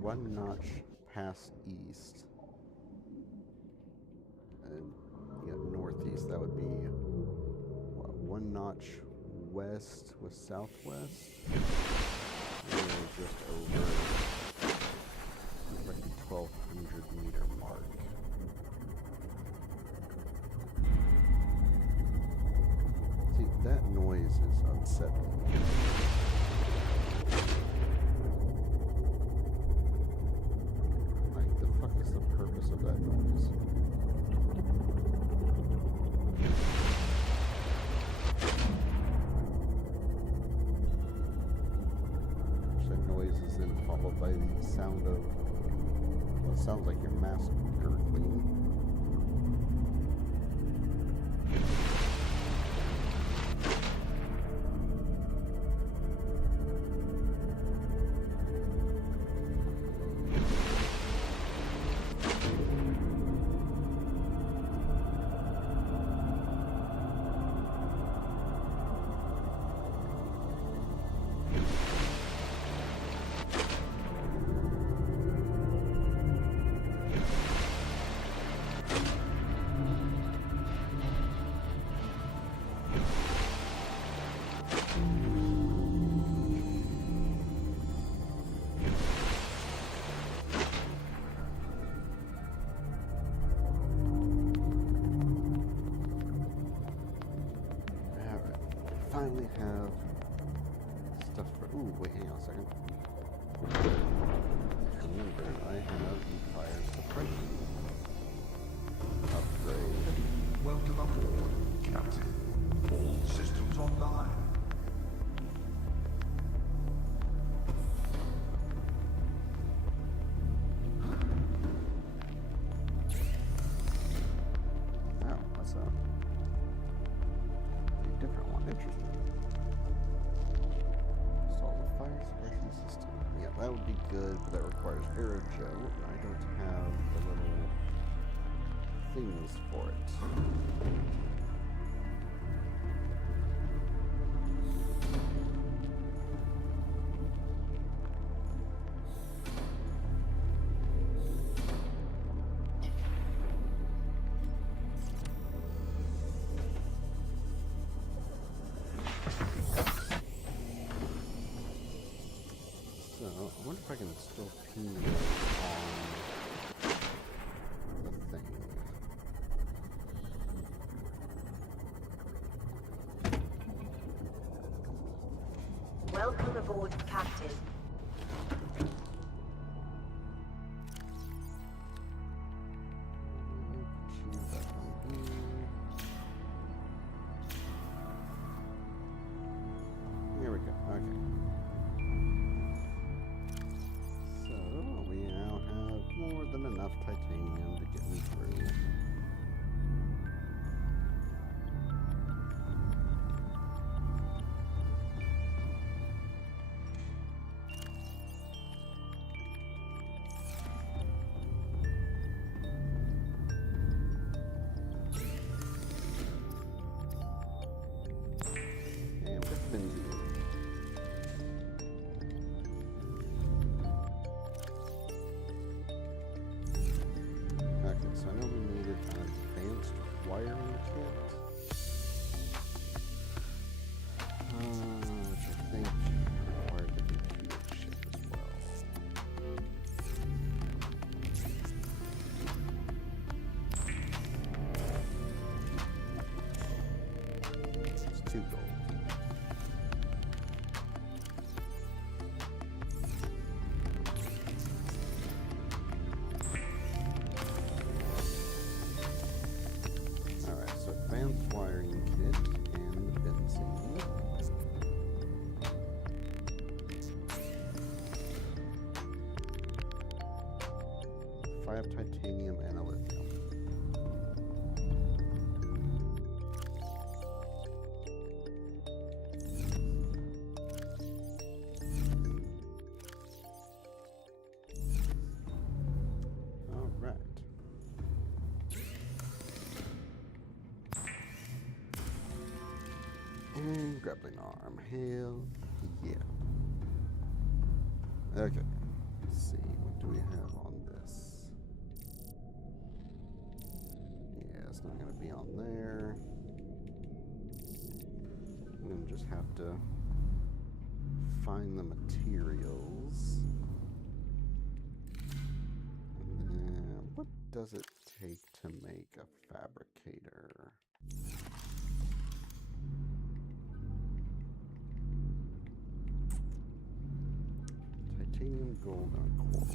one notch past east. And yeah, northeast, that would be what, one notch west with southwest. And we're just over like the 1200 meter mark. noise is unsettling. Like, the fuck is the purpose of that noise? That noise is then followed by the sound of what sounds like your mask gurgling. Finally have stuff for. Ooh, wait, hang on a second. Remember, I have the fire suppression upgrade. Welcome aboard, Captain. All systems online. Oh, what's that? A different one. Interesting. Install the fire suppression system. Yeah, that would be good, but that requires aerogel. I don't have the little things for it. So, I wonder if I can still pin it on the thing. Welcome aboard, Captain. Choose that one here. Here we go. Okay. So we now have more than enough titanium to get me through. And with benzene. Okay, so I know we needed an advanced wiring kit. Which I think required the computer chip as well. It's 2 gold. Alright, so advanced wiring kit and benzene. 5 titanium and a lithium. Alright. And grappling arm. Hell yeah. Okay. Let's see. What do we have on this? Yeah, it's not going to be on there. I'm going to just have to find the materials. And then, what does it take to make a fabricator? Iron, gold, and coral.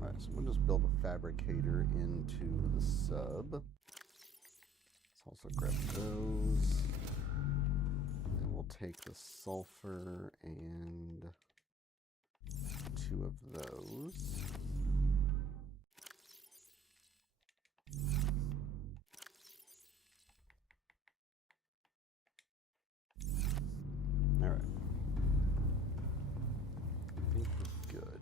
Alright, so we'll just build a fabricator into the sub. Let's also grab those. And we'll take the sulfur and 2 of those. Alright. I think we're good.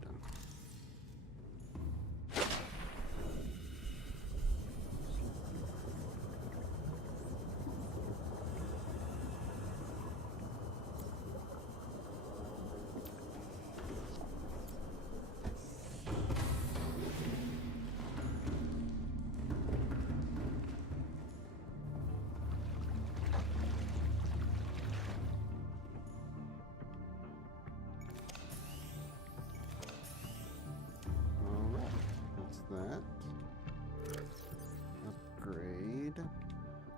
That. Upgrade.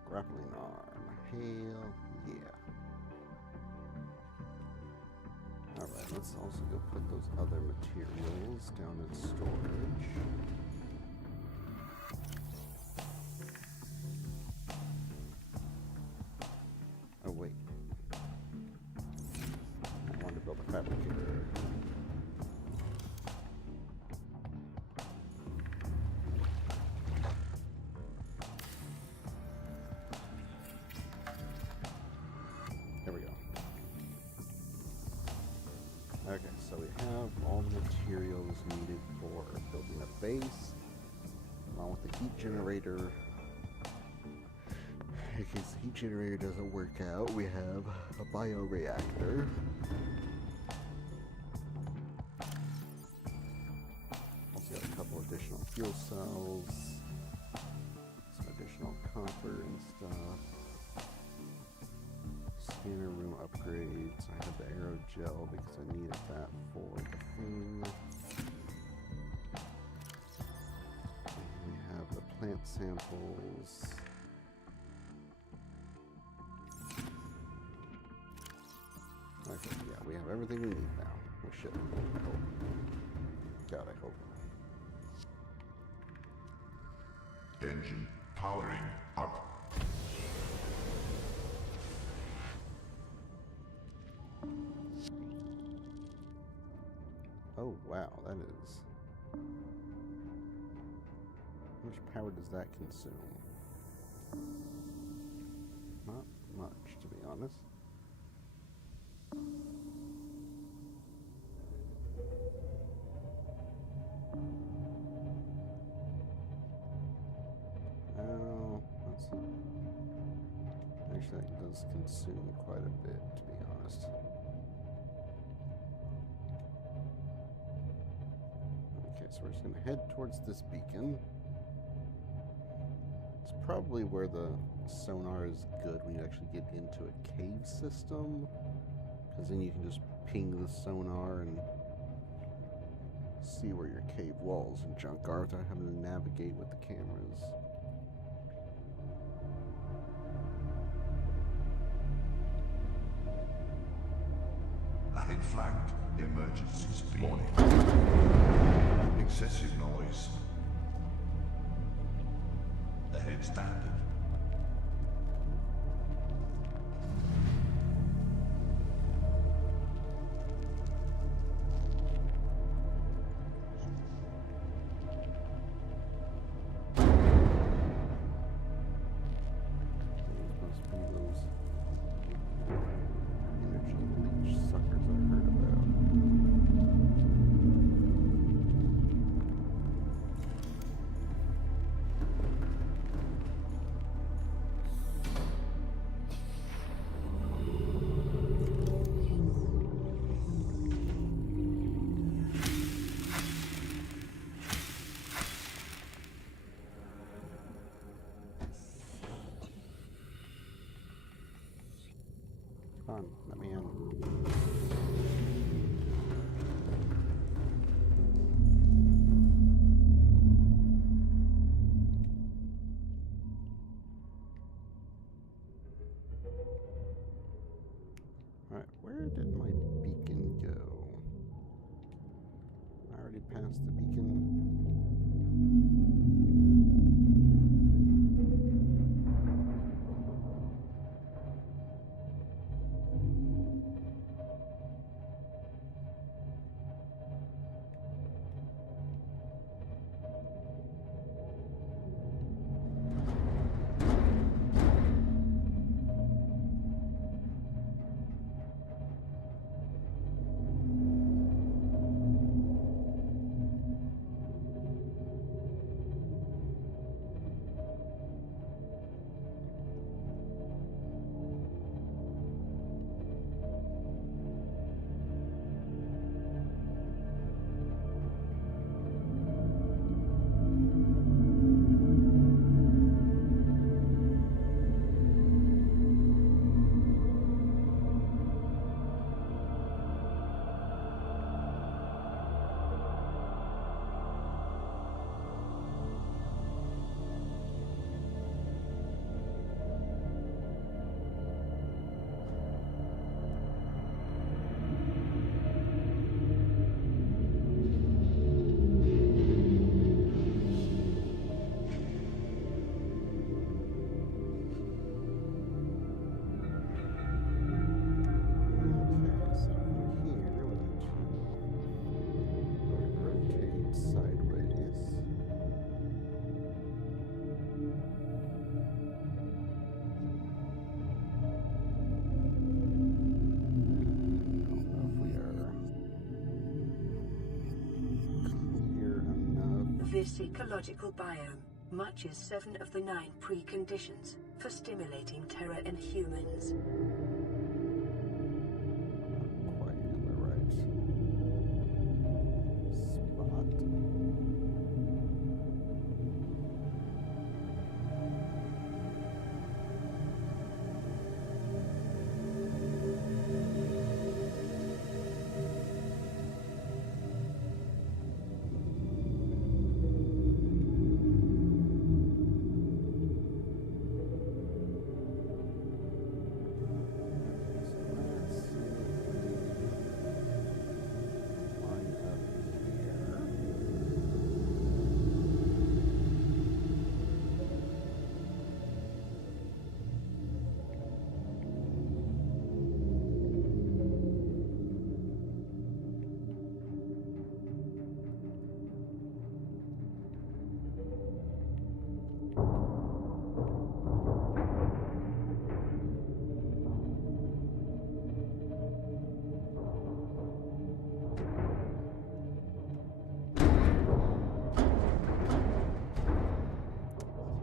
Grappling arm. Hell yeah. Alright, let's also go put those other materials down in storage. Oh wait. I wanted to build a fabricator. Okay, so we have all the materials needed for building a base, along with the heat generator. In case the heat generator doesn't work out, we have a bioreactor. Also got a couple additional fuel cells, some additional copper and stuff. Scanner room upgrades. I have the aerogel because I needed that for the thing. And we have the plant samples. Okay, yeah, we have everything we need now. We should. I hope. God, I hope. Engine powering up. Oh wow, that is... How much power does that consume? Not much, to be honest. Oh, that's... Actually, that does consume quite a bit, to be honest. So we're just going to head towards this beacon. It's probably where the sonar is good when you actually get into a cave system, because then you can just ping the sonar and see where your cave walls and junk are without having to navigate with the cameras. Ahead flagged. Emergency speed. Warning. Excessive noise. Ahead standard. These must be those energy leech suckers I heard about. Come on, let me in. this ecological biome matches 7 of the 9 preconditions for stimulating terror in humans. Quite in the right spot.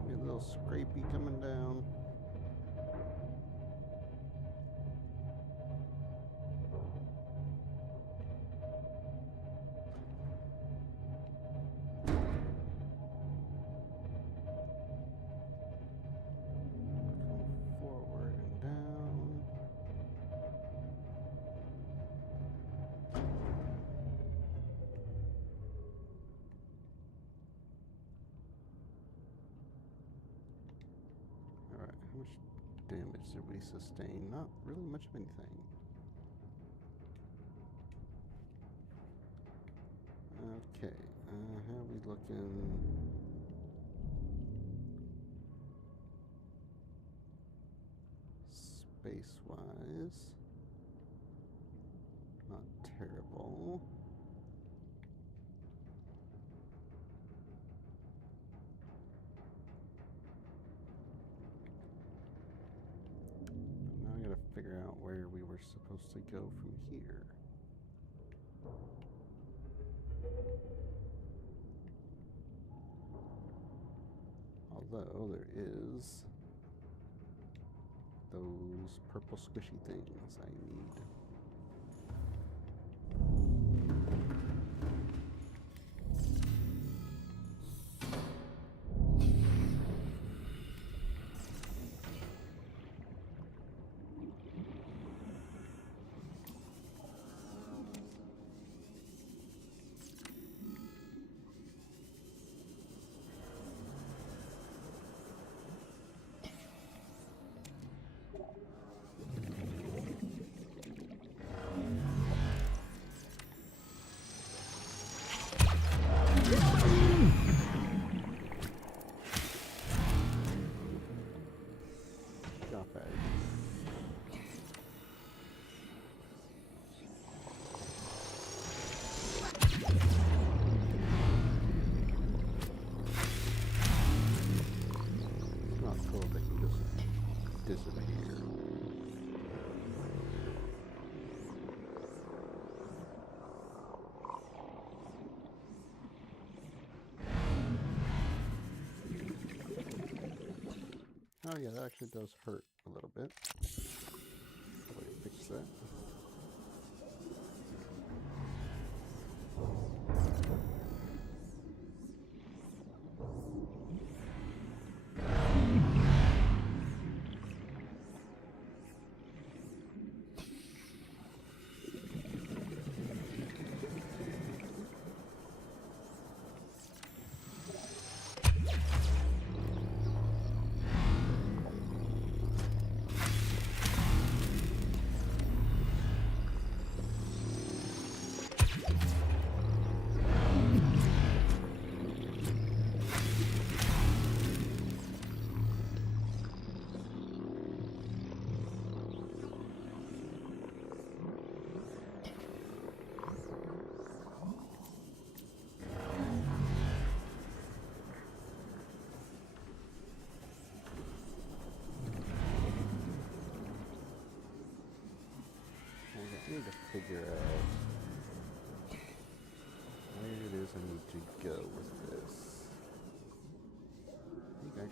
Maybe a little scrapey coming down. Come forward and down. Alright, how much damage did we sustain? Not really much of anything. Okay, how are we looking? Space-wise, not terrible. Now I gotta figure out where we were supposed to go from here. Although there is those purple squishy things I need. Drop bag. It's not cool they can just disappear. Oh yeah, that actually does hurt a little bit. How do I fix that?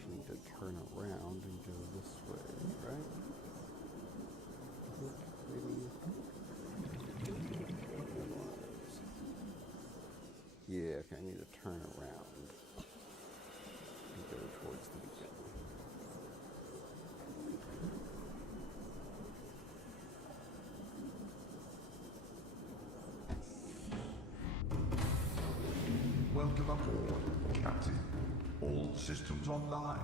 need to turn around and go this way, right? Maybe. Yeah, okay, I need to turn around and go towards the beacon. Welcome aboard, Captain. All systems online.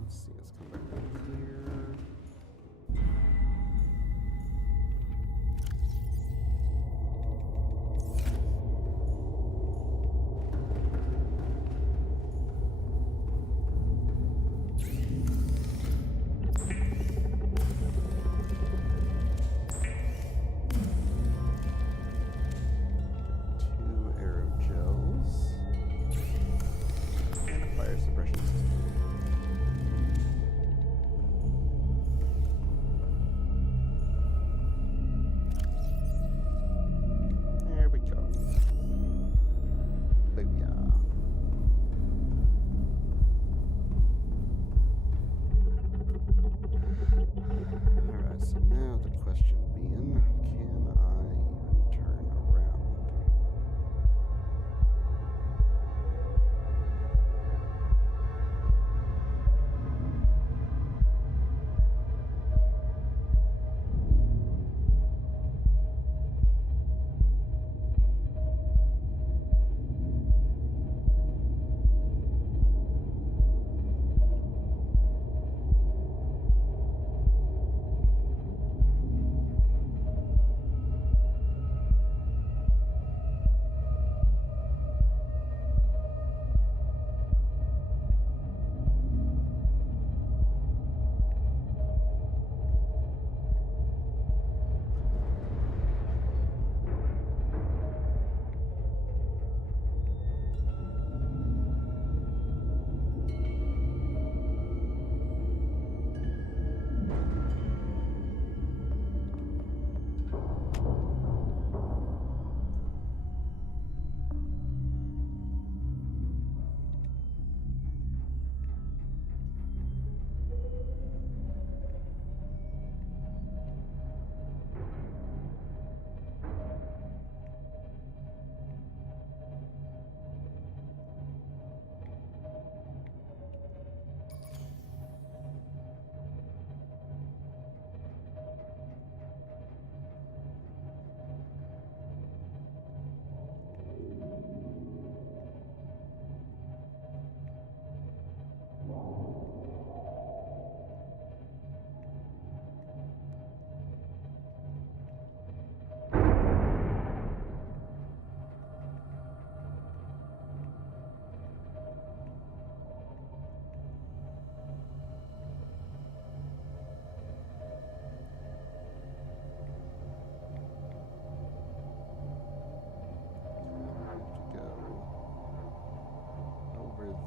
Let's see, let's come back over here.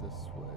This way.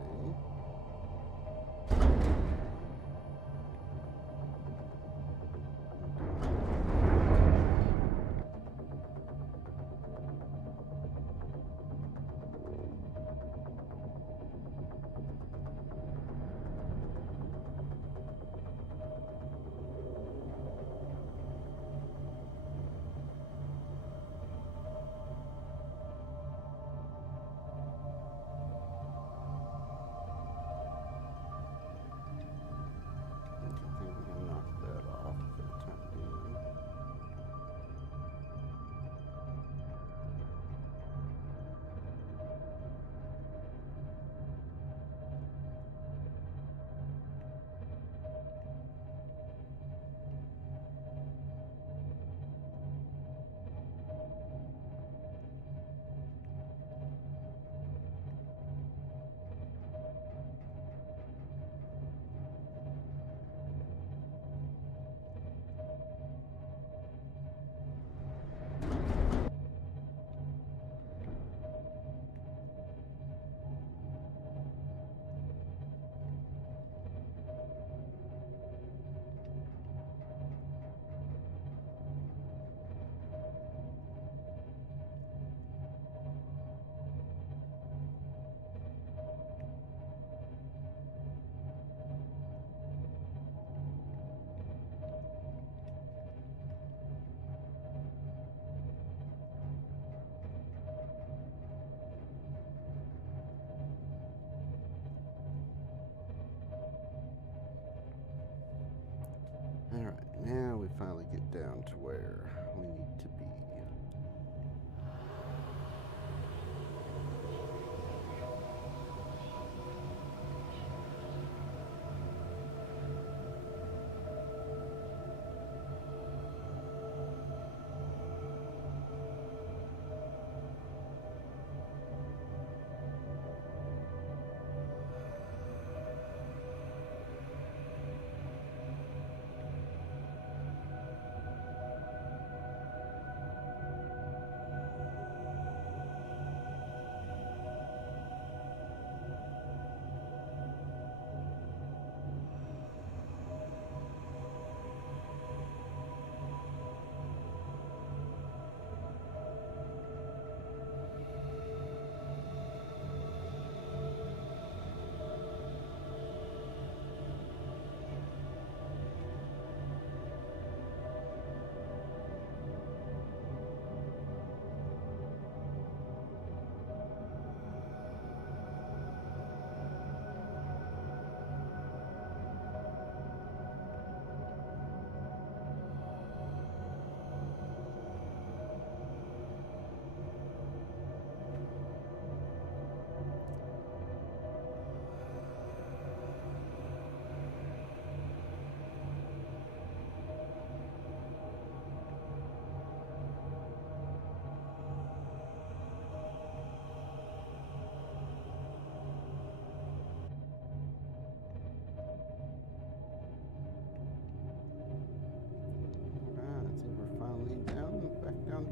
down to where we need to be.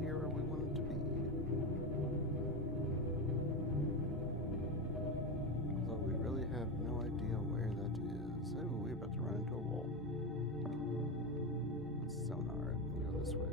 Here where we wanted to be. Although we really have no idea where that is. Oh, we're about to run into a wall. Let's sonar it and go this way.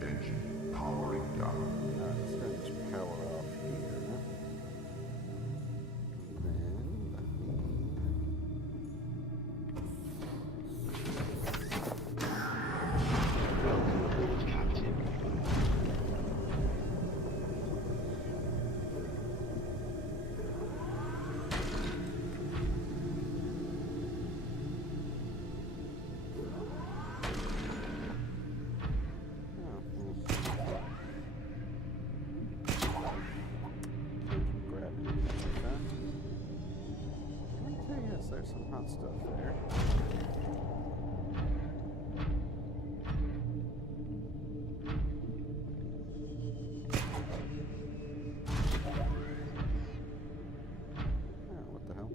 Engine powering down. Let's finish power off here. And then Welcome aboard, Captain. there's some hot stuff there. Oh, what the hell?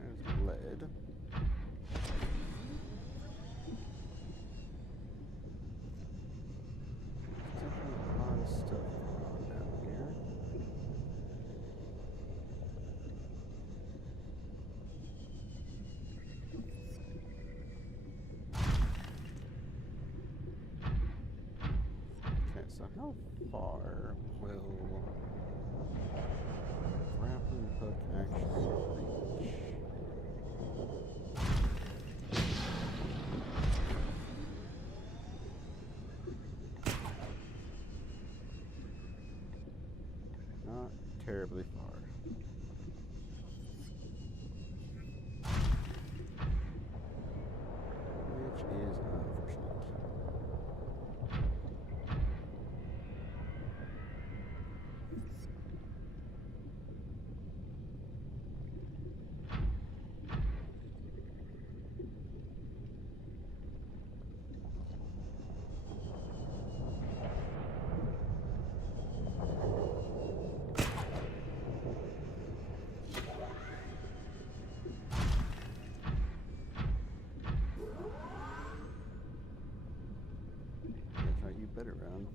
There's lead. There's definitely a lot of stuff going on down here. Okay, so how far will grappling hook actually reach? Not terribly far. Which is unfortunate. That's right, you better run.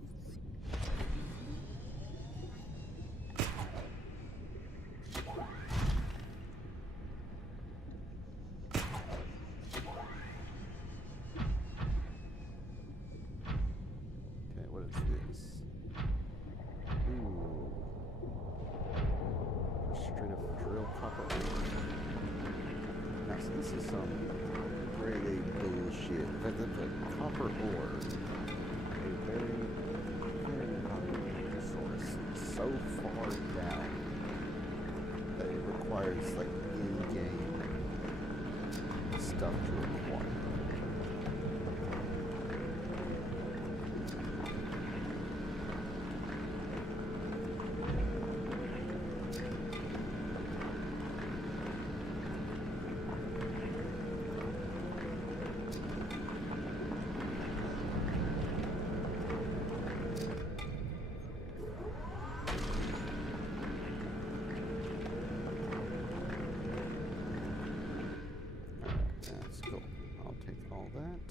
straight up drill copper ore. Now, so this is some grade A bullshit. But the copper ore, a very, very valuable resource, so far down that it requires like in-game stuff to acquire. That's cool. I'll take all that.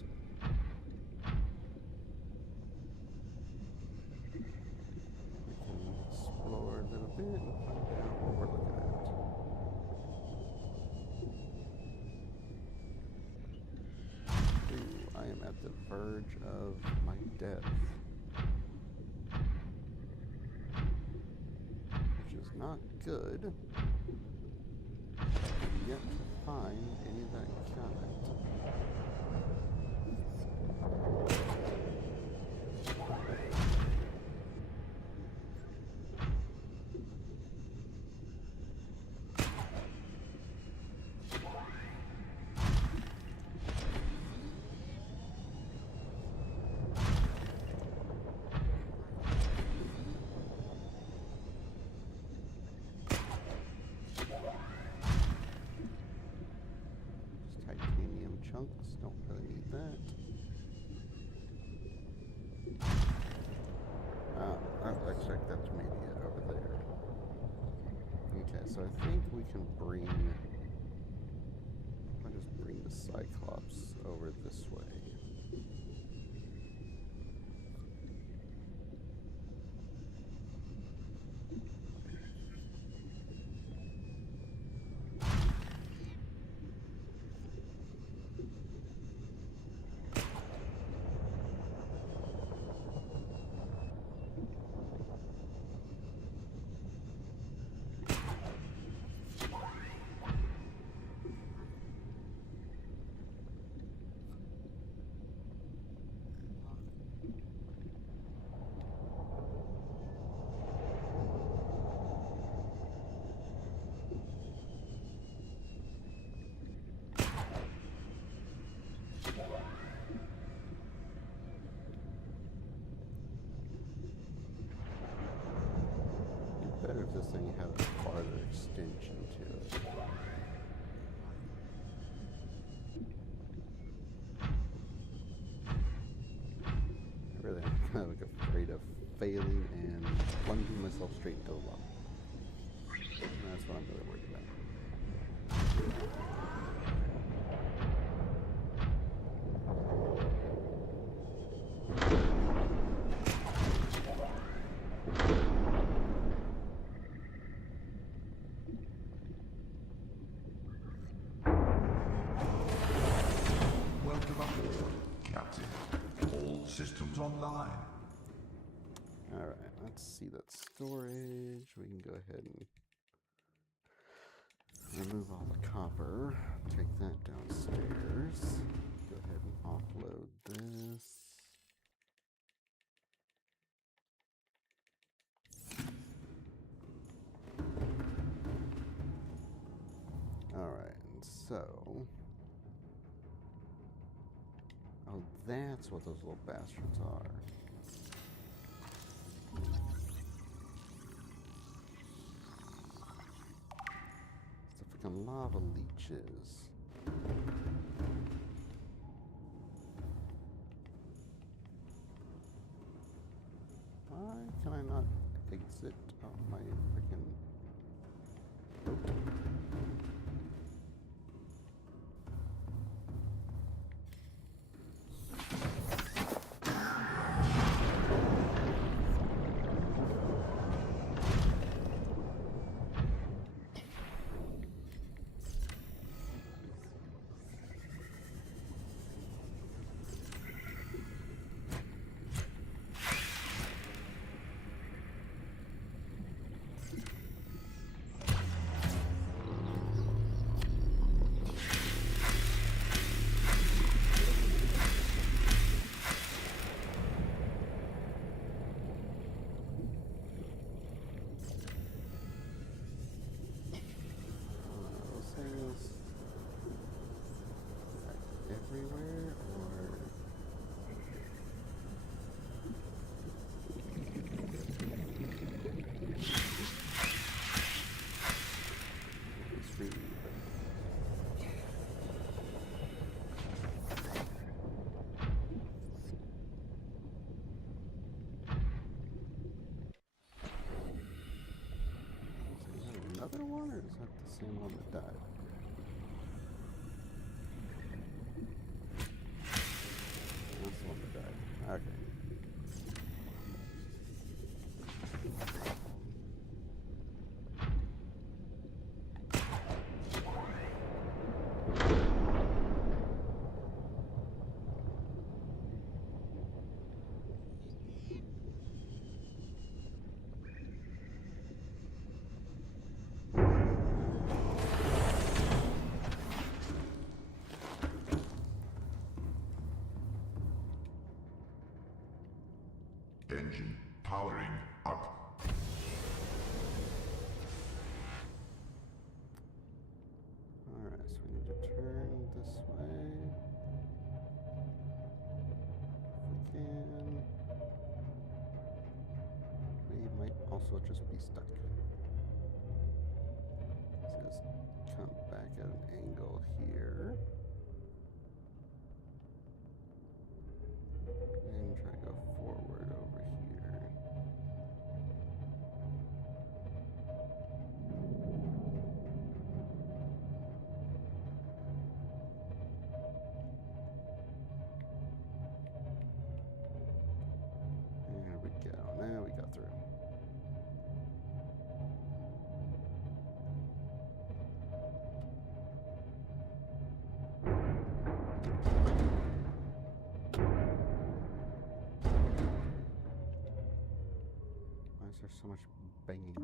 We can explore a little bit and find out what we're looking at. Ooh, I am at the verge of my death. Which is not good. Yet to find any of that kind. Titanium chunks, don't really need that. That looks like that's media over there. Okay, so I think we can bring... I'll just bring the Cyclops over this way. Better if this thing had a farther extension to it. I really am kind of like afraid of failing and plunging myself straight into a lava. That's what I'm really worried about. Welcome aboard, Captain. All systems online. Alright, let's see that storage. We can go ahead and remove all the copper. Take that downstairs. Go ahead and offload this. Alright, and so... Oh, that's what those little bastards are. It's the freaking lava leeches. Why can I not exit out my freaking boat? Or is that the same one that died? That's the one that died. Okay. Engine powering up. Alright, so we need to turn this way. If we can. We might also just be stuck. So let's come back at an angle here. And try to go forward over here. There we go. Now we got through. Why is there so much banging?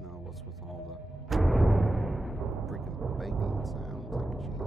No, what's with all the freaking banging sounds? Like, jeez.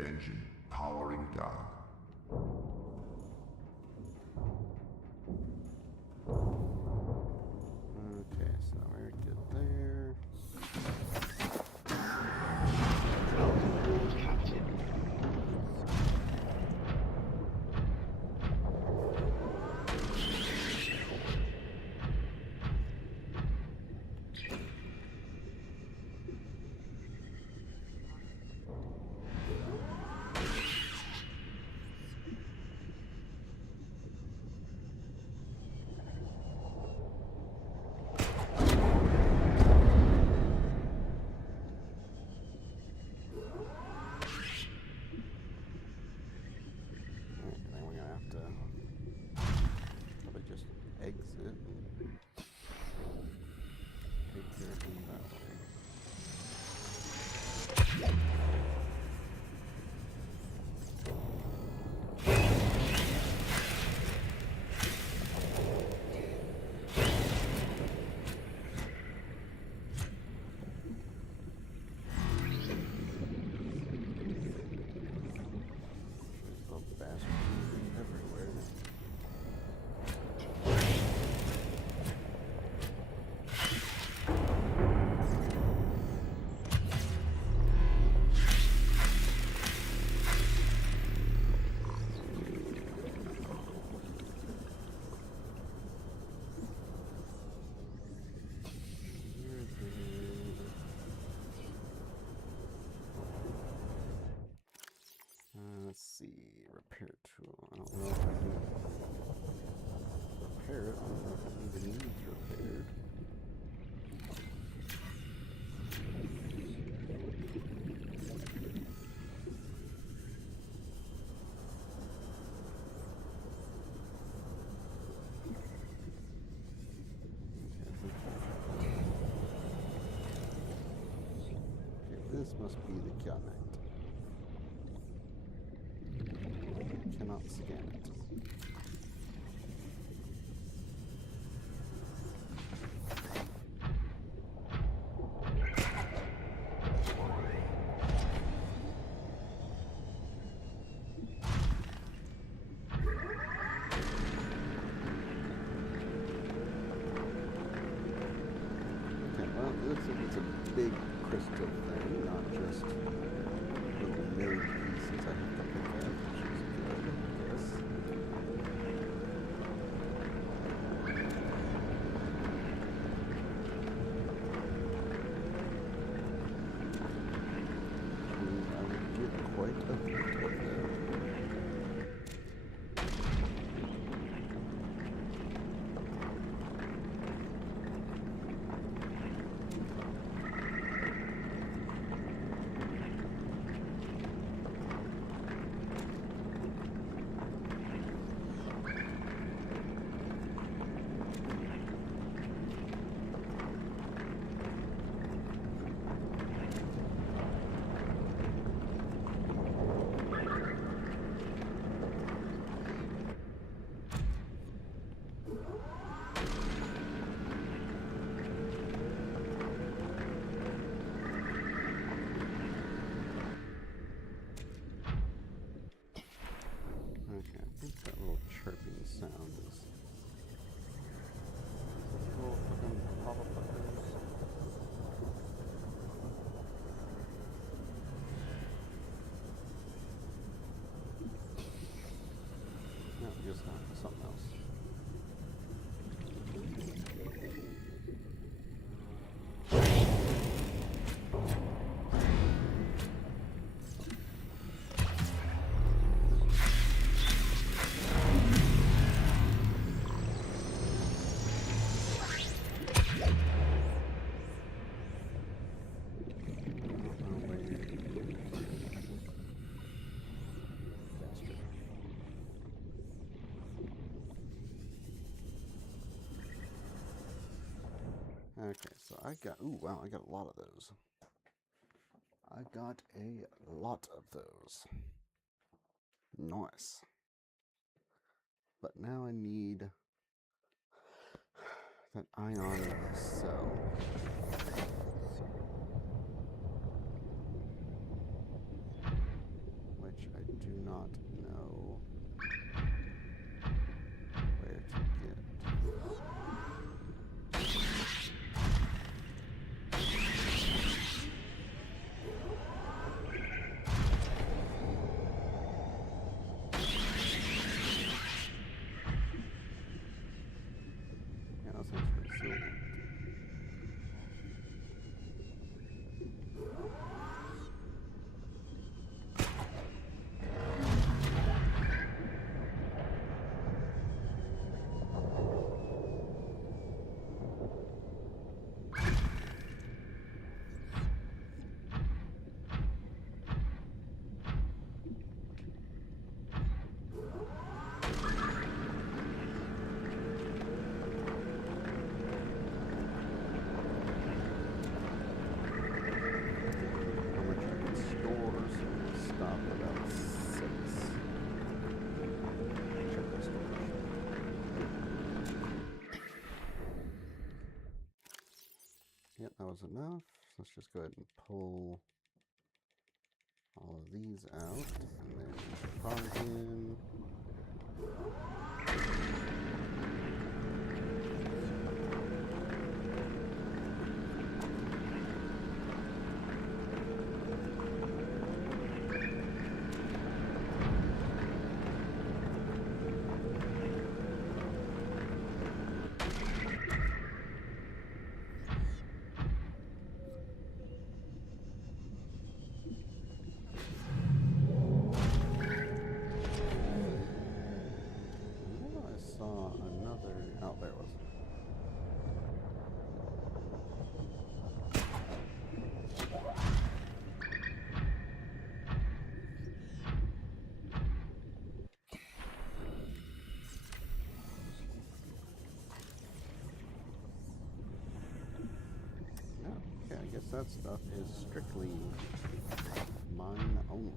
Engine powering down. Okay, so we're good there. Welcome aboard, Captain. repair it. I don't know if it even needs repaired. This must be the connect. Cannot scan it. Okay, well, it looks like it's a big crystal thing, not just little milli pieces I have to pick up, which is good, I guess. Which means I would get quite a bit of them. Okay, I think that little chirping sound is little fucking motherfuckers. No, just not something else. Okay, so I got, ooh, wow, I got a lot of those. I got a lot of those. Nice. But now I need that ion cell. Which I do not know where to get. Yeah, that sounds pretty silly. How much I can store, so we'll stop at about 6. Check the storage. Yep, that was enough. Let's just go ahead and pull all of these out, and then plug in. other... Oh, there it was. Okay, I guess that stuff is strictly mine only.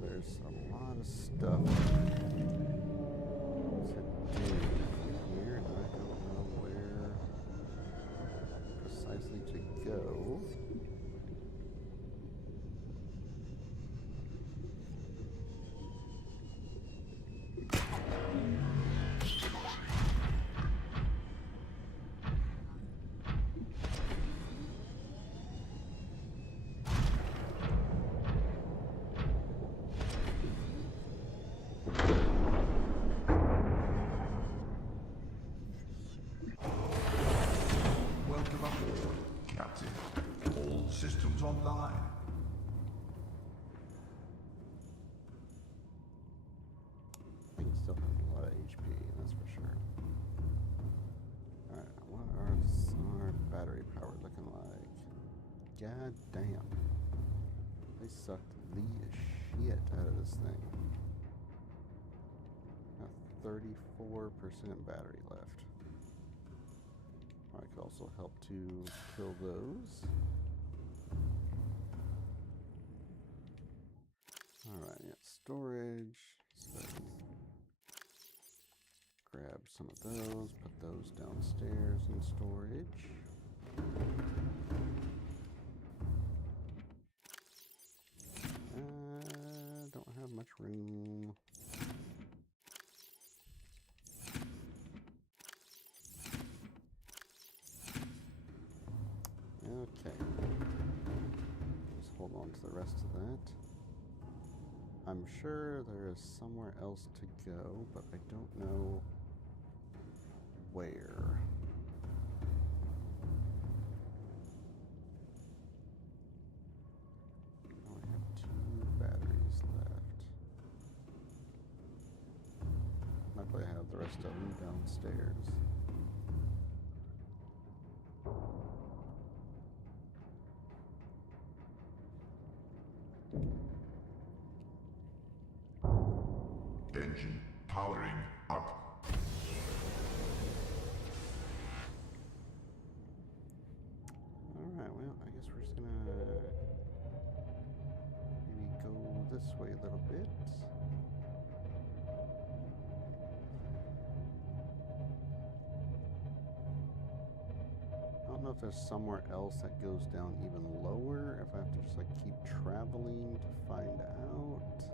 There's a lot of stuff to do here, and I don't know where precisely to go. Welcome aboard, Captain. All systems online. I think it still has a lot of HP, that's for sure. Alright, what are our battery power looking like? God damn. They sucked the shit out of this thing. Got 34% battery left. I could also help to kill those. Alright, yeah, storage. So grab some of those, put those downstairs in storage. Don't have much room. Okay. Just hold on to the rest of that. I'm sure there is somewhere else to go, but I don't know where. I only have 2 batteries left. Luckily I have the rest of them downstairs. Engine powering up. Alright, well, I guess we're just gonna maybe go this way a little bit. I don't know if there's somewhere else that goes down even lower, if I have to just like keep traveling to find out.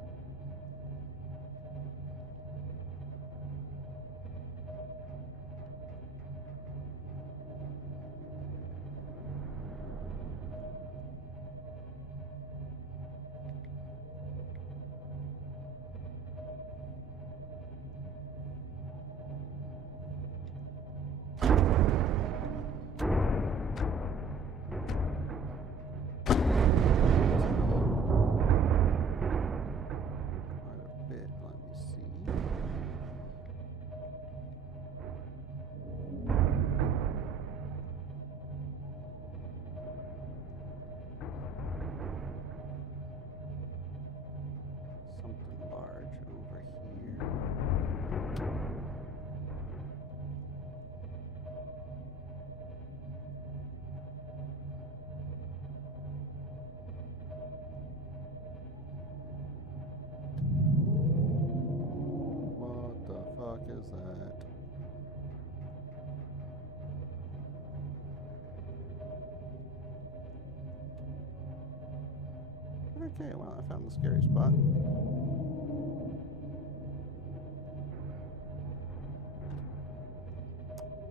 Okay, well, I found the scary spot.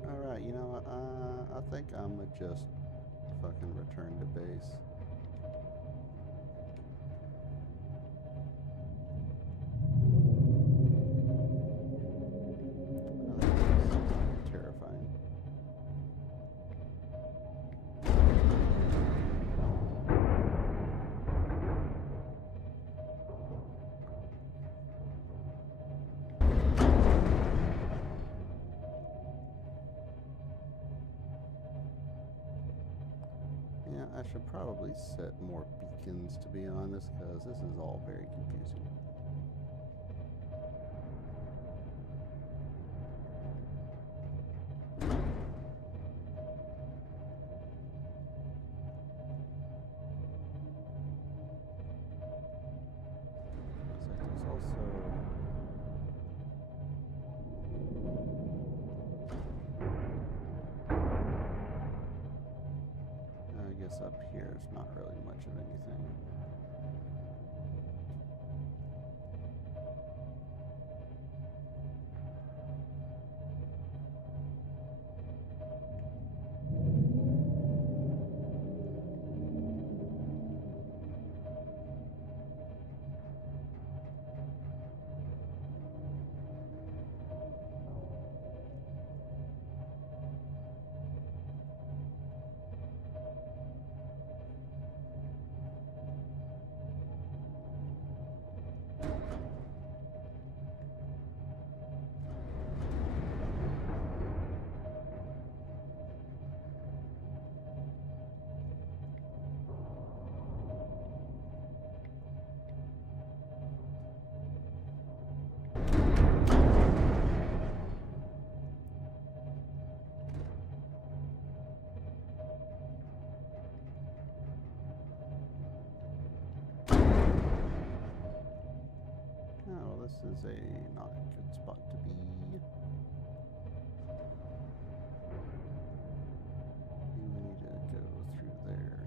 Alright, you know what? I think I'm gonna just fucking return to base. Oh, that was terrifying. Yeah, I should probably set more beacons, to be honest, because this is all very confusing. Looks like there's also... I guess up here is not really much of anything. Oh, this is a not good spot to be. We need to go through there.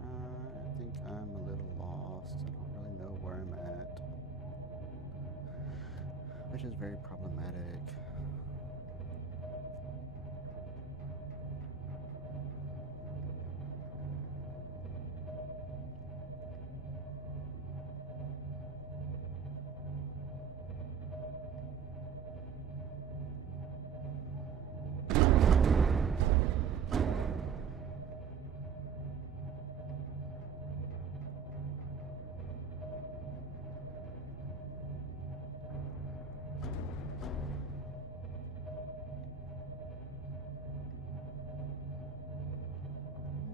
I think I'm a little lost. I don't really know where I'm at, which is very problematic.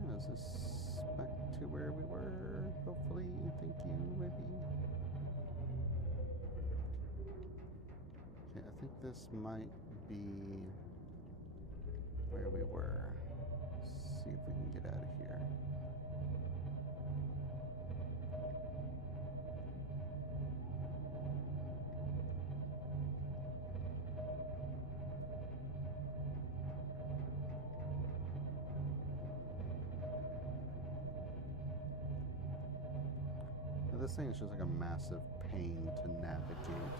Yeah, is this back to where we were? Hopefully, thank you, maybe. Okay, I think this might be where we were. See if we can get out of here. Now, this thing is just like a massive pain to navigate.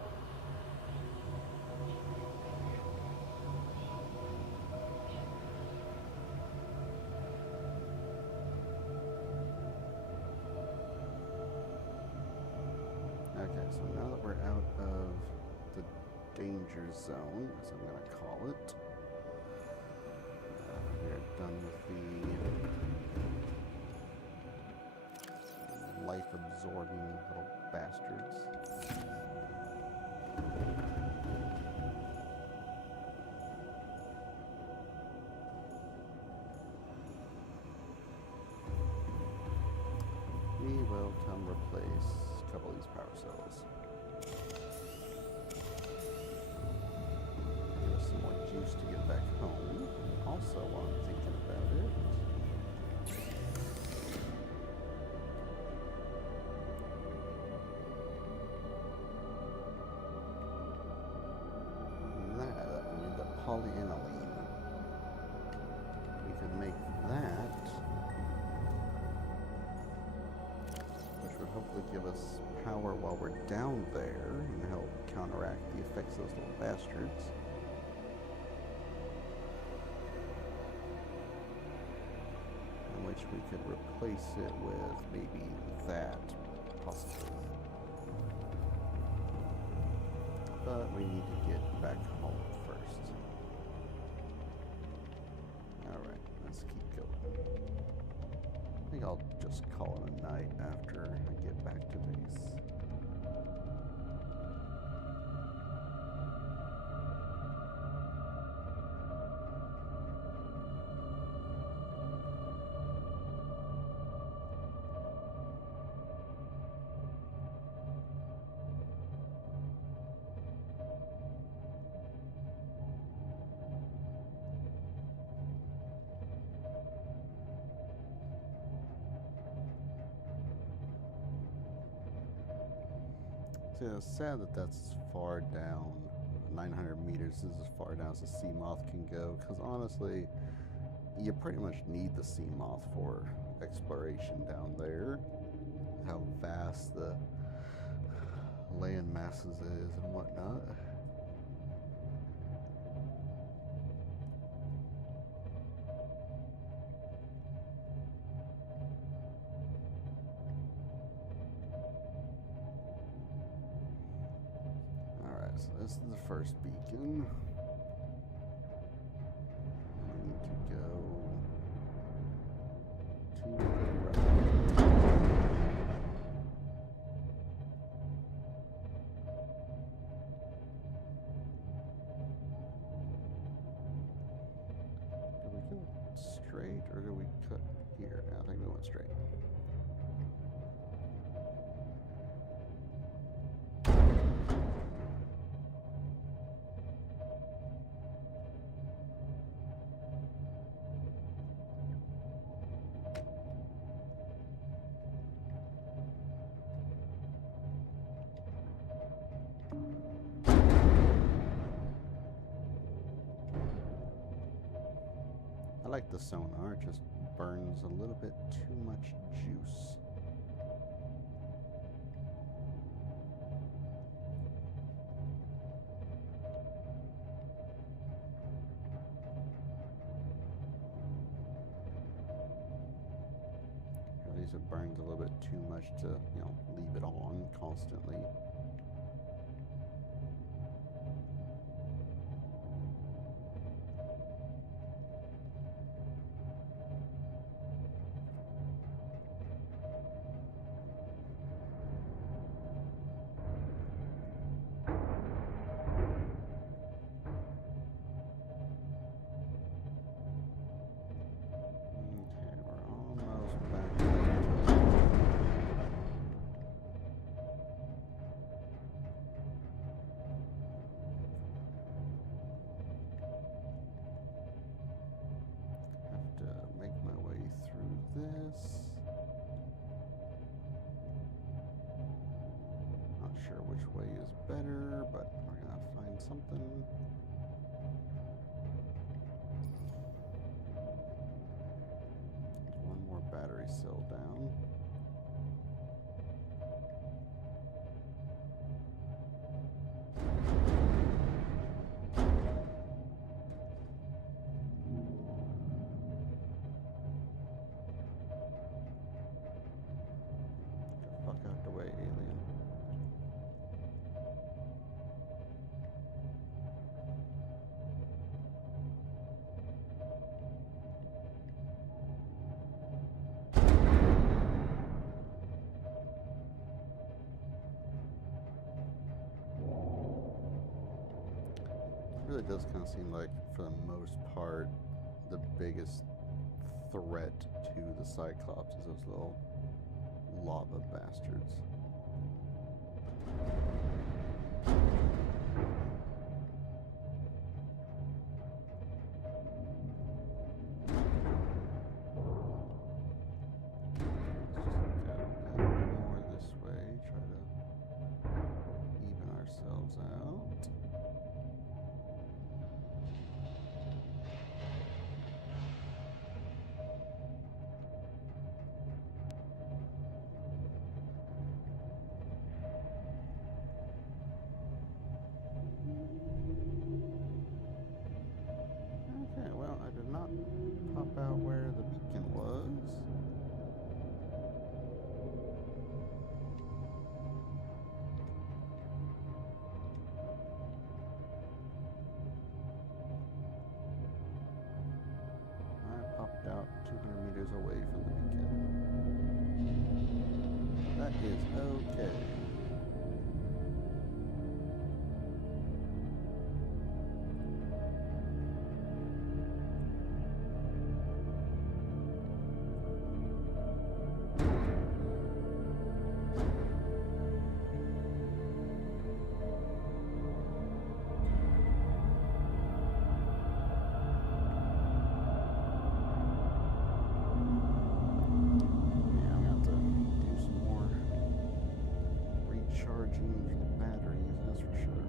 Okay, so now that we're out of the danger zone, as I'm going to call it, we're done with the life-absorbing little bastards. replace a couple of these power cells. Give us some more juice to get back home. Also, while I'm thinking about it, we need the polyaniline. We could make that, which would hopefully give us power while we're down there and help counteract the effects of those little bastards. In which we could replace it with maybe that, possibly. But we need to get back home first. Alright, let's keep going. I think I'll just call it a night after I get back to base. So it's sad that that's as far down, 900 meters is as far down as a sea moth can go, because honestly, you pretty much need the sea moth for exploration down there. How vast the land masses is and whatnot. So this is the first beacon. We need to go to the right. Do we go straight or do we cut here? I think we went straight. I like the sonar, it just burns a little bit too much juice. At least it burns a little bit too much to, leave it on constantly. This. Not sure which way is better, but we're gonna find something. There's one more battery cell down. Out the way, alien. It really does kind of seem like, for the most part, the biggest threat to the Cyclops is those little lava bastards. More this way, try to even ourselves out. Okay, well, I did not pop out where the beacon was. I popped out 200 meters away from the beacon. That is okay. Yeah, I'm gonna have to do some more recharging the batteries, that's for sure.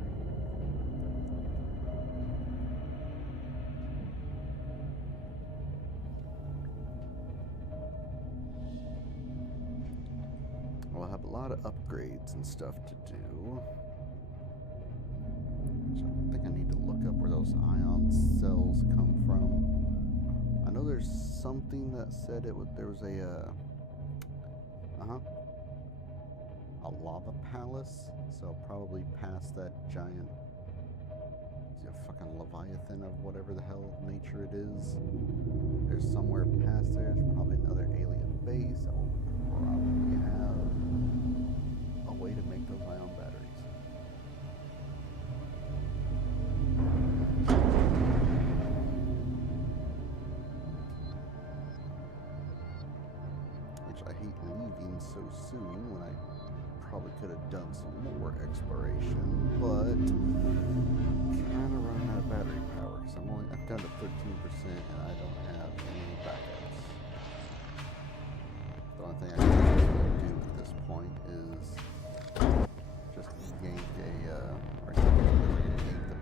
I'll have a lot of upgrades and stuff to do. So I think I need to look up where those ion cells come from. I know there's something that said there was a lava palace, so probably past that giant fucking leviathan of whatever the hell nature it is. There's somewhere past there's probably another alien base that will probably have a way to make those ion batteries. Which I hate leaving so soon when I probably could have done some more exploration, but kind of running out of battery power because I'm down to 13% and I don't have any backups. The only thing I can do at this point is just yank the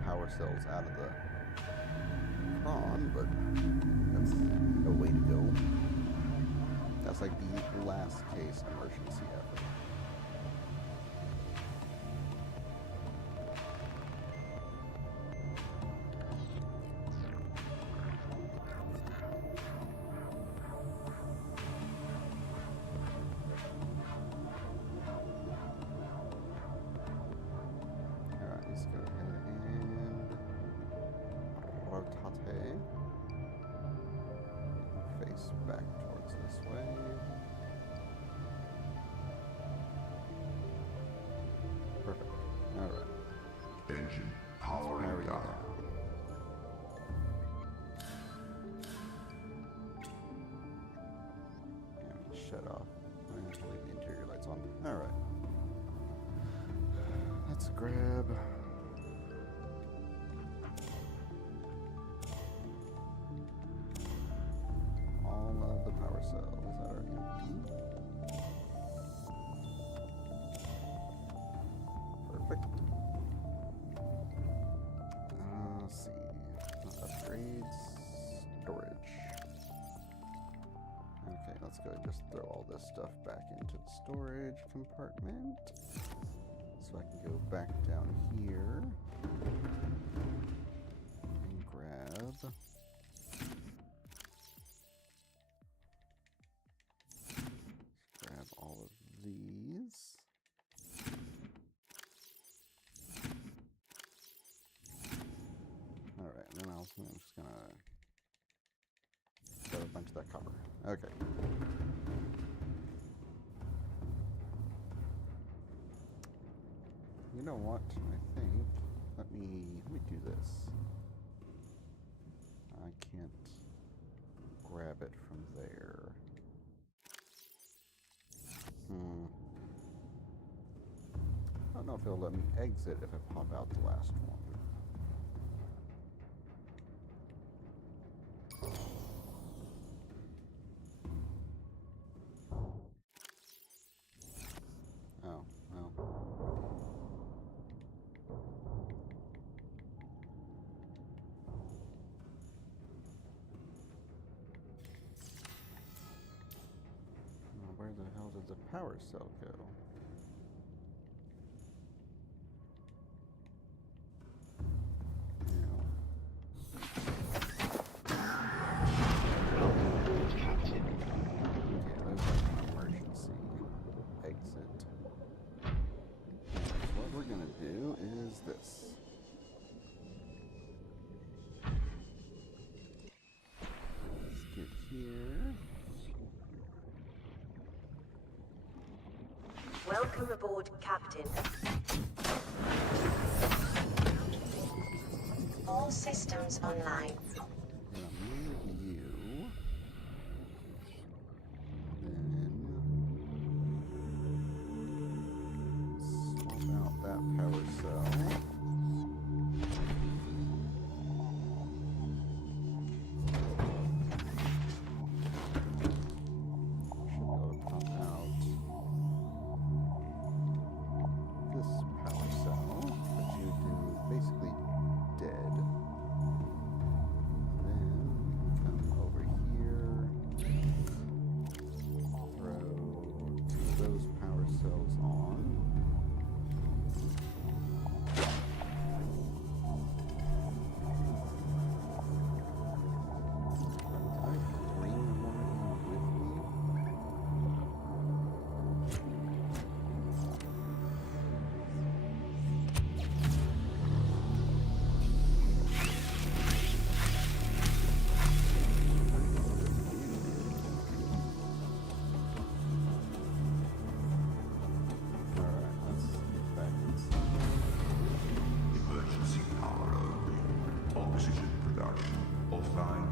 power cells out of the prawn, but that's no way to go. That's like the last case emergency effort. Alright, let's go ahead and rotate. Face back towards this way. Perfect. Alright. Engine There powering we go. down. Yeah, shut off. I'm gonna leave the interior lights on. Alright. Let's grab all of the power cells that are empty. Perfect. Let's see. Upgrades. Storage. Okay, let's go and just throw all this stuff back into the storage compartment. So I can go back down here and grab all of these. Alright, and then I'm just gonna throw a bunch of that copper. Okay. You know what? I think let me do this. I can't grab it from there. know if it'll let me exit if I pop out the last one. Oh, well. Where the hell did the power cell go? Welcome aboard, Captain. Yeah, there's like an emergency exit. So what we're gonna do is this. Let's get here. Welcome aboard, Captain. All systems online. Gonna move you. Then swap out that power cell. Should be able to pop out this power cell, which you do basically dead. Then we can come over here, throw two of those power cells on. I bring one of you with me. Alright, let's get back inside. Emergency power only. Oxygen production offline.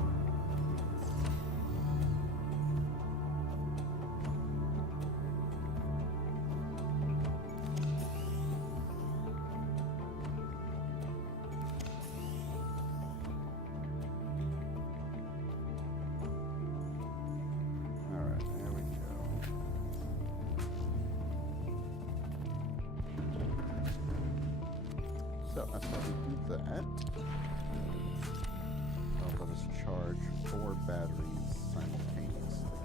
Alright, there we go. So that's how we do that. That'll let us charge 4 batteries simultaneously.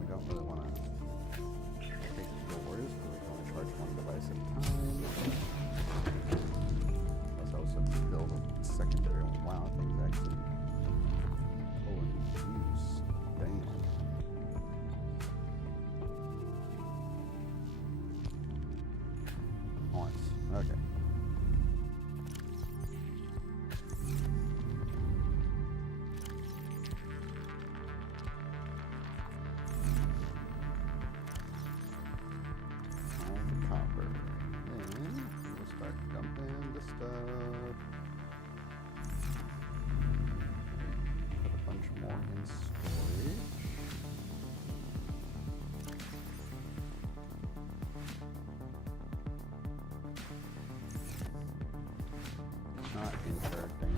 We don't really want to take yours, but we can only charge one device at a time. Plus I also have to build a secondary one. Wow, that thing's actually pulling juice. Damn. Points. Okay. All the copper. Then we'll start dumping the stuff. Put a bunch more in storage. Not interesting.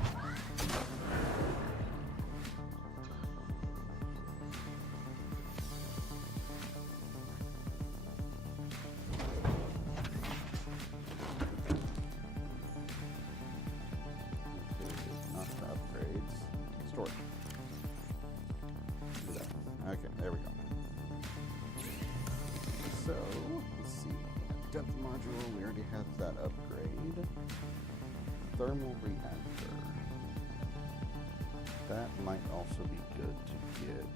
Not the upgrades. Storage. Do that. Okay, there we go. So, let's see. Depth module, we already have that upgrade. Thermal reactor. That might also be good to get.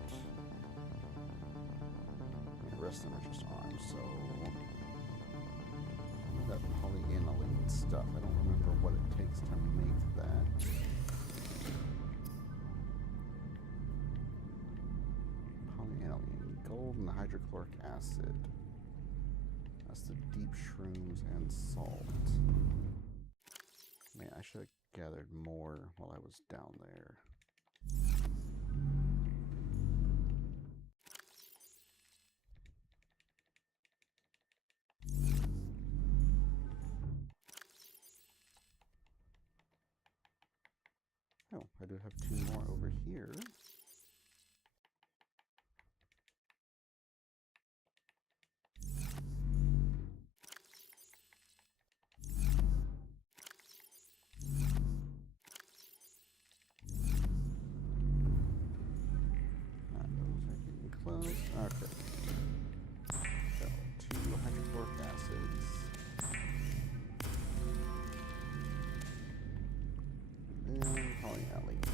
The rest of them are just arms, so that polyaniline stuff. I don't remember what it takes to make that. Polyaniline, gold, and hydrochloric acid. That's the deep shrooms and salt. Man, I should have gathered more while I was down there. Oh, I do have 2 more over here. Those are getting close. Okay. So, 2 hydrochloric acids. And polyethylene.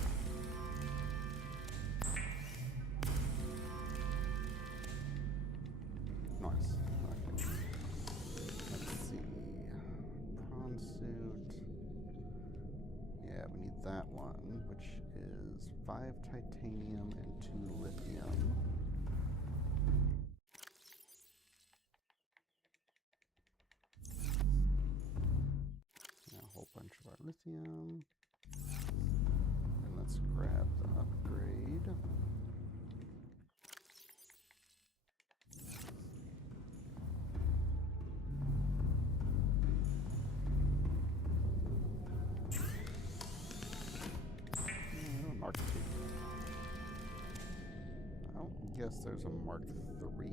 Nice. Okay. Let's see. Prawn suit. Yeah, we need that one, which is 5 titanium and 2 lithium. A whole bunch of our lithium. And let's grab the upgrade. Mark 2. Oh, guess there's a Mark 3.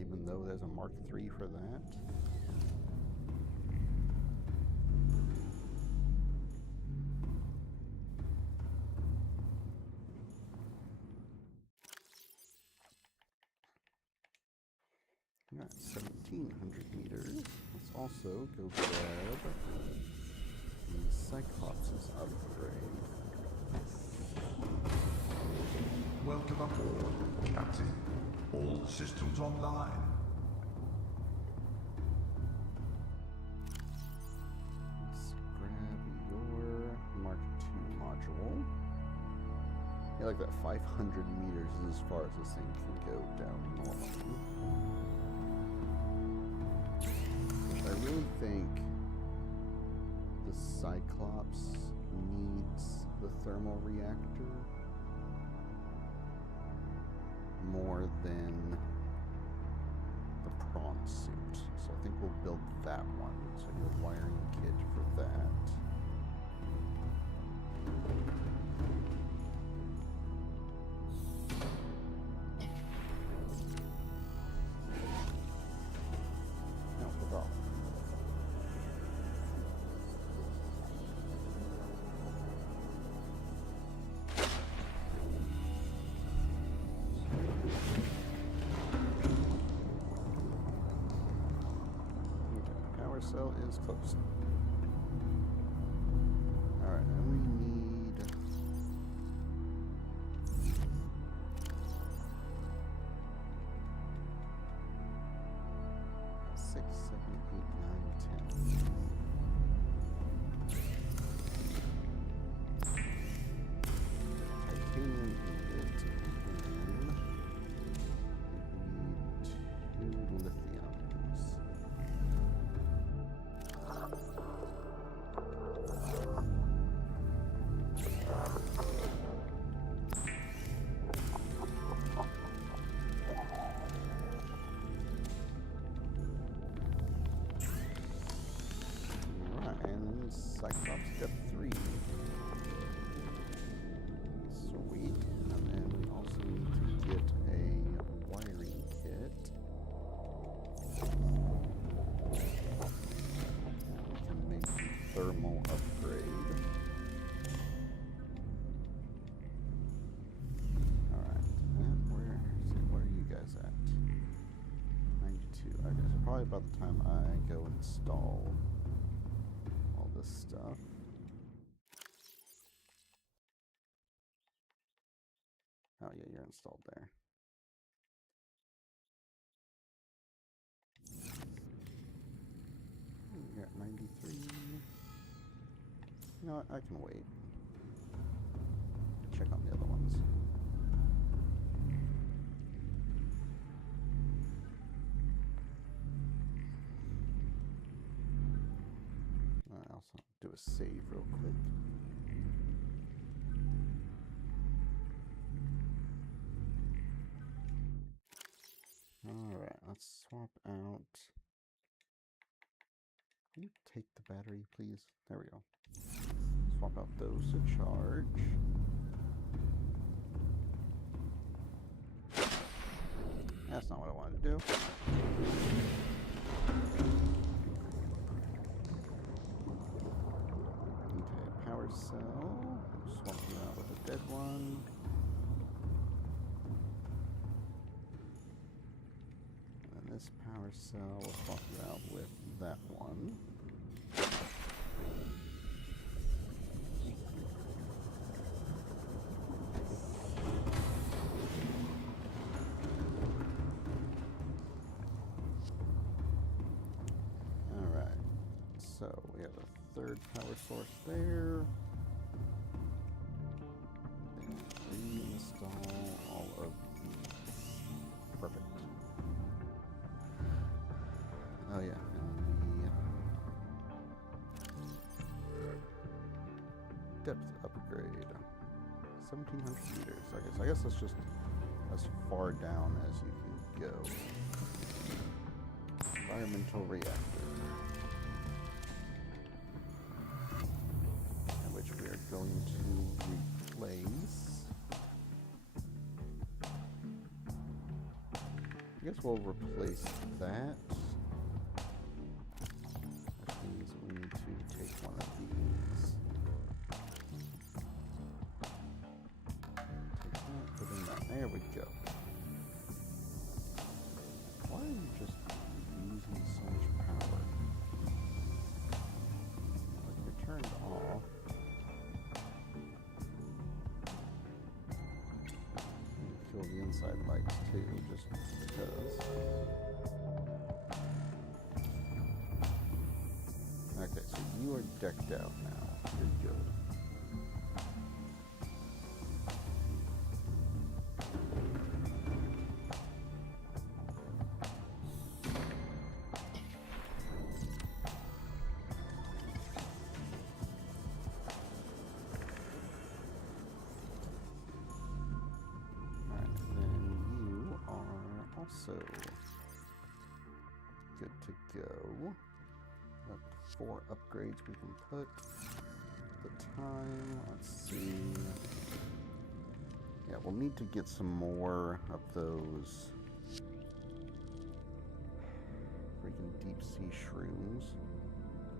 Even though there's a Mark 3 for that. Got 1,700 meters. Let's also go grab the Cyclops' upgrade. Welcome aboard, Captain. All systems online. Let's grab your Mark II module. Yeah, like that 500 meters is as far as this thing can go down normally. I really think the Cyclops needs the thermal reactor more than the prawn suit. So I think we'll build that one. So I need a wiring kit for that. No problem. Cell is close. Alright, and we need 6, 7, 8, 9, 10. Titanium ingot, and we need 2 lithiums. Cyclops got 3. Sweet. And then we also need to get a wiring kit. We can make the thermal upgrade. Alright. Where are you guys at? 92. Okay, so probably about the time I go install this stuff. Oh yeah, you're installed there. You're at 93. You know what? I can wait. Check on the other ones. I also do a save real quick. Alright, let's swap out. Can you take the battery, please? There we go. swap out those to charge. That's not what I wanted to do. Okay, power cell. Swap you out with a dead one. And this power cell, we'll swap you out with that one. So we have a third power source there. And reinstall all of these. Perfect. Oh yeah, and the depth upgrade. 1,700 meters. I guess that's just as far down as you can go. Environmental reactor. Going to replace. I guess we'll replace that. That means we need to take one of these. Take that, put in that. There we go. Why are you just using so much power? Like you're turned off. Kill the inside lights too, just because. Okay, so you are decked out now. You're good. So good to go. Got 4 upgrades we can put. The time, let's see. Yeah, we'll need to get some more of those freaking deep sea shrooms.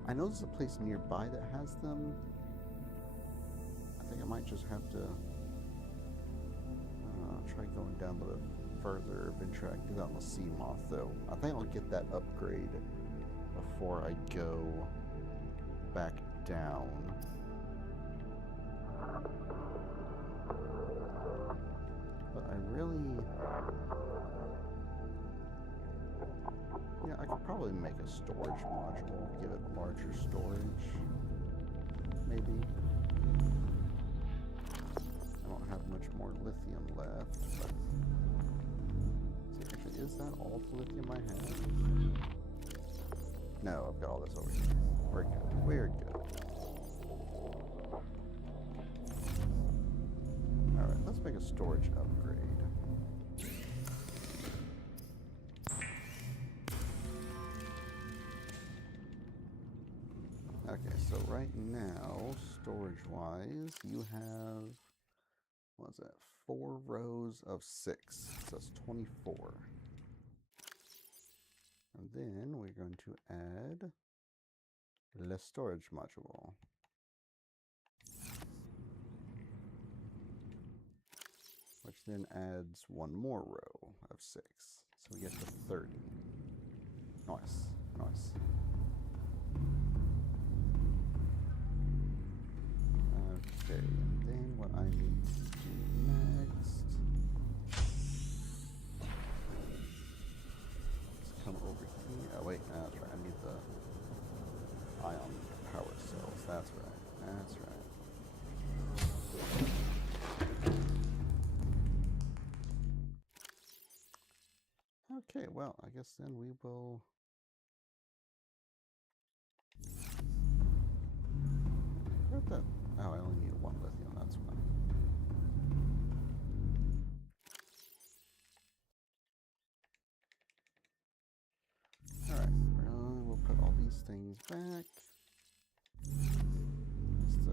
I know there's a place nearby that has them. I think I might just have to try going down a little bit further. Venture I can do that on the sea moth though. I think I'll get that upgrade before I go back down. But I really, yeah, I could probably make a storage module, give it larger storage, maybe. I don't have much more lithium left, but is that all the lithium I have? No, I've got all this over here. We're good. We're good. Alright, let's make a storage upgrade. Okay, so right now, storage-wise, you have, what's that, 4 rows of 6. So that's 24. And then we're going to add the storage module. Which then adds 1 more row of 6. So we get to 30. Nice, nice. Okay, and then what I need to do next, let's come over here. Oh wait, that's right, I need the ion power cells. That's right, that's right. Okay, well, I guess then we will where'd that? Oh, I only need 1 lithium, that's fine. Alright, we'll put all these things back. Just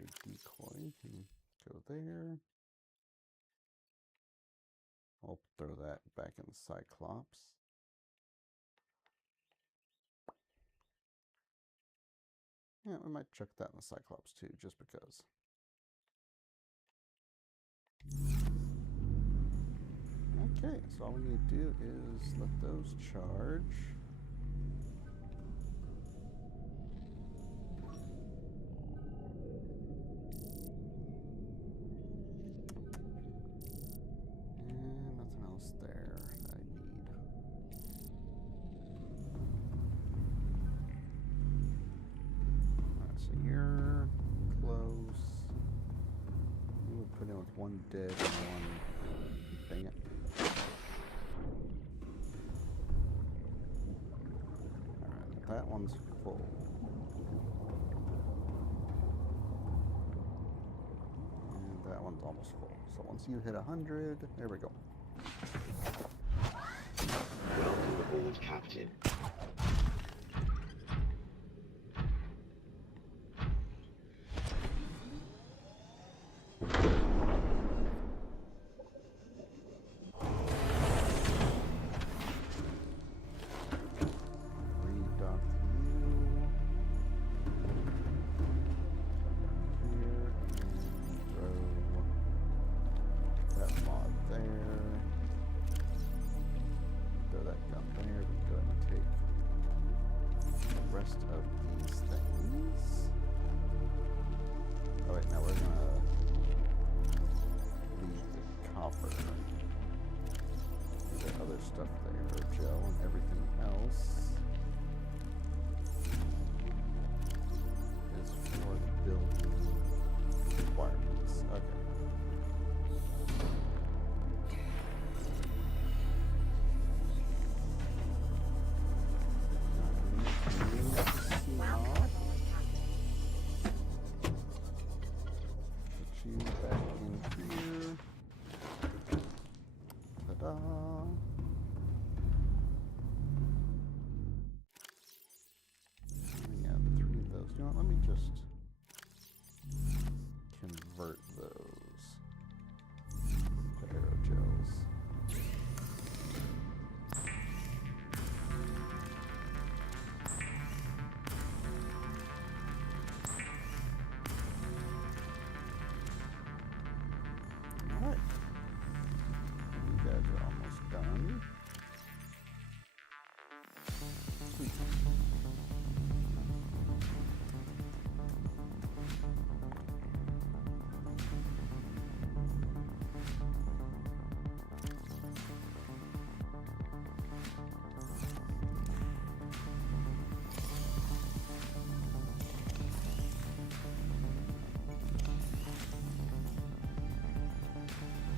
your decoy can go there. I'll throw that back in the Cyclops. Yeah, we might chuck that in the Cyclops too, just because. Okay, so all we need to do is let those charge. And nothing else there that I need. Alright, so you're close. You would put in with one dead and one. Dang it. Alright, that one's full. And that one's almost full. So once you hit 100, there we go. Welcome aboard, Captain. Redock you here and throw that mod there. Throw that gun there. We can go ahead and take the rest of these things. Oh wait, now we're gonna leave the copper. The other stuff there, gel and everything else is for the building requirements. Okay. Put you back in here. Ta-da! Yeah, 3 of those. You know what? Let me just convert those to aerogels. Alright. You guys are almost done. Sweet.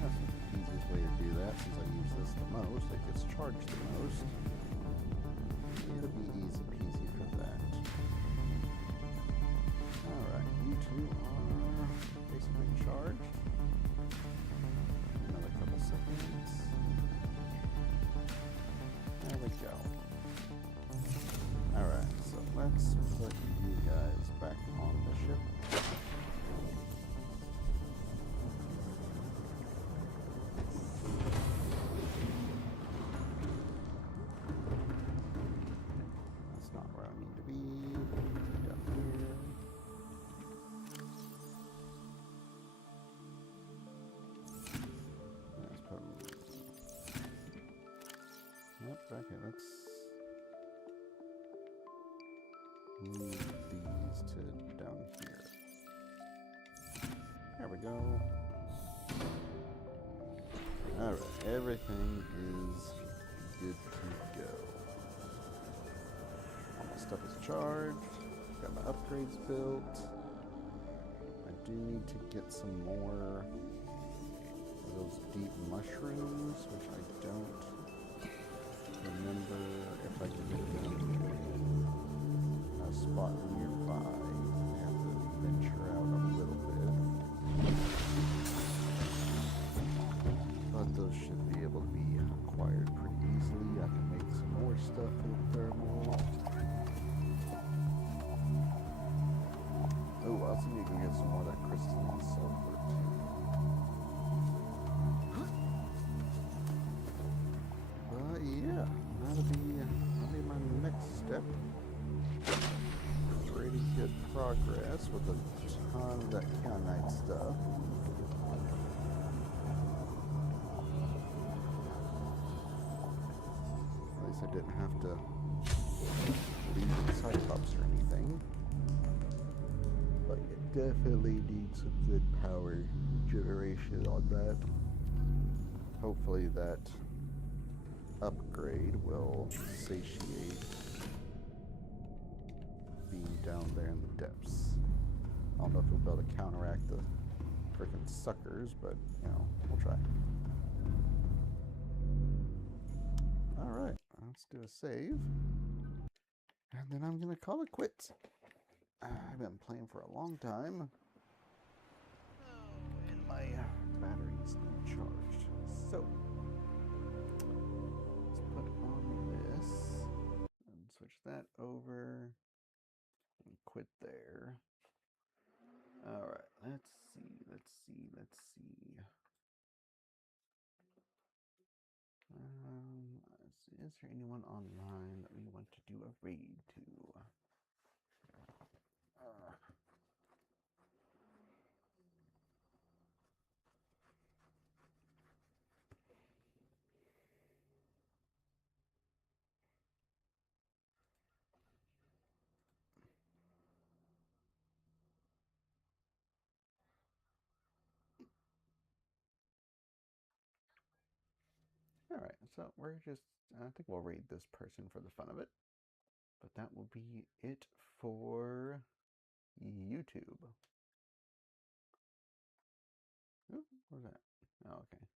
That's the easiest way to do that, since I use this the most. It gets charged the most. It'll be easy peasy for that. Alright, you two are basically charged. Another couple seconds. There we go. Alright, so let's put you guys back on the ship. That's not where I need to be. Down here. Let's put them. Yep, okay, let's move these to down here. There we go. Alright, everything is good to go. All my stuff is charged. Got my upgrades built. I do need to get some more of those deep mushrooms, which I don't remember if I can get them a spot nearby. I have to venture out a little bit. But those should be able to be acquired pretty easily. I can make some more stuff with thermal. Oh, I also need to go get some more of that crystalline sulfur too. But yeah, that'll be my next step. Pretty good progress with a ton of that Kyanite stuff. At least I didn't have to leave the Cyclops or anything. But you definitely need some good power generation on that. Hopefully that upgrade will satiate being down there in the depths. I don't know if we'll be able to counteract the freaking suckers, but you know, we'll try. Alright, let's do a save. And then I'm gonna call it quits. I've been playing for a long time. Oh, and my batteries need charged. So let's put on this and switch that over and quit there. Alright, let's see. Is there anyone online that we want to do a raid to? Alright, so we're just, I think we'll raid this person for the fun of it. But that will be it for YouTube. Ooh, what was that? Oh, okay.